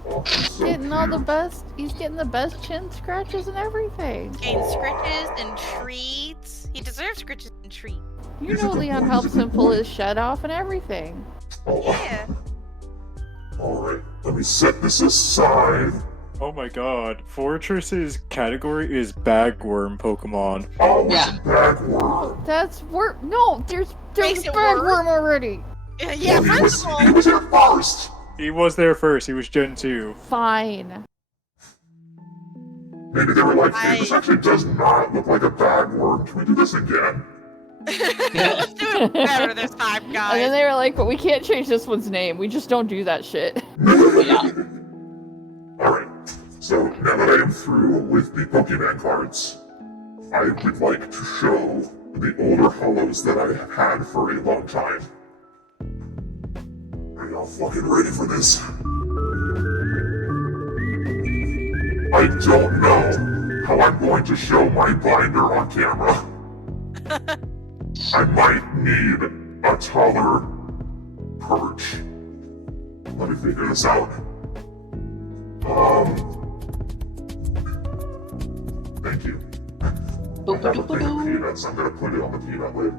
Oh, he's so Getting all the cute. best. He's getting the best chin scratches and everything. Getting scritches and treats. He deserves scritches and treats. You know Leon helps him pull his shed off and everything. Oh, Yeah. alright, let me set this aside. Oh my god. Fortress's category is bagworm Pokemon. Oh, it's Yeah. a bagworm. That's worm. No, there's Makes it bagworm already. Yeah, he first of all, was here first. He was there first, he was Gen 2. Fine. Maybe they were like, hey, this actually does not look like a bagworm. Can we do this again? let's do it better this time, And then guys. they were like, but we can't change this one's name. We just don't do that shit. Alright, so now that I am through with the Pokemon cards, I would like to show the older hollows that I have had for a long time. Are y'all fucking ready for this? I don't know how I'm going to show my binder on camera. I might need a taller perch. Let me figure this out. have a thing of peanuts. I'm gonna put it on the peanut lid.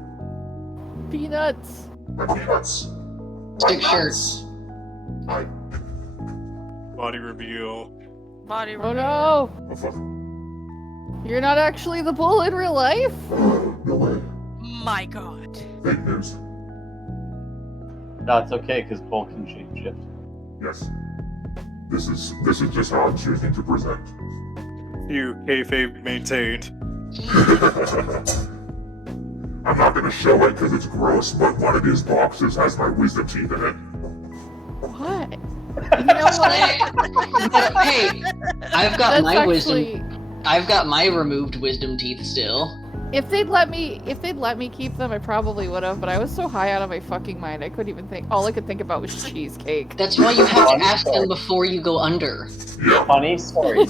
Peanuts. My peanuts. Stick shirts. My Body reveal. Body Oh no! oh, fuck. You're not actually the bull in real life? No way. My god. Fake news. No, it's okay because Bull can shapeshift. Yes. This is just how I'm choosing to present. You kayfabe maintained. I'm not gonna show it because it's gross, but one of these boxes has my wisdom teeth in it. What? You know what? Hey, I've got That's my actually... wisdom. I've got my removed wisdom teeth still. If they'd let me keep them, I probably would have. But I was so high out of my fucking mind, I couldn't even think. All I could think about was cheesecake. That's why you have to ask them before you go under. Yeah. Funny story.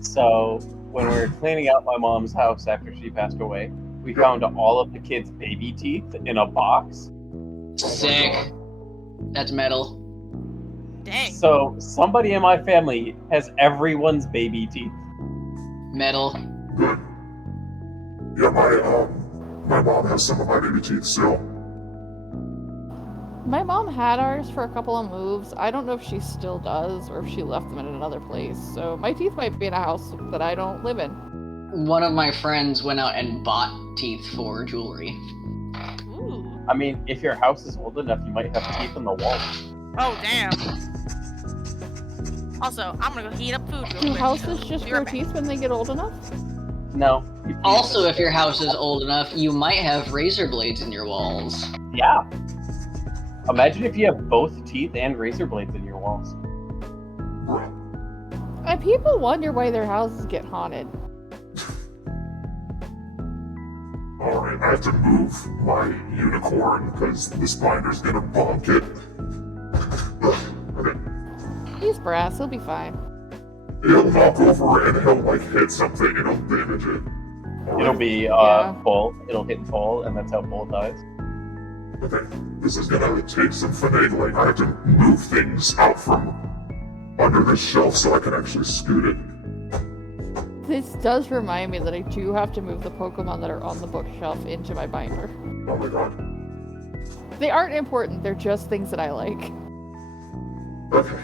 So, when we were cleaning out my mom's house after she passed away, we found all of the kids' baby teeth in a box. Sick. That's metal. Dang. So, somebody in my family has everyone's baby teeth. Metal. Good. Yeah, my mom has some of my baby teeth still. My mom had ours for a couple of moves. I don't know if she still does or if she left them in another place. So my teeth might be in a house that I don't live in. One of my friends went out and bought teeth for jewelry. Ooh. I mean, if your house is old enough, you might have teeth in the wall. Oh, damn. Also, I'm gonna go heat up food real Do quick. houses just Be grow right back. teeth when they get old enough? No. Also, if your house is old enough, you might have razor blades in your walls. Yeah. Imagine if you have both teeth and razor blades in your walls. And people wonder why their houses get haunted. Alright, I have to move my unicorn because this binder's gonna bonk it. Okay. He's brass, he'll be fine. He'll knock over and he'll like hit something and it'll damage it. It'll be Yeah. Bull. It'll hit Bull, and that's how Bull dies. Okay, this is gonna take some finagling. I have to move things out from under this shelf so I can actually scoot it. This does remind me that I do have to move the Pokemon that are on the bookshelf into my binder. Oh my god. They aren't important, they're just things that I like. Okay.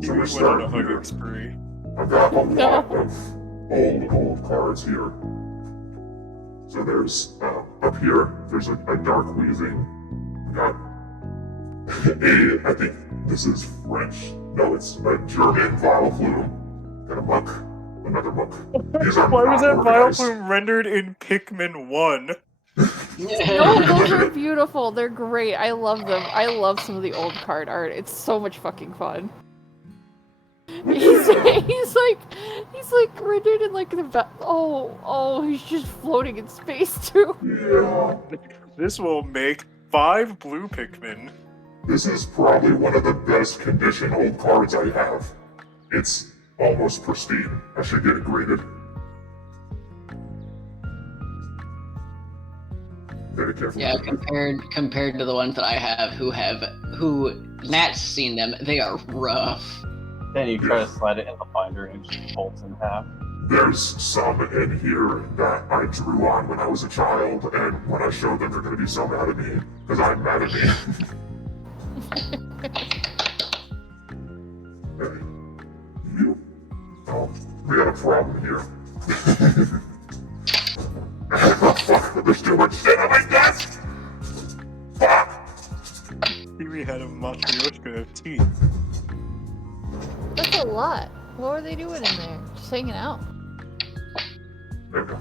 You So we went start on a hunger here. spree. I've got a lot of old cards here. So there's, up here, there's a dark weaving. Got I think this is French. No, it's a German Vileplume. And a muck. Another muck. These are Why was not that organized. Vileplume rendered in Pikmin 1? No, those are beautiful. They're great. I love them. I love some of the old card art. It's so much fucking fun. He's like rendered in like the he's just floating in space too. Yeah. This will make 5 blue Pikmin. This is probably one of the best condition old cards I have. It's almost pristine. I should get it graded. Very careful. Yeah, compared to the ones that I have, who Nat's seen them, they are rough. Then you try to slide it in the binder and it just folds in half. There's some in here that I drew on when I was a child, and when I showed them, they're gonna be so mad at me, because I'm mad at me. Hey, you. Oh, we got a problem here. Oh, fuck, there's too much shit on my desk! Fuck! Kiwi had a Matryoshka of teeth. That's a lot. What were they doing in there? Just hanging out. There we go.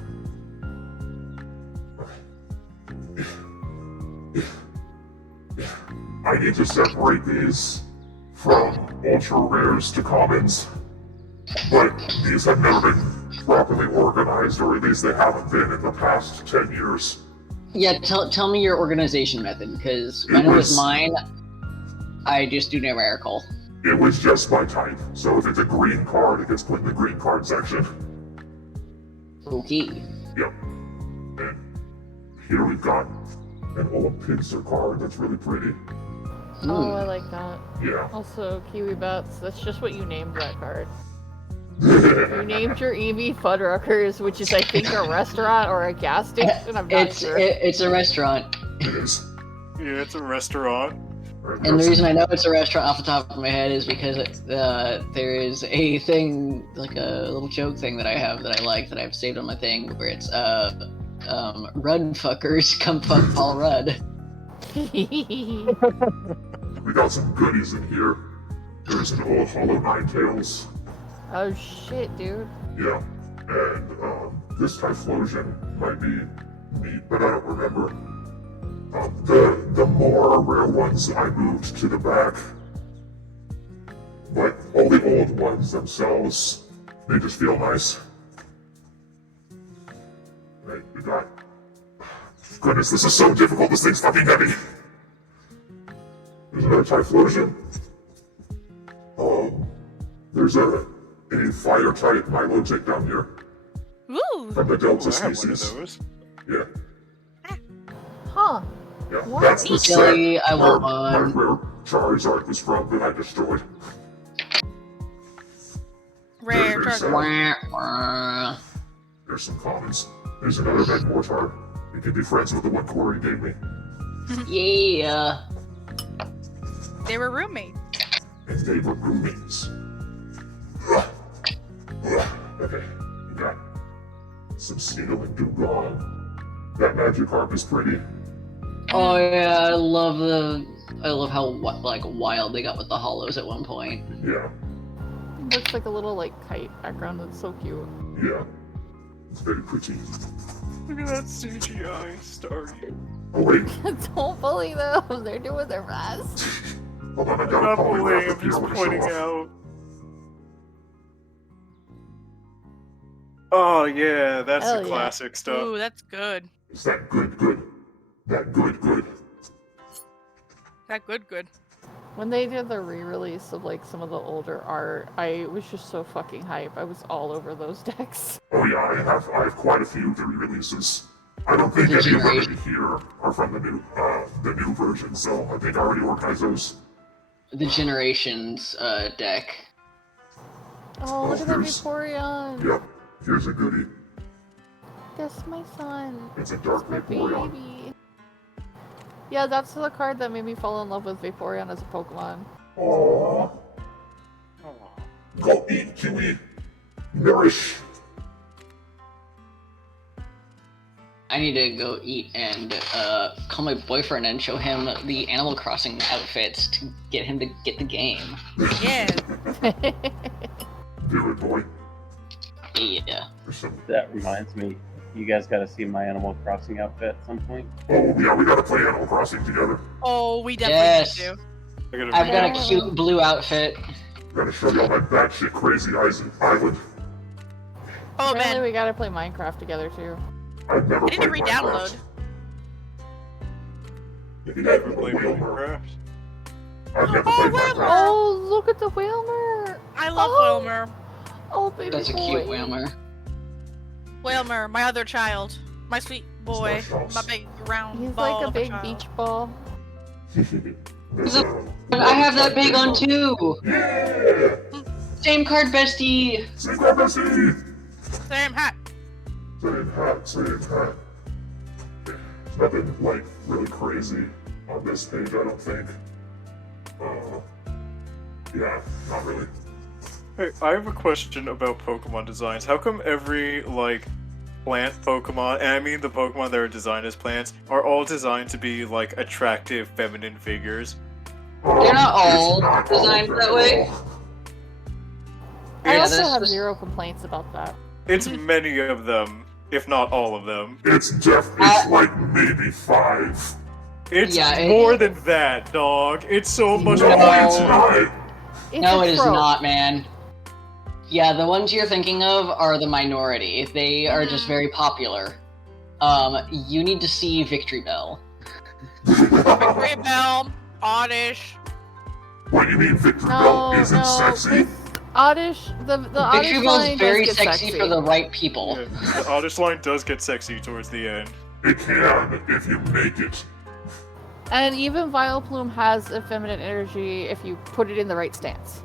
I need to separate these from ultra rares to commons, but these have never been properly organized, or at least they haven't been in the past 10 years. Yeah, tell me your organization method, because when it was mine, I just do numerical. It was just my type, so if it's a green card, it gets put in the green card section. Okay. Yep. And here we've got an old Pinsir card that's really pretty. Oh, I like that. Yeah. Also, Kiwi Bats. That's just what you named that card. You named your Eevee Fuddruckers, which is I think a restaurant or a gas station. I'm not sure. It's a restaurant. It is. Yeah, it's a restaurant. And the reason I know it's a restaurant off the top of my head is because there is a thing, like a little joke thing that I have that I like that I've saved on my thing, where it's Rudd fuckers, come fuck Paul Rudd. We got some goodies in here. There's an old Hollow Nine Tails. Oh shit, dude. Yeah. And this Typhlosion might be neat, but I don't remember. The more rare ones I moved to the back. But all the old ones themselves, they just feel nice. Right, we got... Goodness, this is so difficult. This thing's fucking heavy. There's another Typhlosion. There's a fire type Milotic down here. Ooh. From the Delta I have one of species. those. Yeah. Huh. Yeah, What? that's the set Jelly, I where want my one. rare Charizard was from that I destroyed. Rare Very Charizard. sad. Wah, wah. There's some commons. There's another Magmortar. You can be friends with the one Corey gave me. Yeah. They were roommates. And they were roommates. Okay, we got some Steel and Dugong. That Magikarp is pretty. Oh yeah, I love how like wild they got with the hollows at one point. Yeah, Looks like a little like kite background. It's so cute. yeah. It's very pretty. Look at that CGI Staryu. Oh wait, Don't bully them. They're doing their best. hold on, I I'm got a not polygraph bullying, up I'm here just I wanna pointing show off. out. Oh yeah, that's Hell the yeah. classic stuff. Ooh, that's good. Is that good, good? That good, good. That good. When they did the re-release of like some of the older art, I was just so fucking hype. I was all over those decks. Oh yeah, I have quite a few of the re-releases. I don't think any of them in here are from the new version, so I think I already organized those. The Generations deck. Oh, look at that here's- Vaporeon. Yep, here's a goodie. That's my son. It's a dark My Vaporeon. baby. Yeah, that's the card that made me fall in love with Vaporeon as a Pokemon. Aww. Go eat, Kiwi. Nourish. I need to go eat and call my boyfriend and show him the Animal Crossing outfits to get him to get the game. Yeah. Do it, boy. Yeah. There's some... That reminds me, you guys got to see my Animal Crossing outfit at some point. Oh yeah, we gotta play Animal Crossing together. Oh, we definitely Yes. need to. I've got a cute blue outfit. Gotta show you all my batshit crazy island. Oh Apparently man, we gotta play Minecraft together too. I've never I need to played re-download. Minecraft. Maybe that Never was played Whalmer. Minecraft. I've never Oh, played Whalmer. Minecraft. Oh, look at the Whalmer! I love Oh. Wilmer. Oh, baby That's a boy. cute Whalmer. Wilmer, my other child, my sweet boy, Smash my Mouth. big round He's ball like a of big child. beach ball. There's I have that big on too. Yeah! Same card, bestie. Same card, bestie! Same hat. Same hat, same hat. Nothing, like, really crazy on this page, I don't think. Yeah, not really. Hey, I have a question about Pokemon designs. How come every, like, plant Pokemon, and I mean the Pokemon that are designed as plants, are all designed to be, like, attractive feminine figures? They're not all It's not designed all that way. I Yeah, also that's have just- zero complaints about that. It's many of them, if not all of them. It's like maybe 5. It's Yeah, more than that, dog. It's so much No. more. It's not. It's No, a it is trope. not, man. Yeah, the ones you're thinking of are the minority. They are just very popular. You need to see Victory Bell. Victory Bell, Oddish. What do you mean Victory No, Bell isn't no, sexy? Oddish, the Victory Oddish Bell's line very does get sexy sexy. for the right people. Yeah, the Oddish line does get sexy towards the end. It can, if you make it. And even Vileplume has a feminine energy if you put it in the right stance.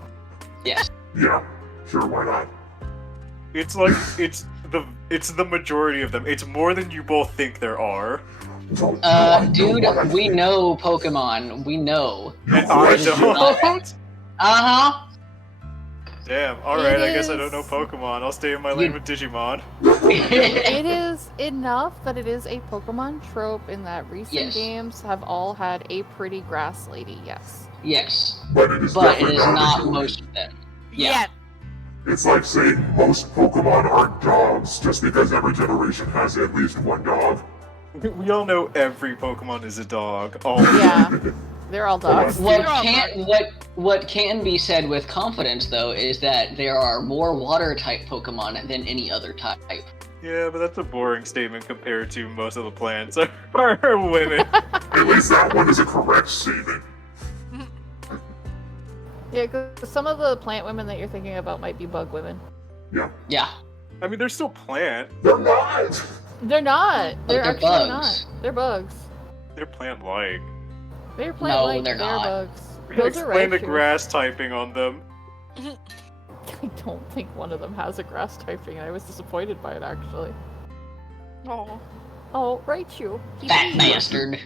Yes. Yeah, sure, why not? It's like it's the majority of them. It's more than you both think there are. Dude, we know Pokemon. We know. And I don't. Uh-huh. Damn. All right. I guess I is- don't know Pokemon. I'll stay in my lane with Digimon. It is enough that it is a Pokemon trope in that recent Yes. games have all had a pretty grass lady, yes. Yes. But it is But it definitely is not majority. most of them. Yeah. It's like saying most Pokemon aren't dogs just because every generation has at least one dog. We all know every Pokemon is a dog. All Yeah, they're all dogs. What can be said with confidence though is that there are more water type Pokemon than any other type. Yeah, but that's a boring statement compared to most of the plants are women. At least that one is a correct statement. Yeah, because some of the plant women that you're thinking about might be bug women. Yeah. I mean, they're still plant. They're not! They're not. But They're they're actually bugs. not. They're bugs. They're plant-like. They're plant like they're not. bugs. Those are Explain the Raichus. grass typing on them. I don't think one of them has a grass typing. I was disappointed by it actually. Oh, Oh, Raichu. Fat bastard.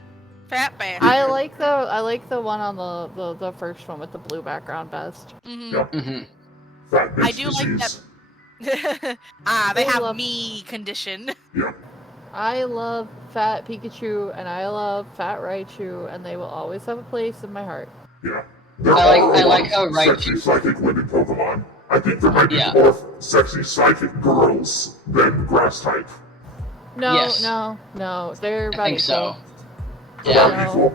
fat bastard. I like the one on the first one with the blue background best. Yep. Mm-hmm. That I bitch do like disease. they I have love- me condition. I love Fat Pikachu and I love Fat Raichu, and they will always have a place in my heart. Yeah. There I are like how sexy Raichu- psychic women Pokemon. I think there might be Yeah. more sexy psychic girls than grass type. No, Yes. no, they're I about think equal. so. Yeah. About equal.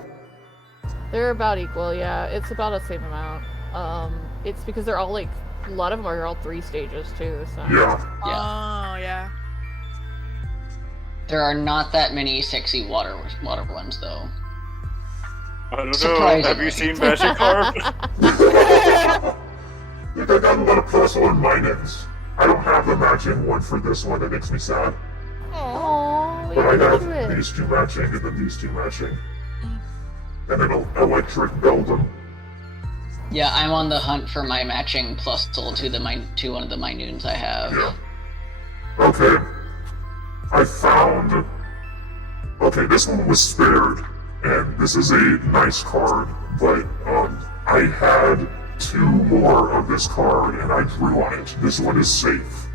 They're about equal, yeah. It's about the same amount. It's because they're all like, a lot of them are all 3 stages too, so. Yeah. Oh, yeah. There are not that many sexy water ones though. I don't know. Surprisingly. Have you seen Magikarp? I got a lot of personal in my names. I don't have the matching one for this one. That makes me sad. Aww, we But I gotta do have it. these two matching and then these two matching. And an electric Beldum. Yeah, I'm on the hunt for my matching Plusle to one of the Minoons I have. Yeah. Okay. I found... Okay, this one was spared, and this is a nice card, but I had 2 more of this card, and I drew on it. This one is safe.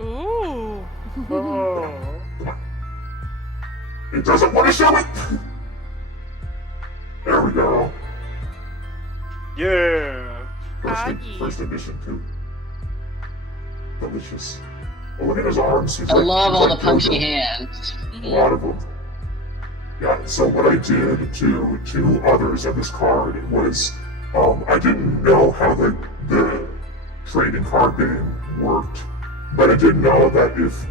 Ooh. Oh. It doesn't want to show it! There we go. Yeah. First edition, too. Delicious. Oh, look at his arms. He's I like, love he's all like the punchy Yoda. hands. A lot of them. Yeah, so what I did to 2 others of this card was, I didn't know how the trading card game worked, but I did know that if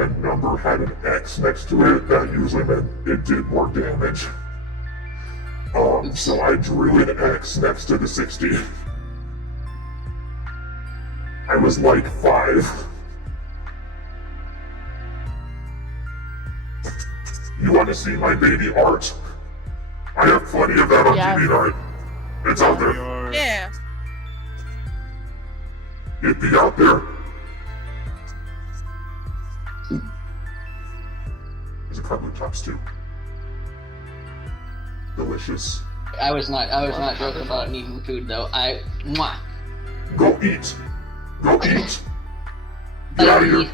a number had an X next to it, that usually meant it did more damage. So I drew an X next to the 60. I was like 5. You want to see my baby art? I have plenty of that on Yes. DeviantArt. It's out We there. are. Yeah. It be out there. There's a couple of tops too. Delicious. I was not joking about needing food though. Mwah. Go eat. Go eat. Get out of here.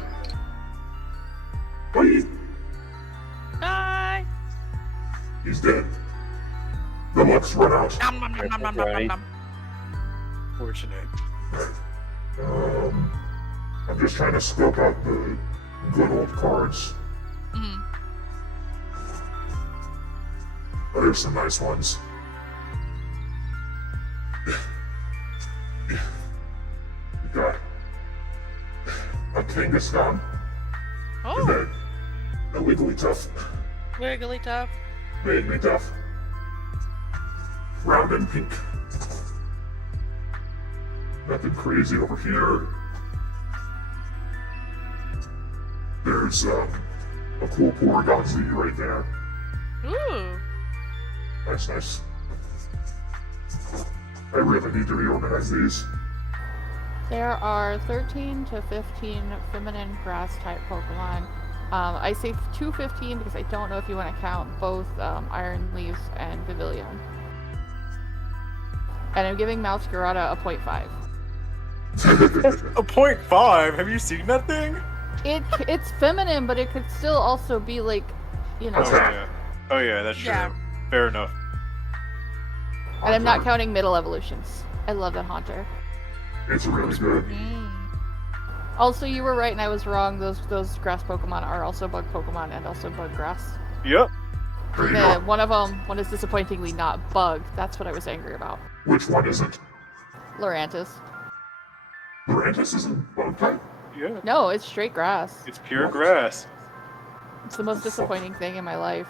Bye. Bye. He's dead. The luck's run out. Nom, nom, nom, nom, nom, nom, nom, nom. Fortunate. I'm just trying to scope out the good old cards. Mhm. Oh, there's some nice ones. You got a Kangaskhan, and Oh, then a Wigglytuff, wiggly tough. Magnetuff, round and pink. Nothing crazy over here. There's a cool Porygon Z right there. Ooh. Nice. I really need to reorganize these. There are 13 to 15 feminine grass type Pokemon. I say 215 because I don't know if you want to count both Iron Leaves and Pavilion. And I'm giving Mousecurata a 0.5. A 0.5? Have you seen that thing? It's feminine, but it could still also be like, you know. Oh yeah, that's true. Yeah. Fair enough. And I'm not counting middle evolutions. I love that Haunter. It's really good. Also, you were right and I was wrong. Those grass Pokemon are also bug Pokemon and also bug grass. Yep. One of them, one is disappointingly not bug. That's what I was angry about. Which one is it? Lurantis. Lurantis isn't bug type? Yeah. No, it's straight grass. It's pure grass. It's the most disappointing thing in my life.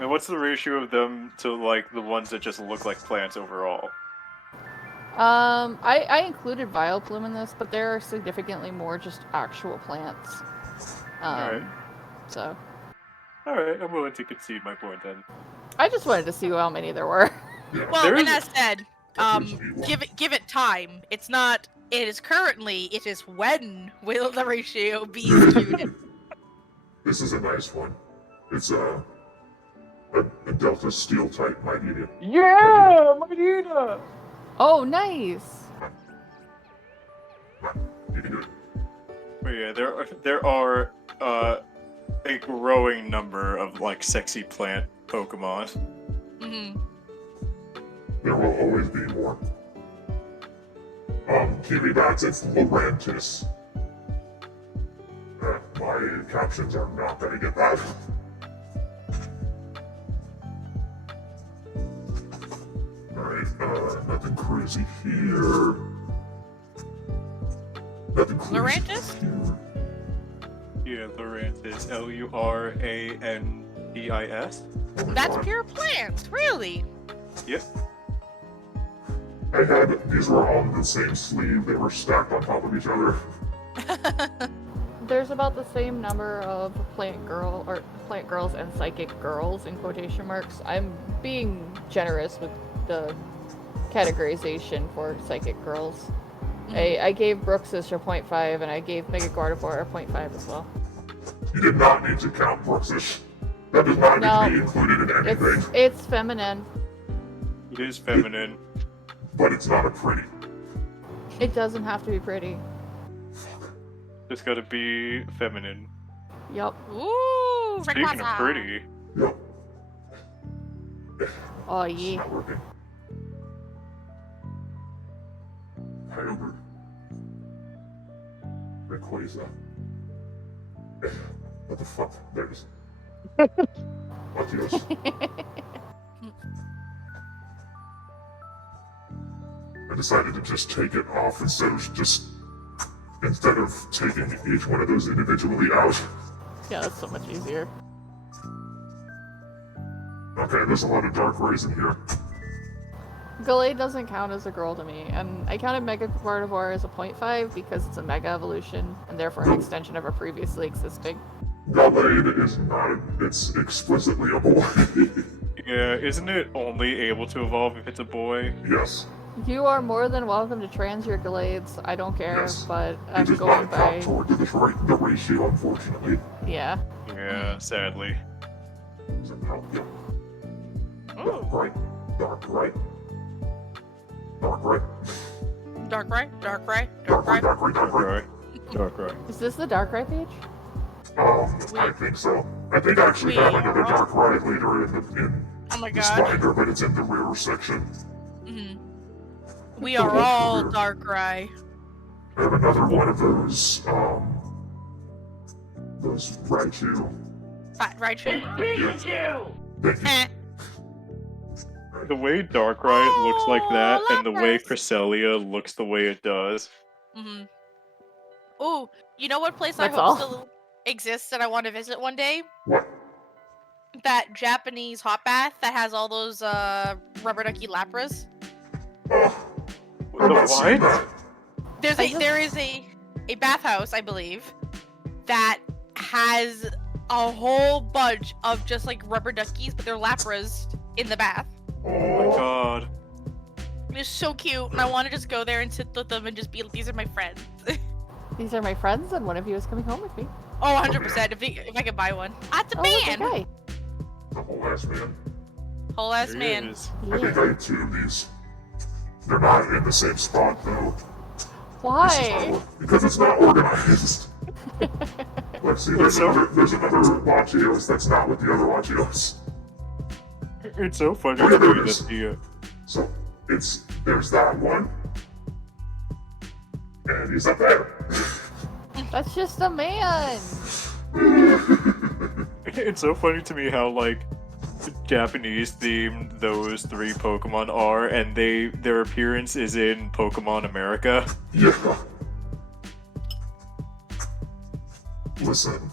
And what's the ratio of them to like the ones that just look like plants overall? I included Vileplume in this, but there are significantly more just actual plants. Alright. So. Alright, I'm willing to concede my point then. I just wanted to see how many there were. Well, and as said, give it time. It's not. It is currently. It is when will the ratio be skewed? This is a nice one. It's a Delta Steel type Mightyena. Yeah, Mightyena! Oh, nice. You can do it. But yeah, there are a growing number of like sexy plant Pokemon. Mm-hmm. There will always be more. Kiribats, it's Lurantis. My captions are not gonna get that. Alright, nothing crazy here. Nothing crazy Lurantis? here. Yeah, Lurantis. Lurantis. That's pure plants, really. Yep. These were all in the same sleeve. They were stacked on top of each other. There's about the same number of plant girls and psychic girls in quotation marks. I'm being generous with the categorization for psychic girls. I gave Brooks's a 0.5 and I gave Mega Gardevoir a 0.5 as well. You did not need to count Brooksish. That does not need to be included in anything. It's feminine. It is feminine. But it's not a pretty. It doesn't have to be pretty. It's gotta be feminine. Yup. Ooh, Speaking of Rayquaza. pretty. Yep. Oh It's yeah. not working. Kyogre. Rayquaza. What the fuck? There's. Latios. I decided to just take it off instead of taking each one of those individually out. Yeah, that's so much easier. Okay, there's a lot of dark rays in here. Gallade doesn't count as a girl to me, and I counted Mega Gardevoir as a 0.5 because it's a Mega Evolution, and therefore an extension of a previously existing. Gallade is not, it's explicitly a boy. Yeah, isn't it only able to evolve if it's a boy? Yes. You are more than welcome to trans your Gallades, I don't care, Yes. but It I'm does going not count by... toward the ratio, unfortunately. Yeah. Yeah, sadly. Somehow, yeah. Ooh. Right. Dark right. Dark right. Dark right, dark right, Dark dark right, right. dark right, dark right. Right. Darkrai. Is this the Darkrai page? I think so. I think I actually have another Dark Right later in Oh my this god. binder, but it's in the rear section. Mm-hmm. We are all Darkrai. I have another one of those Raichu. Raichu. Pikachu! Thank you. Eh. The way Darkrai looks like that, Oh, and the way Lapras. Cresselia looks the way it does. Mm-hmm. Ooh, you know what place That's I hope all? still exists that I want to visit one day? What? That Japanese hot bath that has all those rubber ducky Lapras. Oh, The I'm not seeing what? that. There is a bathhouse, I believe, that has a whole bunch of just like rubber duckies, but they're Lapras in the bath. Oh my Oh, god. They're so cute, and I want to just go there and sit with them and just be like, these are my friends. These are my friends, and one of you is coming home with me. Oh, 100%. If I could buy one. That's a Look, man! okay. The whole ass man. Whole ass There man. it is. I think I had 2 of these. They're not in the same spot though. Why? Because it's not organized. Let's see, there's another Lachios that's not with the other Lachios. It's so funny Oh, to yeah, there me it is. that the So, there's that one. And he's up there. That's just a man. it's so funny to me how like Japanese themed those 3 Pokemon are, and their appearance is in Pokemon America. Yeah. Listen,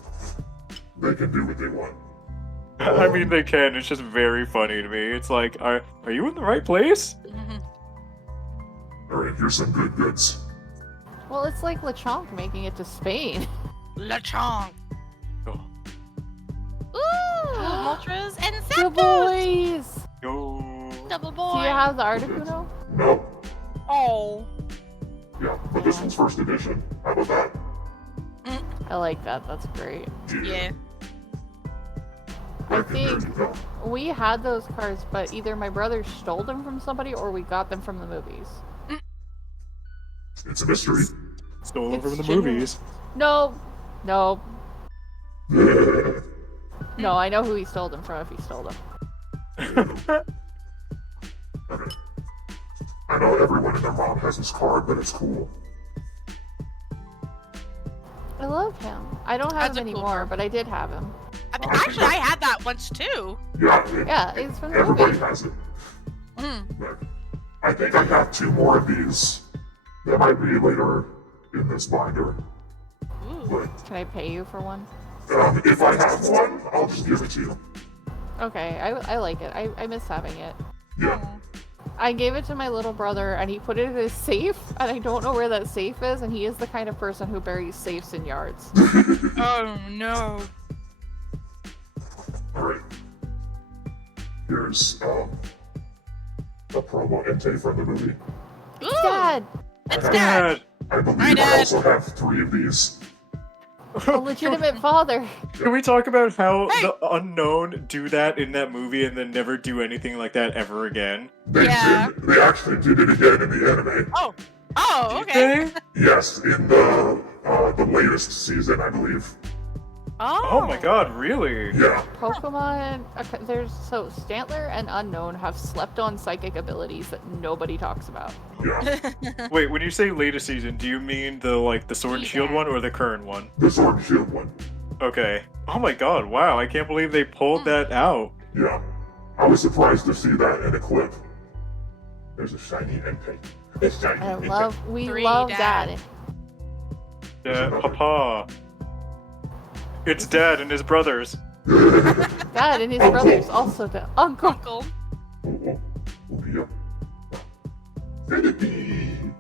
they can do what they want. I mean, they can. It's just very funny to me. It's like, are you in the right place? Alright, here's some good goods. Well, it's like Lechonk making it to Spain. Lechonk. Oh. Ooh, Moltres and The Zapdos! boys! Yo. Double Do boy. you have the Articuno? No. Oh. Yeah, but this one's first edition. How about that? I like that. That's great. Yeah. I think we had those cards, but either my brother stole them from somebody or we got them from the movies. It's a mystery. Stolen It's from the genuine. movies. No. No. No, I know who he stole them from if he stole them. Okay. I know everyone and their mom has this card, but it's cool. I love him. I don't have That's a him cool anymore, card. but I did have him. Actually, I had that once too. Yeah, it's from the everybody movie. has it. Mm. But I think I have 2 more of these that might be later in this binder. But Can I pay you for one? if I have one, I'll just give it to you. Okay, I like it. I miss having it. Yeah. I gave it to my little brother, and he put it in his safe, and I don't know where that safe is, and he is the kind of person who buries safes in yards. Oh no. Alright. Here's a promo Entei from the movie. Ooh. Dad! It's I Dad! I believe Hi, I Dad. also have 3 of these. A legitimate father. Can we talk about how Hey. the unknown do that in that movie and then never do anything like that ever again? They Yeah. did. They actually did it again in the anime. Oh. Oh, okay. Did they? Yes, in the latest season, I believe. Oh my god, really? Yeah. Pokemon, okay, so Stantler and Unknown have slept on psychic abilities that nobody talks about. Yeah. Wait, when you say latest season, do you mean the Sword and Shield one or the current one? The Sword and Shield one. Okay. Oh my god, wow, I can't believe they pulled that out. Yeah. I was surprised to see that in a clip. There's a shiny Entei. A shiny We Three, love Dad. Dad. Papa. It's Dad and his brothers. Dad and his brothers also Uncle. Uncle. Yeah. Baby.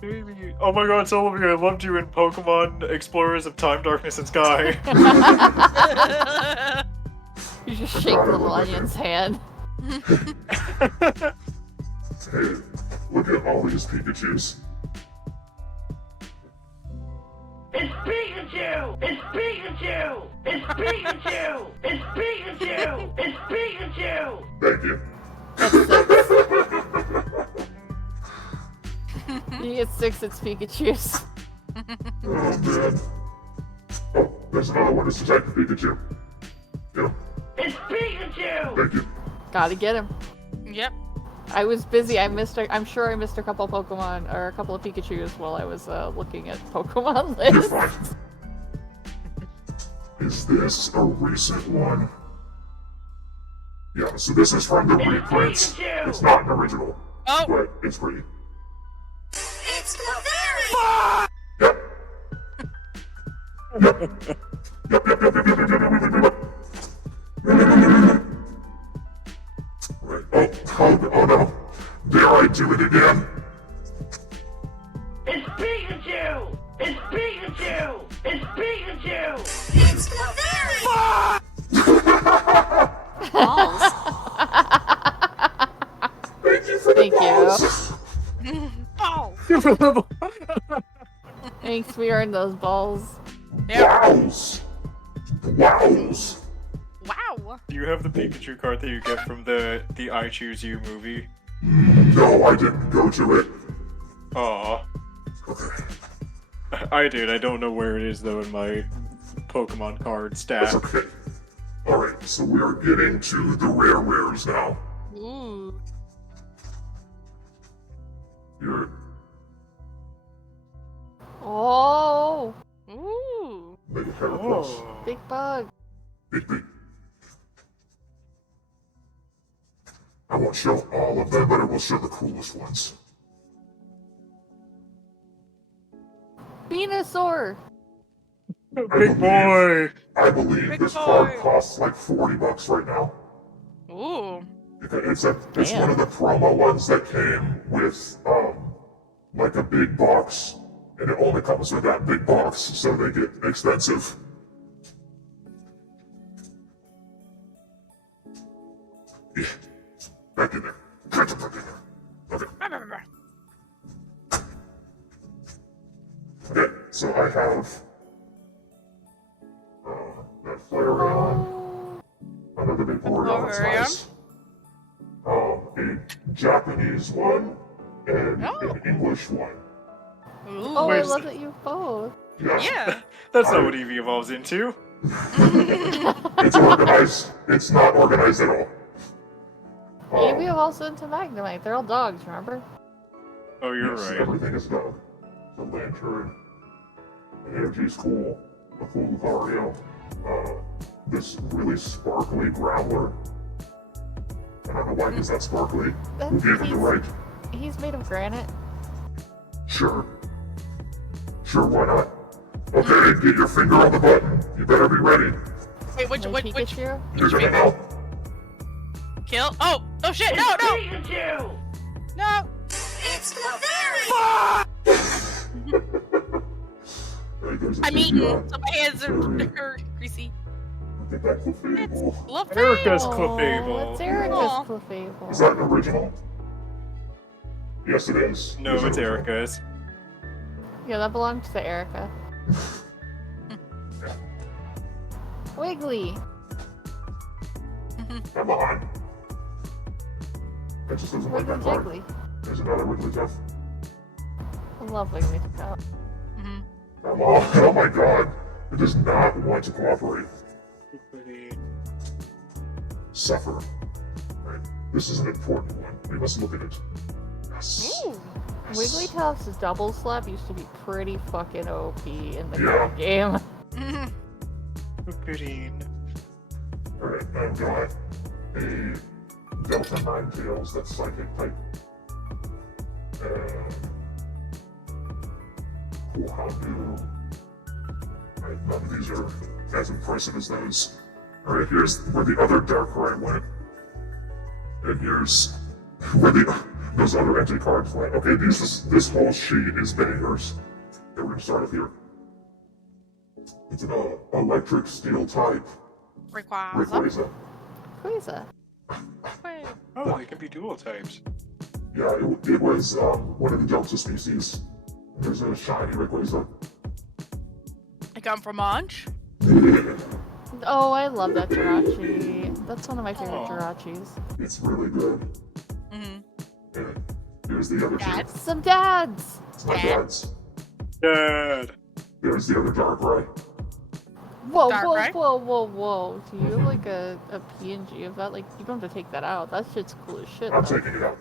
Baby. Oh my god, Sylvia, I loved you in Pokemon Explorers of Time, Darkness, and Sky. You just shake little Onion's hand. Hey, look at all these Pikachus. It's Pikachu! It's Pikachu! It's Pikachu! It's Pikachu! It's Pikachu! Thank you. You get 6, it's Pikachu's. Oh man. Oh, there's another one. It's Detective Pikachu. Get him. It's Pikachu! Thank you. Gotta get him. Yep. I was busy. I'm sure I missed a couple Pokemon or a couple of Pikachus while I was looking at Pokemon You're lists. fine. Is this a recent one? Yeah, so this is from the reprints. Pikachu! It's not an original, Oh. but it's pretty. It's Clefairy! Yep. Yep. Yep, yep, yep, yep, yep, yep, yep, yep. Right. Oh no. Dare I do it again? It's Pikachu! It's Pikachu! It's Pikachu! It's Clefairy! Balls. Thank Thank you. Oh. Thanks, we earned those balls. Wows! Wows! Wow. Do you have the Pikachu card that you get from the I Choose You movie? No, I didn't go to it. Aw. Okay, I did. I don't know where it is though in my Pokemon card stack. that's okay. Alright, so we are getting to the rare rares now. Ooh. Here, Oh, Ooh. Mega Heracross. Oh. big bug. Big, big. I won't show all of them, but I will show the coolest ones. Venusaur. Big boy! I believe Big this boy. card costs like $40 right now. Ooh. It's Damn. one of the promo ones that came with like a big box, and it only comes with that big box, so they get expensive. Yeah, back in there. Back in there. Okay. Okay, so I have that Flareon, another big Flareon, that's nice. A Japanese one and an English one. Ooh. Oh, I Where's- love that you both. Yeah. That's not what Eevee evolves into. It's organized. It's not organized at all. Maybe we have also into Magnemite. They're all dogs, remember? Oh, you're Yes, right. everything is done. The lantern. The energy's cool. A cool Lucario. This really sparkly Growler. I don't know why he's that sparkly. Who gave him the right? He's made of granite. Sure. Sure, why not? Okay, get your finger on the button. You better be ready. Wait, which My which Pikachu? You're gonna know. kill? Oh, oh shit! No, It's no, Pikachu! no! It's Clefairy! Hey, there's a I'm big, eating, so my hands very- are greasy. Get that Clefable. Love Erica's Oh, Clefable. it's Erica's Aw. Clefable. Is that an original? Yes, it is. No, Is it it's original? Erica's. Yeah, that belongs to Erica. Wiggly. Come on. That just doesn't like Wiggly that card. Jiggly. There's another Wigglytuff. I love Wiggly. Mhm. Come on. Oh my god. It does not want to cooperate. Suffer. Right. This is an important one. We must look at it. Yes. Ooh. Wigglytuff's double slap used to be pretty fucking OP in the Yeah. game. Mhm. Alright, I've got a Delta Ninetales that's psychic type. Cool Houndoom. Alright, none of these are as impressive as those. Alright, here's where the other Darkrai went. And here's where those other entry cards went. Okay, this whole sheet is bangers. Okay, we're gonna start up here. It's an electric steel type. Rayquaza. Rayquaza. Quasar. Oh, they can be dual types. Yeah, it was one of the Delta species. There's a shiny Rayquaza. I come from Munch. Oh, I love that Jirachi. That's one of my favorite Aw. Jirachis. It's really good. Mm-hmm. And here's the other Dad. two. Some dads! It's my Dad. dad's. Dad! There's the other Darkrai. Whoa, Darkrai? whoa. Do you have like a PNG of that? Like, you don't have to take that out. That shit's cool as shit, I'm though. taking it out.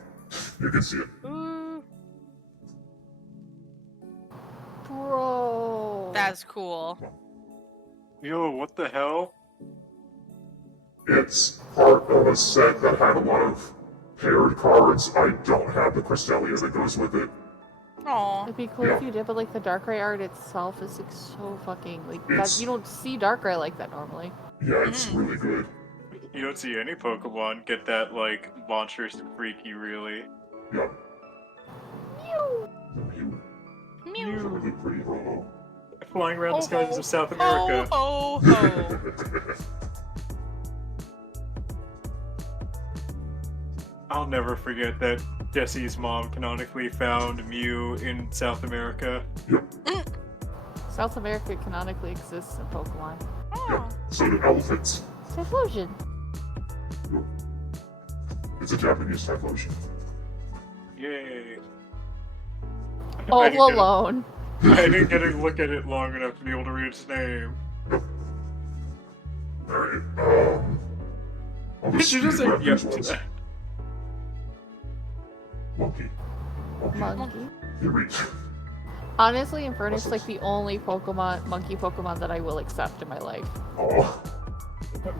You can see it. Ooh. Bro. That's cool. Yo, what the hell? It's part of a set that had a lot of paired cards. I don't have the Cresselia that goes with it. Aw. It'd be cool Yeah. if you did, but like the Darkrai art itself is like so fucking like that. It's- You don't see Darkrai like that normally. Yeah, it's really good. You don't see any Pokemon get that, like, monstrous freaky, really. Yeah. Mew. The Mew. Mew. It's a really pretty Ho-Oh. Flying around the skies Ho-ho. of South Ho America. ho ho. I'll never forget that Jesse's mom canonically found Mew in South America. South America canonically exists in Pokemon. Yeah. So do elephants. Typhlosion. It's a Japanese Typhlosion. Yay. All I didn't get alone. I didn't get to look at it long enough to be able to read its name. Alright, I'll Did just you just say speed yes rap to these that? ones. Monkey. You reach. Honestly, Infernus is like the only monkey Pokemon that I will accept in my life. Oh.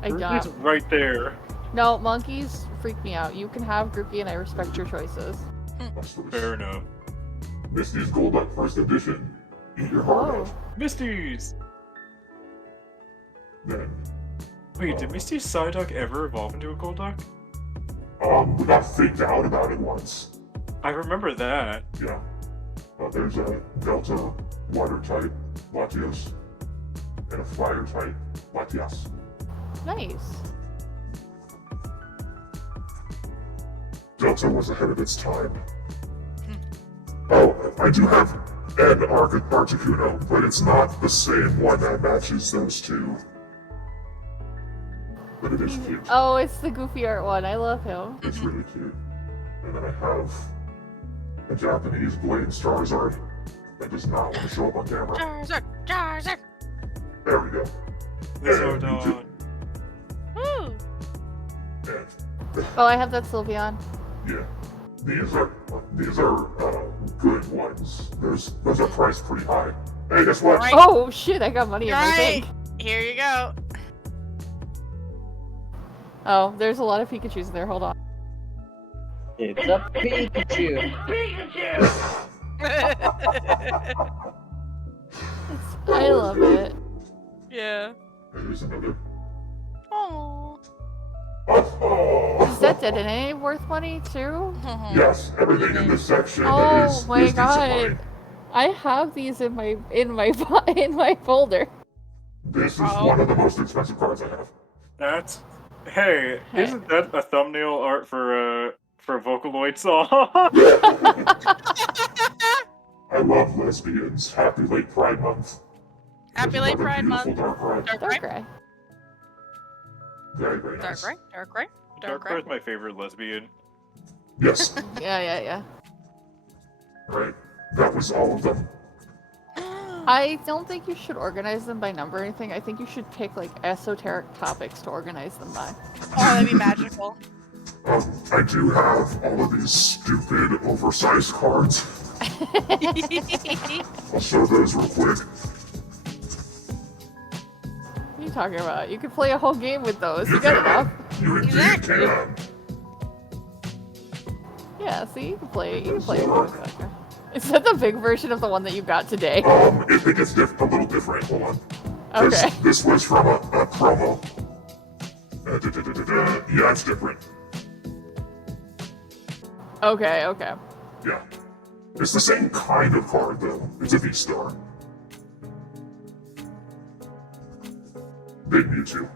I It's don't. right there. No, monkeys freak me out. You can have Grookey and I respect your choices. Fair enough. Misty's Golduck First Edition. Eat your heart out. Misties! Then, Wait, did Misty's Psyduck ever evolve into a Golduck? we got faked out about it once. I remember that. Yeah. There's a Delta Water type Latios and a Fire type Latias. Nice. Delta was ahead of its time. Oh, I do have an Articuno, but it's not the same one that matches those two. But it is cute. Oh, it's the goofy art one. I love him. It's really cute. And then I have a Japanese Blade Charizard that does not want to show up on camera. Charizard! There we go. So And you done. Woo! And, Oh, I have that Sylveon. yeah. These are good ones. Those are priced pretty high. Hey, guess what? Right. Oh shit, I got money in my Right. bank. Here you go. Oh, there's a lot of Pikachus in there. Hold on. It's a Pikachu. I love it. Yeah. Here's another. Oh. Is that DNA worth money too? Yes, everything in this section Oh is my decent god. money. I have these in my folder. This is one of the most expensive cards I have. That's... Hey, isn't that a thumbnail art for a Vocaloid song? I love lesbians. Happy late Pride Month. Happy late Pride Month. Dark Gray. Very, very Dark nice. Gray. Dark Gray. Dark Darkrai Gray. is my favorite lesbian. Yes. Yeah. Right. That was all of them. I don't think you should organize them by number or anything. I think you should pick like esoteric topics to organize them by. Oh, that'd be magical. I do have all of these stupid, oversized cards. I'll show those real quick. What are you talking about? You could play a whole game with those. You got enough. You indeed Exactly. can. Yeah, see, you can play a game with that. Is that the big version of the one that you got today? I think it's a little different. Hold on. 'Cause Okay. This was from a promo. Yeah, it's different. Okay. Yeah. It's the same kind of card, though. It's a V-Star. Big Mewtwo.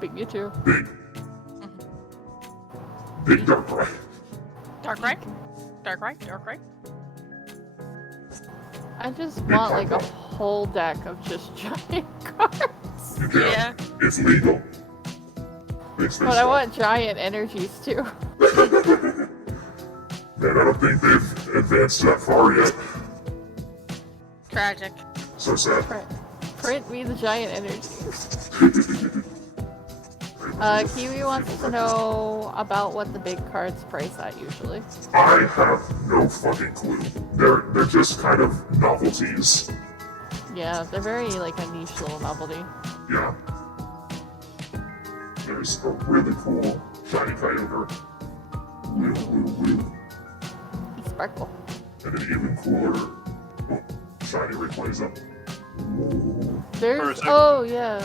Big Mewtwo. Big Darkrai. Dark Gray. Dark Gray. Dark Gray. I just want like a whole deck of just giant cards. You can. Yeah. It's legal. Makes But I want giant energies too. Man, I don't think they've advanced that far yet. Tragic. So sad. Print me the giant energies. Kiwi wants to know about what the big cards price at usually. I have no fucking clue. They're just kind of novelties. Yeah, they're very like a niche little novelty. Yeah. There's a really cool shiny Kyogre. Woo. Sparkle. And an even cooler shiny Rayquaza. There's yeah.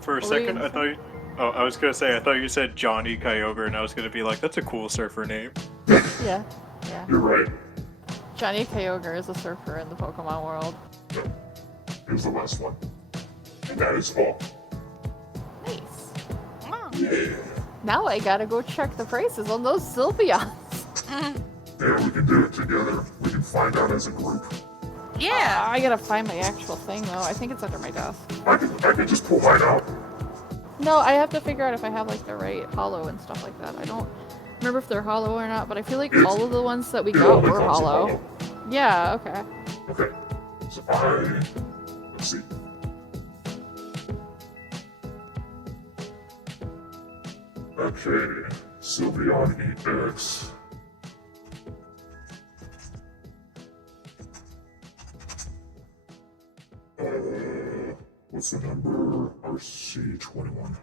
For a second, I thought. I was gonna say I thought you said Johnny Kyogre, and I was gonna be like, that's a cool surfer name. Yeah. You're right. Johnny Kyogre is a surfer in the Pokemon world. Here's the last one. And that is all. Nice. Wow. Yeah. Now I gotta go check the prices on those Sylveons. Yeah, we can do it together. We can find out as a group. Yeah. I gotta find my actual thing though. I think it's under my desk. I can just pull mine out. No, I have to figure out if I have like the right hollow and stuff like that. I don't remember if they're hollow or not, but I feel like all of the ones that we got were hollow. Yeah, okay. Okay. So let's see. Okay, Sylveon EX. What's the number? RC21.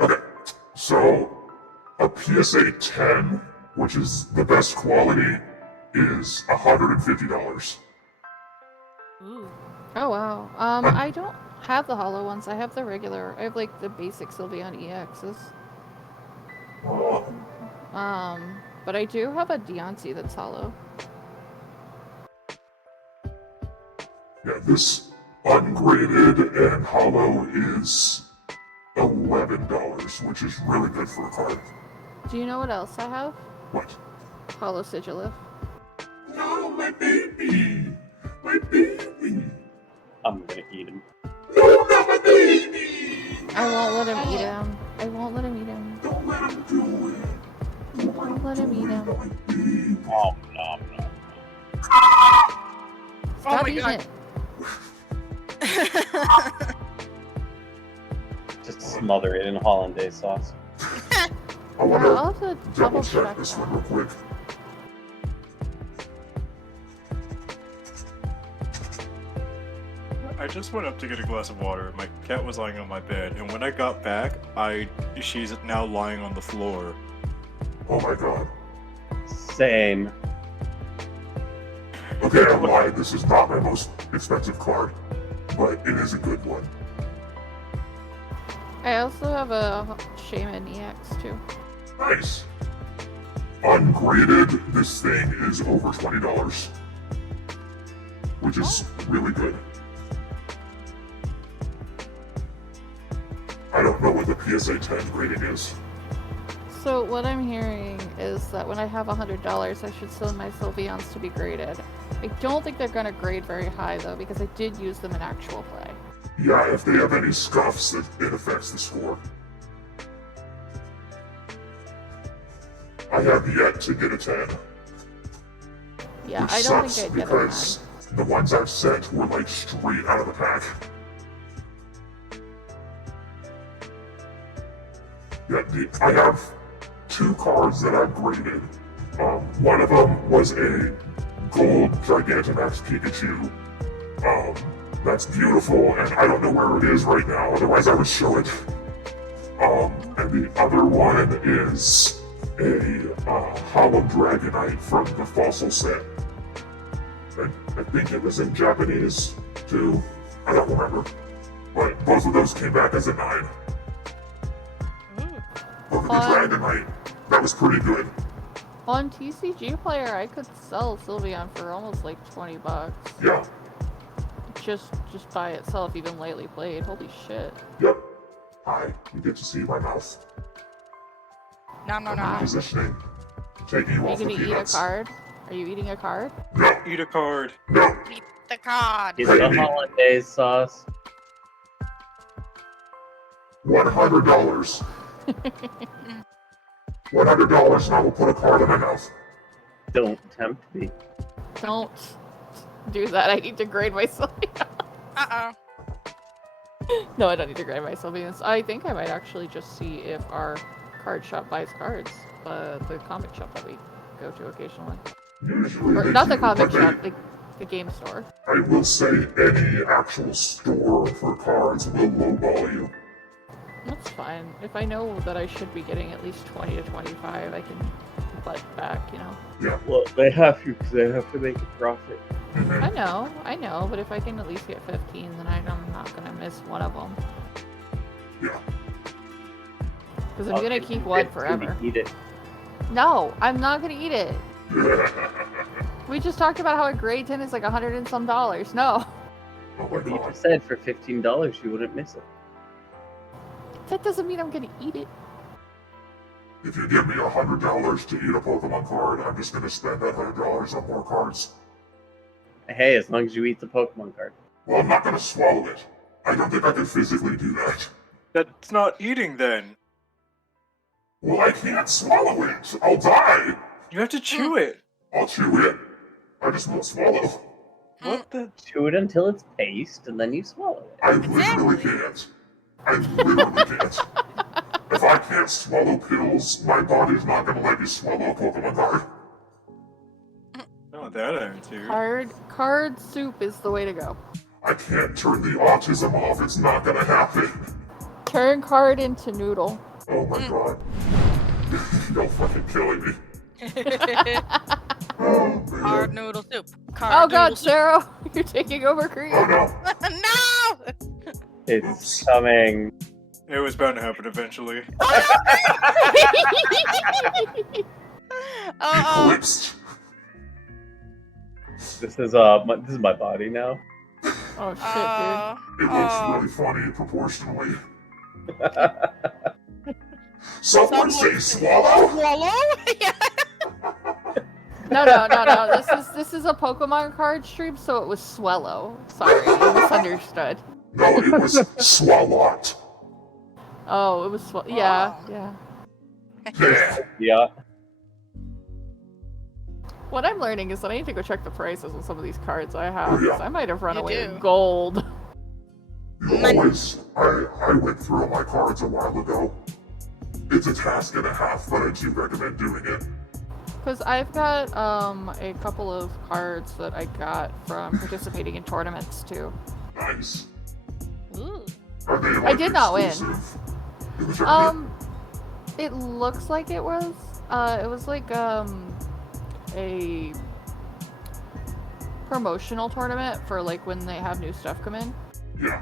Okay, so a PSA 10, which is the best quality, is $150. Ooh. Oh wow. I don't have the hollow ones. I have the regular. I have like the basic Sylveon EXs. But I do have a Deontay that's hollow. Yeah, this ungraded and hollow is $11, which is really good for a card. Do you know what else I have? What? Hollow Sigilif. No, my baby! My baby! I'm gonna eat him. No, not my baby! I won't let him eat him. I won't let him eat him. Don't let him do it. Don't let him eat him. Oh, no. Stop my eating God. it. Just smother it in hollandaise sauce. I Yeah, want I'll have to to double double check check this that. one real quick. I just went up to get a glass of water. My cat was lying on my bed, and when I got back, she's now lying on the floor. Oh my god. Same. Okay, I lied. This is not my most expensive card, but it is a good one. I also have a Shaman EX too. Nice. Ungraded, this thing is over $20, which is really good. I don't know what the PSA 10 grading is. So what I'm hearing is that when I have $100, I should send my Sylveons to be graded. I don't think they're gonna grade very high though, because I did use them in actual play. Yeah, if they have any scuffs, it affects the score. I have yet to get a 10. Yeah, Which I don't sucks think I'd get a 10. because the ones I've sent were like straight out of the pack. Yeah, I have 2 cards that I've graded. One of them was a gold Gigantamax Pikachu. That's beautiful, and I don't know where it is right now, otherwise I would show it. And the other one is a Hollow Dragonite from the Fossil set. I think it was in Japanese, too. I don't remember. But both of those came back as a 9. Look at the Dragonite. That was pretty good. On TCG Player, I could sell Sylveon for almost like $20. Yeah. Just by itself, even lightly played. Holy shit. Yep. Hi. You get to see my mouth. No. Positioning. Taking you Are you off the gonna eat a peanuts. card? Are you eating a card? No. Eat a card. No. Eat the card. Is the hollandaise sauce? $100. $100 and I will put a card in my mouth. Don't tempt me. Don't do that. I need to grade my Sylveon. Uh-oh. No, I don't need to grade my Sylveons. I think I might actually just see if our card shop buys cards. The comic shop that we go to occasionally. Usually Or they not the do, comic but shop, the game store. I will say any actual store for cards will lowball you. That's fine. If I know that I should be getting at least 20 to 25, I can butt back, you know? Yeah. Well, they have to because they have to make a profit. I know, but if I can at least get 15, then I'm not gonna miss one of them. Yeah. Because I'm gonna keep one forever. Eat it. No, I'm not gonna eat it. We just talked about how a grade 10 is like $100 and some. No. Oh my You god. just said for $15 you wouldn't miss it. That doesn't mean I'm gonna eat it. If you give me $100 to eat a Pokemon card, I'm just gonna spend that $100 on more cards. Hey, as long as you eat the Pokemon card. Well, I'm not gonna swallow it. I don't think I can physically do that. That's not eating then. Well, I can't swallow it. I'll die. You have to chew it. I'll chew it. I just won't swallow. What the? Chew it until it's paste, and then you swallow it. I literally can't. I literally can't. If I can't swallow pills, my body's not gonna let me swallow a Pokemon card. Oh, that attitude. Card soup is the way to go. I can't turn the autism off. It's not gonna happen. Turn card into noodle. Oh my god. You're fucking killing me. Hard noodle soup. Oh god, Sarah, you're taking over Korea. Oh no. No! It's coming. It was bound to happen eventually. Eclipsed. This is my body now. Oh shit, It looks really funny proportionally. Someone say swallow? Swallow? Yeah. dude. No. This is a Pokemon card stream, so it was Swellow. Sorry, I misunderstood. No, it was swallowed. Oh, it was yeah. Yeah. What I'm learning is that I need to go check the prices of some of these cards I have. Oh, yeah. 'Cause I might have run You away do. with gold. You always, I went through all my cards a while ago. It's a task and a half, but I do recommend doing it. Because I've got a couple of cards that I got from participating in tournaments too. Nice. Ooh. Are they like I did not win. exclusive in the tournament? It looks like it was. It was like a promotional tournament for like when they have new stuff come in. Yeah.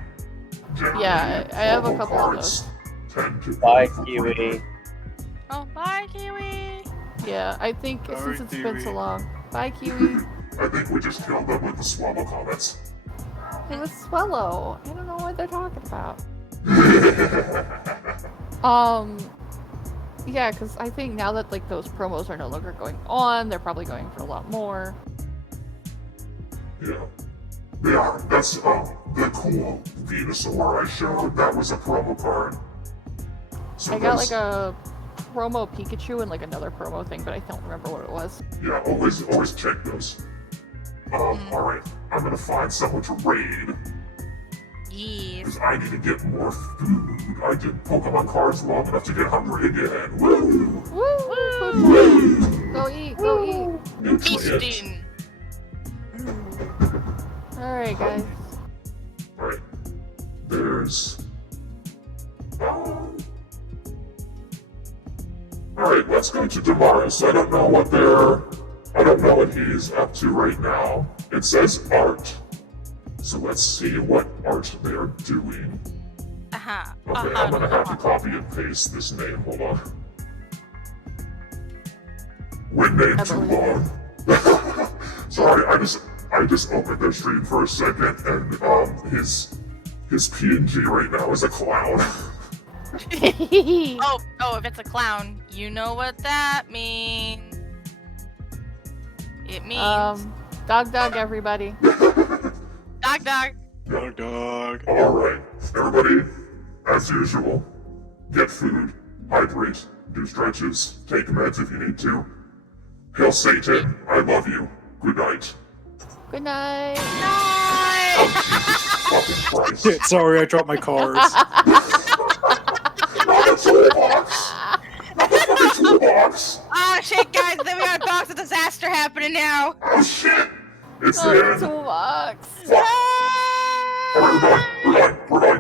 Generally, Yeah, I have a promo couple of cards tend to Bye, go for Kiwi. free. Oh, bye, Kiwi. Yeah, I think Sorry, since it's been so Kiwi. long. Bye, Kiwi. I think we just killed them with the swallow comments. It was Swellow. I don't know what they're talking about. Yeah, because I think now that like those promos are no longer going on, they're probably going for a lot more. Yeah. They are. That's the cool Venusaur I showed. That was a promo card. So I got there's- like a promo Pikachu and like another promo thing, but I don't remember what it was. Yeah, always check those. Alright. I'm gonna find someone to raid. Yes. Because I need to get more food. I did Pokemon cards long enough to get hungry again. Woo! Woo! Go eat, go eat. Nutrients. Feasting. Alright, guys. Alright. There's... Alright, let's go to Damaris. I don't know what he's up to right now. It says art. So let's see what art they're doing. Uh-huh. Okay, I'm gonna have to copy and paste this name. Hold on. Win name too long. Sorry, I just opened their stream for a second, and his PNG right now is a clown. Oh, if it's a clown, you know what that means. It means Dog, everybody. dog. Dog. Alright, everybody, as usual, get food, hydrate, do stretches, take meds if you need to. Hail Satan, I love you. Good night. Good night. Fucking Christ. Sorry, I dropped my cards. Not the toolbox! Not the fucking toolbox! Oh shit, guys! Then we got a box of disaster happening now. Oh shit! It's Oh, the end! toolbox. Fuck! Alright, we're done.